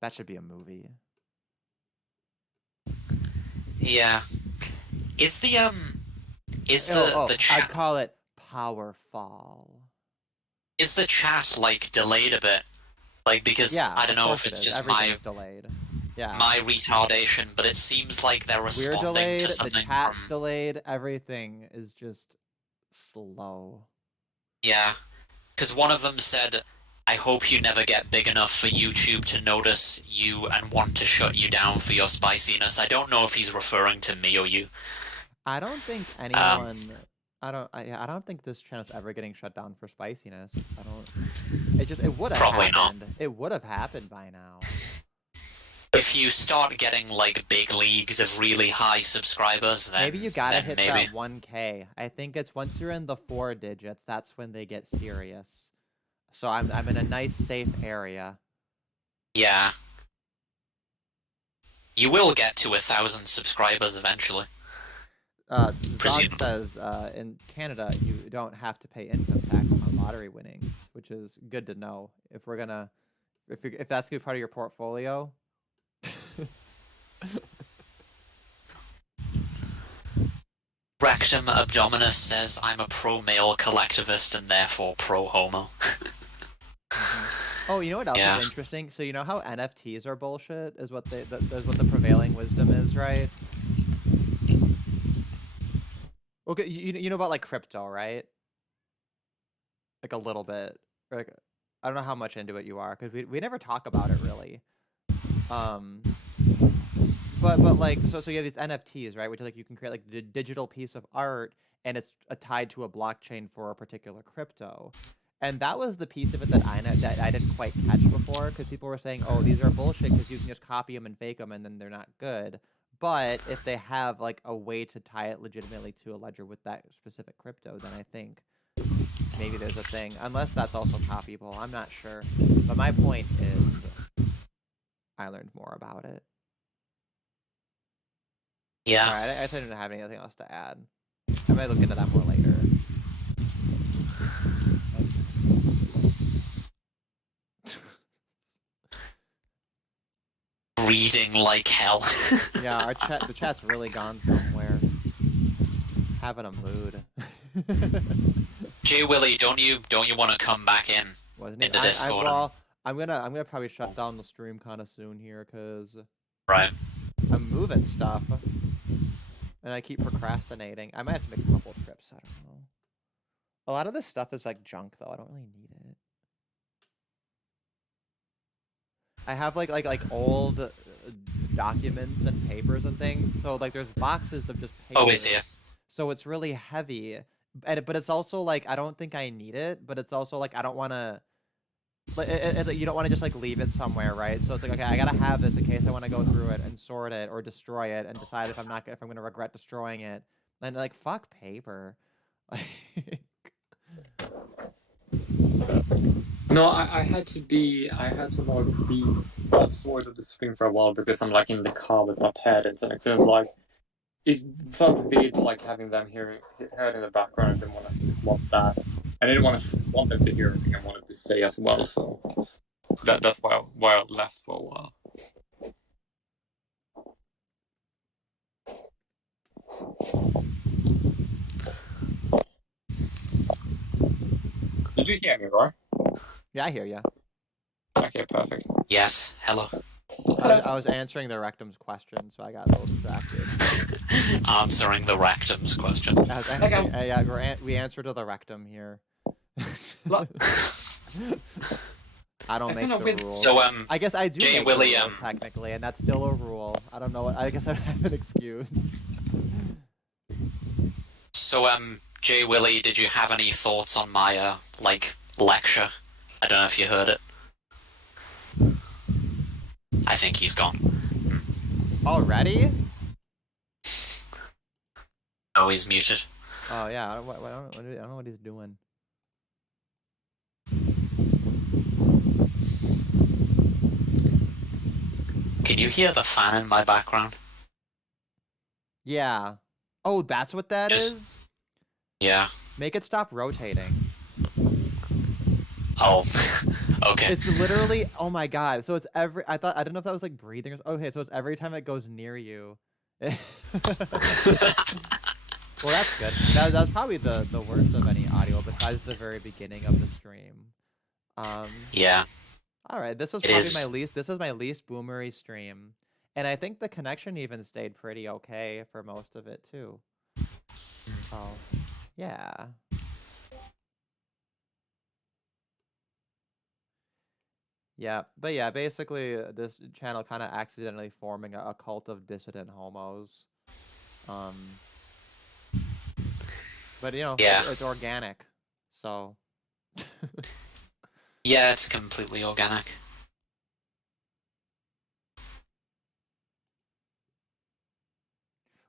That should be a movie. Yeah. Is the chat... I'd call it Powerfall. Is the chat, like, delayed a bit? Like, because, I don't know if it's just my delayed. Yeah. My retardation, but it seems like they're responding We're delayed, to something the chat's delayed, everything is just slow. Yeah. Because one of them said, I hope you never get big enough for YouTube to notice you and want to shut you down for your spiciness. I don't know if he's referring to me or you. I don't think anyone... I don't think this channel's ever getting shut down for spiciness. It would have happened. Not. It would have happened by now. If you start getting, like, big leagues of really high subscribers, then... Maybe you gotta hit that 1K. I think it's once you're in the 4 digits, that's when they get serious. So I'm in a nice, safe area. Yeah. You will get to 1,000 subscribers eventually. Zog says, in Canada, you don't have to pay income tax on lottery winnings, which is good to know. If we're gonna... If that's gonna be part of your portfolio... Rectum Abdominus says, I'm a pro-male collectivist and therefore pro-homo. Oh, you know what else is interesting? So you know how NFTs are bullshit? Is what is what the prevailing wisdom is, right? Okay, you know about like crypto, right? Like a little bit. Like, I don't know how much into it you are, because we never talk about it really. But like so you have these NFTs, right? Which is like you can create like a digital piece of art, and it's tied to a blockchain for a particular crypto. And that was the piece of it that I didn't quite catch before, because people were saying, oh, these are bullshit because you can just copy them and fake them and then they're not good. But if they have like a way to tie it legitimately to a ledger with that specific crypto, then I think maybe there's a thing. Unless that's also copyable, I'm not sure. But my point is, I learned more about it. Yeah. Alright, I didn't have anything else to add. I might look into that more later. Reading like hell. Yeah, the chat's really gone somewhere. Having a mood. Jay Willie, don't you want to come back into Discord? Well, I'm gonna probably shut down the stream kind of soon here, because I'm moving stuff, and I keep procrastinating. I might have to make a couple trips. I don't know. A lot of this stuff is like junk, though. I don't really need it. I have like old documents and papers and things. So like there's boxes of just papers. Oh, I see. So it's really heavy, but it's also like I don't think I need it. But it's also like I don't want to. You don't want to just like leave it somewhere, right? So it's like, okay, I gotta have this in case I want to go through it and sort it or destroy it and decide if I'm gonna regret destroying it. And like fuck paper. No, I had to like be outside of the stream for a while because I'm like in the car with my parents and I couldn't like it felt weird like having them heard in the background. I didn't want that. I didn't want them to hear everything I wanted to say as well. So that's why I left for a while. Did you hear me, right? Yeah, I hear you. Okay, perfect. Yes, hello. I was answering the rectum's question, so I got a little distracted. Answering the rectum's question. We answer to the rectum here. I don't make the rules. So, I guess I do Jay make Willie, the rules, technically, and that's still a rule. I don't know. I guess I have an excuse. So, Jay Willie, did you have any thoughts on my, lecture? I don't know if you heard it. I think he's gone. Already? Oh, he's muted. Oh, yeah. I don't know what he's doing. Can you hear the fan in my background? Yeah. Oh, that's what that is? Yeah. Make it stop rotating. Oh, okay. It's literally, oh my god. So it's I don't know if that was like breathing or okay, so it's every time it goes near you. Well, that's good. That's probably the worst of any audio besides the very beginning of the stream. Yeah. All right, this is my least boomery stream. And I think the connection even stayed pretty okay for most of it too. So, yeah. Yeah, but yeah, basically this channel kind of accidentally forming a cult of dissident homos. But you know, yeah. it's organic, so. Yeah, it's completely organic.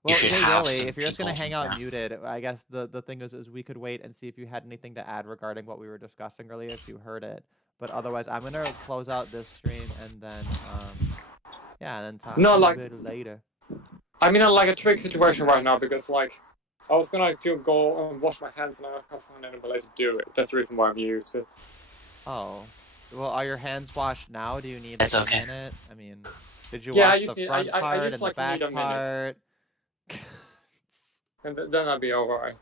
Well, Jay Willie, if you're just gonna hang out muted, I guess the thing is we could wait and see if you had anything to add regarding what we were discussing earlier, if you heard it. But otherwise, I'm gonna close out this stream and then yeah, and then talk a little bit later. I'm in a tricky situation right now because I was gonna go and wash my hands and I can't find any way to do it. That's the reason why I'm muted. Oh, well, are your hands washed now? Do you need a minute? I mean, did you wash the front part and the back part? And then I'll be alright.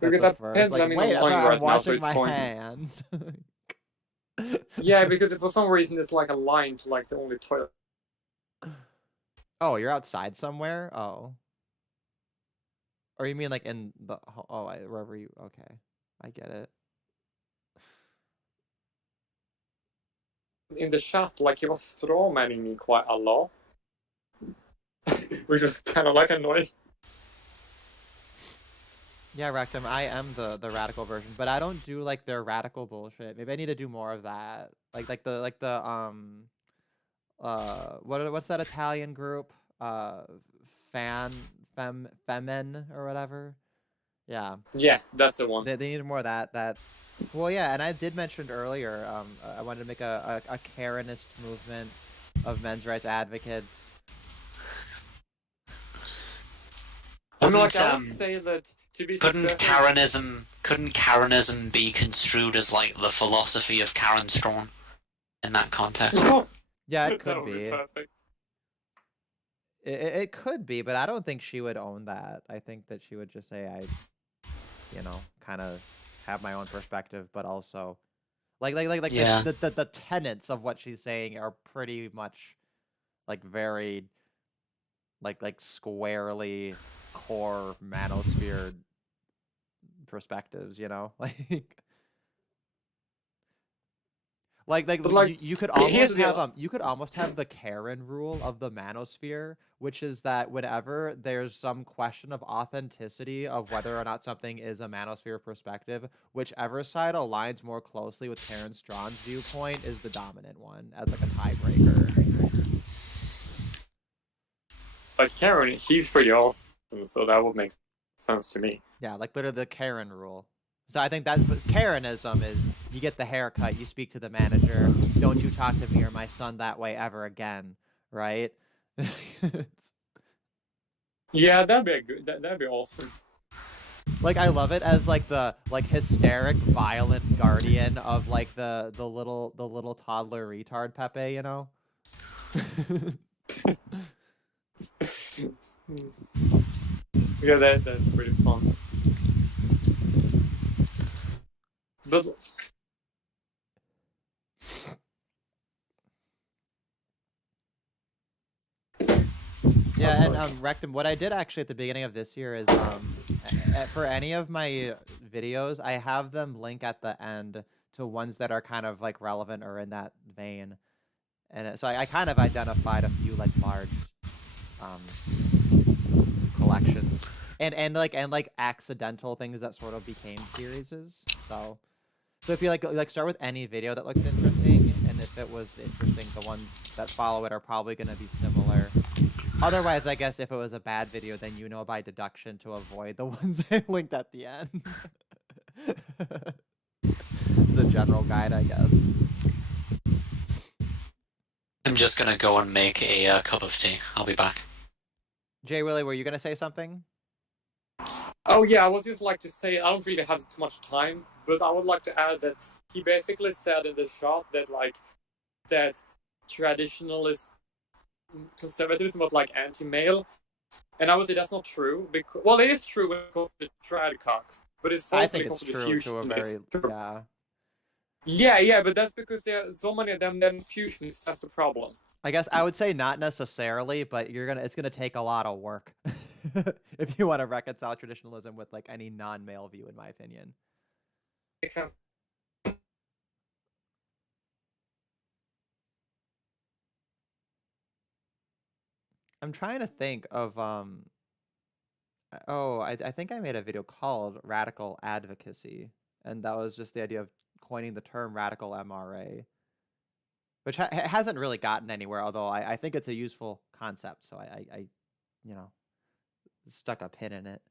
Because I'm washing my hands. Yeah, because for some reason it's like a line to the only toilet. Oh, you're outside somewhere? Oh. Or you mean like in the wherever you? Okay, I get it. In the chat, he was strawmanning me quite a lot, which was kind of annoying. Yeah, Rectum, I am the radical version, but I don't do their radical bullshit. Maybe I need to do more of that. What's that Italian group? Femen or whatever. Yeah. Yeah, that's the one. They needed more of that. Well, yeah, and I did mention earlier. I wanted to make a Karenist movement of men's rights advocates. I would say that to be couldn't Karenism be construed as the philosophy of Karen Strawn in that context? Yeah, it could be. It could be, but I don't think she would own that. I think that she would just say kind of have my own perspective, but also the tenets of what she's saying are pretty much very squarely core manosphere perspectives, you could almost have the Karen rule of the manosphere, which is that whenever there's some question of authenticity of whether or not something is a manosphere perspective, whichever side aligns more closely with Karen Strawn's viewpoint is the dominant one as a tiebreaker. Karen, she's pretty awesome, so that would make sense to me. Yeah, literally the Karen rule. So I think that's Karenism is you get the haircut, you speak to the manager, don't you talk to me or my son that way ever again, right? Yeah, that'd be that'd be awesome. Like I love it as like the hysteric, violent guardian of like the little toddler retard Pepe, you know? Yeah, that's pretty fun. But Yeah, and sorry. Rectum, what I did actually at the beginning of this year is for any of my videos, I have them link at the end to ones that are kind of like relevant or in that vein. And so I kind of identified a few like large collections and like accidental things that sort of became series. So if you like start with any video that looks interesting, and if it was interesting, the ones that follow it are probably going to be similar. Otherwise, I guess if it was a bad video, then you know by deduction to avoid the ones I linked at the end. It's a general guide, I guess. I'm just gonna go and make a cup of tea. I'll be back. Jay Willie, were you gonna say something? Oh yeah, I was just like to say I don't really have too much time, but I would like to add that he basically said in the shot that like that traditionalist conservatism was like anti-male, and I would say that's not true. Because well, it is true when it comes to trad cocks, but it's false when it comes to the To a very fusionists. Yeah, but that's because there are so many of them. Then fusionists. That's the problem. I guess I would say not necessarily, but it's gonna take a lot of work if you want to reconcile traditionalism with like any non-male view, in my opinion. I'm trying to think of I think I made a video called Radical Advocacy, and that was just the idea of coining the term radical MRA, which hasn't really gotten anywhere, although I think it's a useful concept, so I you know, stuck a pin in it.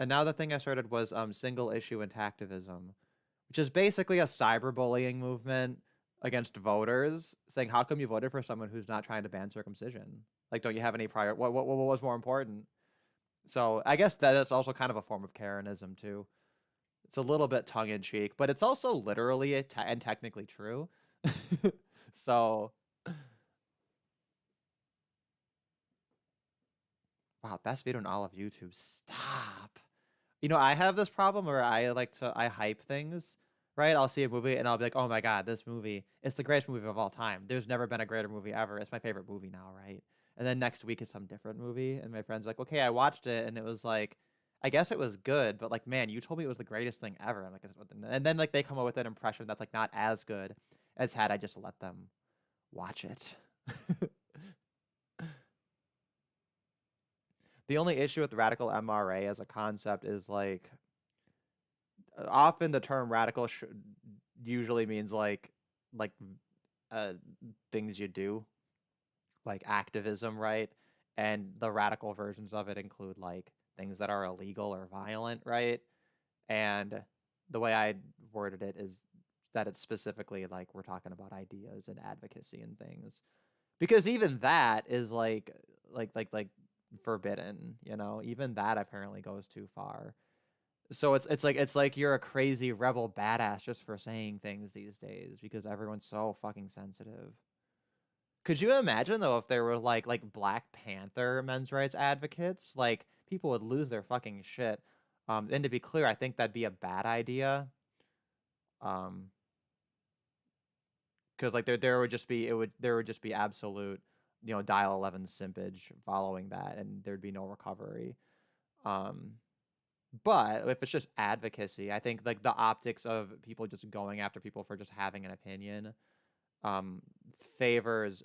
And now the thing I started was single issue intactivism, which is basically a cyberbullying movement against voters, saying how come you voted for someone who's not trying to ban circumcision? Like, don't you have any prior? What was more important? So I guess that's also kind of a form of Karenism too. It's a little bit tongue in cheek, but it's also literally and technically true. So, wow, best video in all of YouTube. Stop. You know, I have this problem where I hype things, right? I'll see a movie and I'll be like, oh my God, this movie, it's the greatest movie of all time. There's never been a greater movie ever. It's my favorite movie now, right? And then next week is some different movie. And my friend's like, okay, I watched it and it was like, I guess it was good, but like, man, you told me it was the greatest thing ever. I'm like, and then like they come up with an impression that's like not as good as had I just let them watch it. The only issue with radical MRA as a concept is like often the term radical usually means like uh things you do, like activism, right? And the radical versions of it include like things that are illegal or violent, right? And the way I worded it is that it's specifically like we're talking about ideas and advocacy and things, because even that is like forbidden, you know. Even that apparently goes too far. So it's like you're a crazy rebel badass just for saying things these days because everyone's so fucking sensitive. Could you imagine though if there were like Black Panther men's rights advocates? Like people would lose their fucking shit. And to be clear, I think that'd be a bad idea. Because like there would just be absolute, you know, dial 11 simpage following that, and there'd be no recovery. But if it's just advocacy, I think like the optics of people just going after people for just having an opinion favors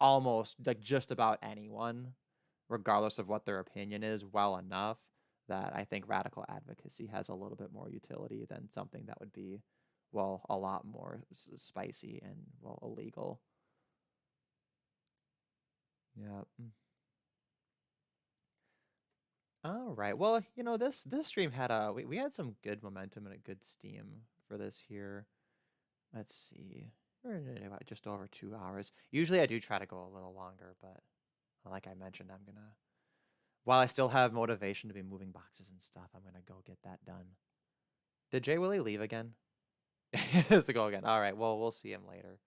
almost like just about anyone, regardless of what their opinion is, well enough that I think radical advocacy has a little bit more utility than something that would be, well, a lot more spicy and, well, illegal. Yeah. All right. Well, this stream had we had some good momentum and a good steam for this here. Let's see. We're at about just over 2 hours. Usually I do try to go a little longer, but like I mentioned, while I still have motivation to be moving boxes and stuff, I'm gonna go get that done. Did Jay Willie leave again? He has to go again. All right. Well, we'll see him later.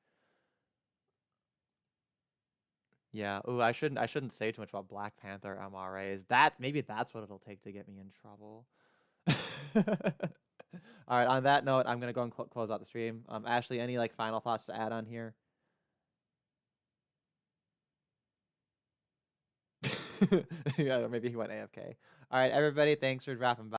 Yeah. Ooh, I shouldn't say too much about Black Panther MRAs. Maybe that's what it'll take to get me in trouble. All right. On that note, I'm gonna go and close out the stream. Ashley, any like final thoughts to add on here? Yeah, maybe he went AFK. All right, everybody. Thanks for dropping by.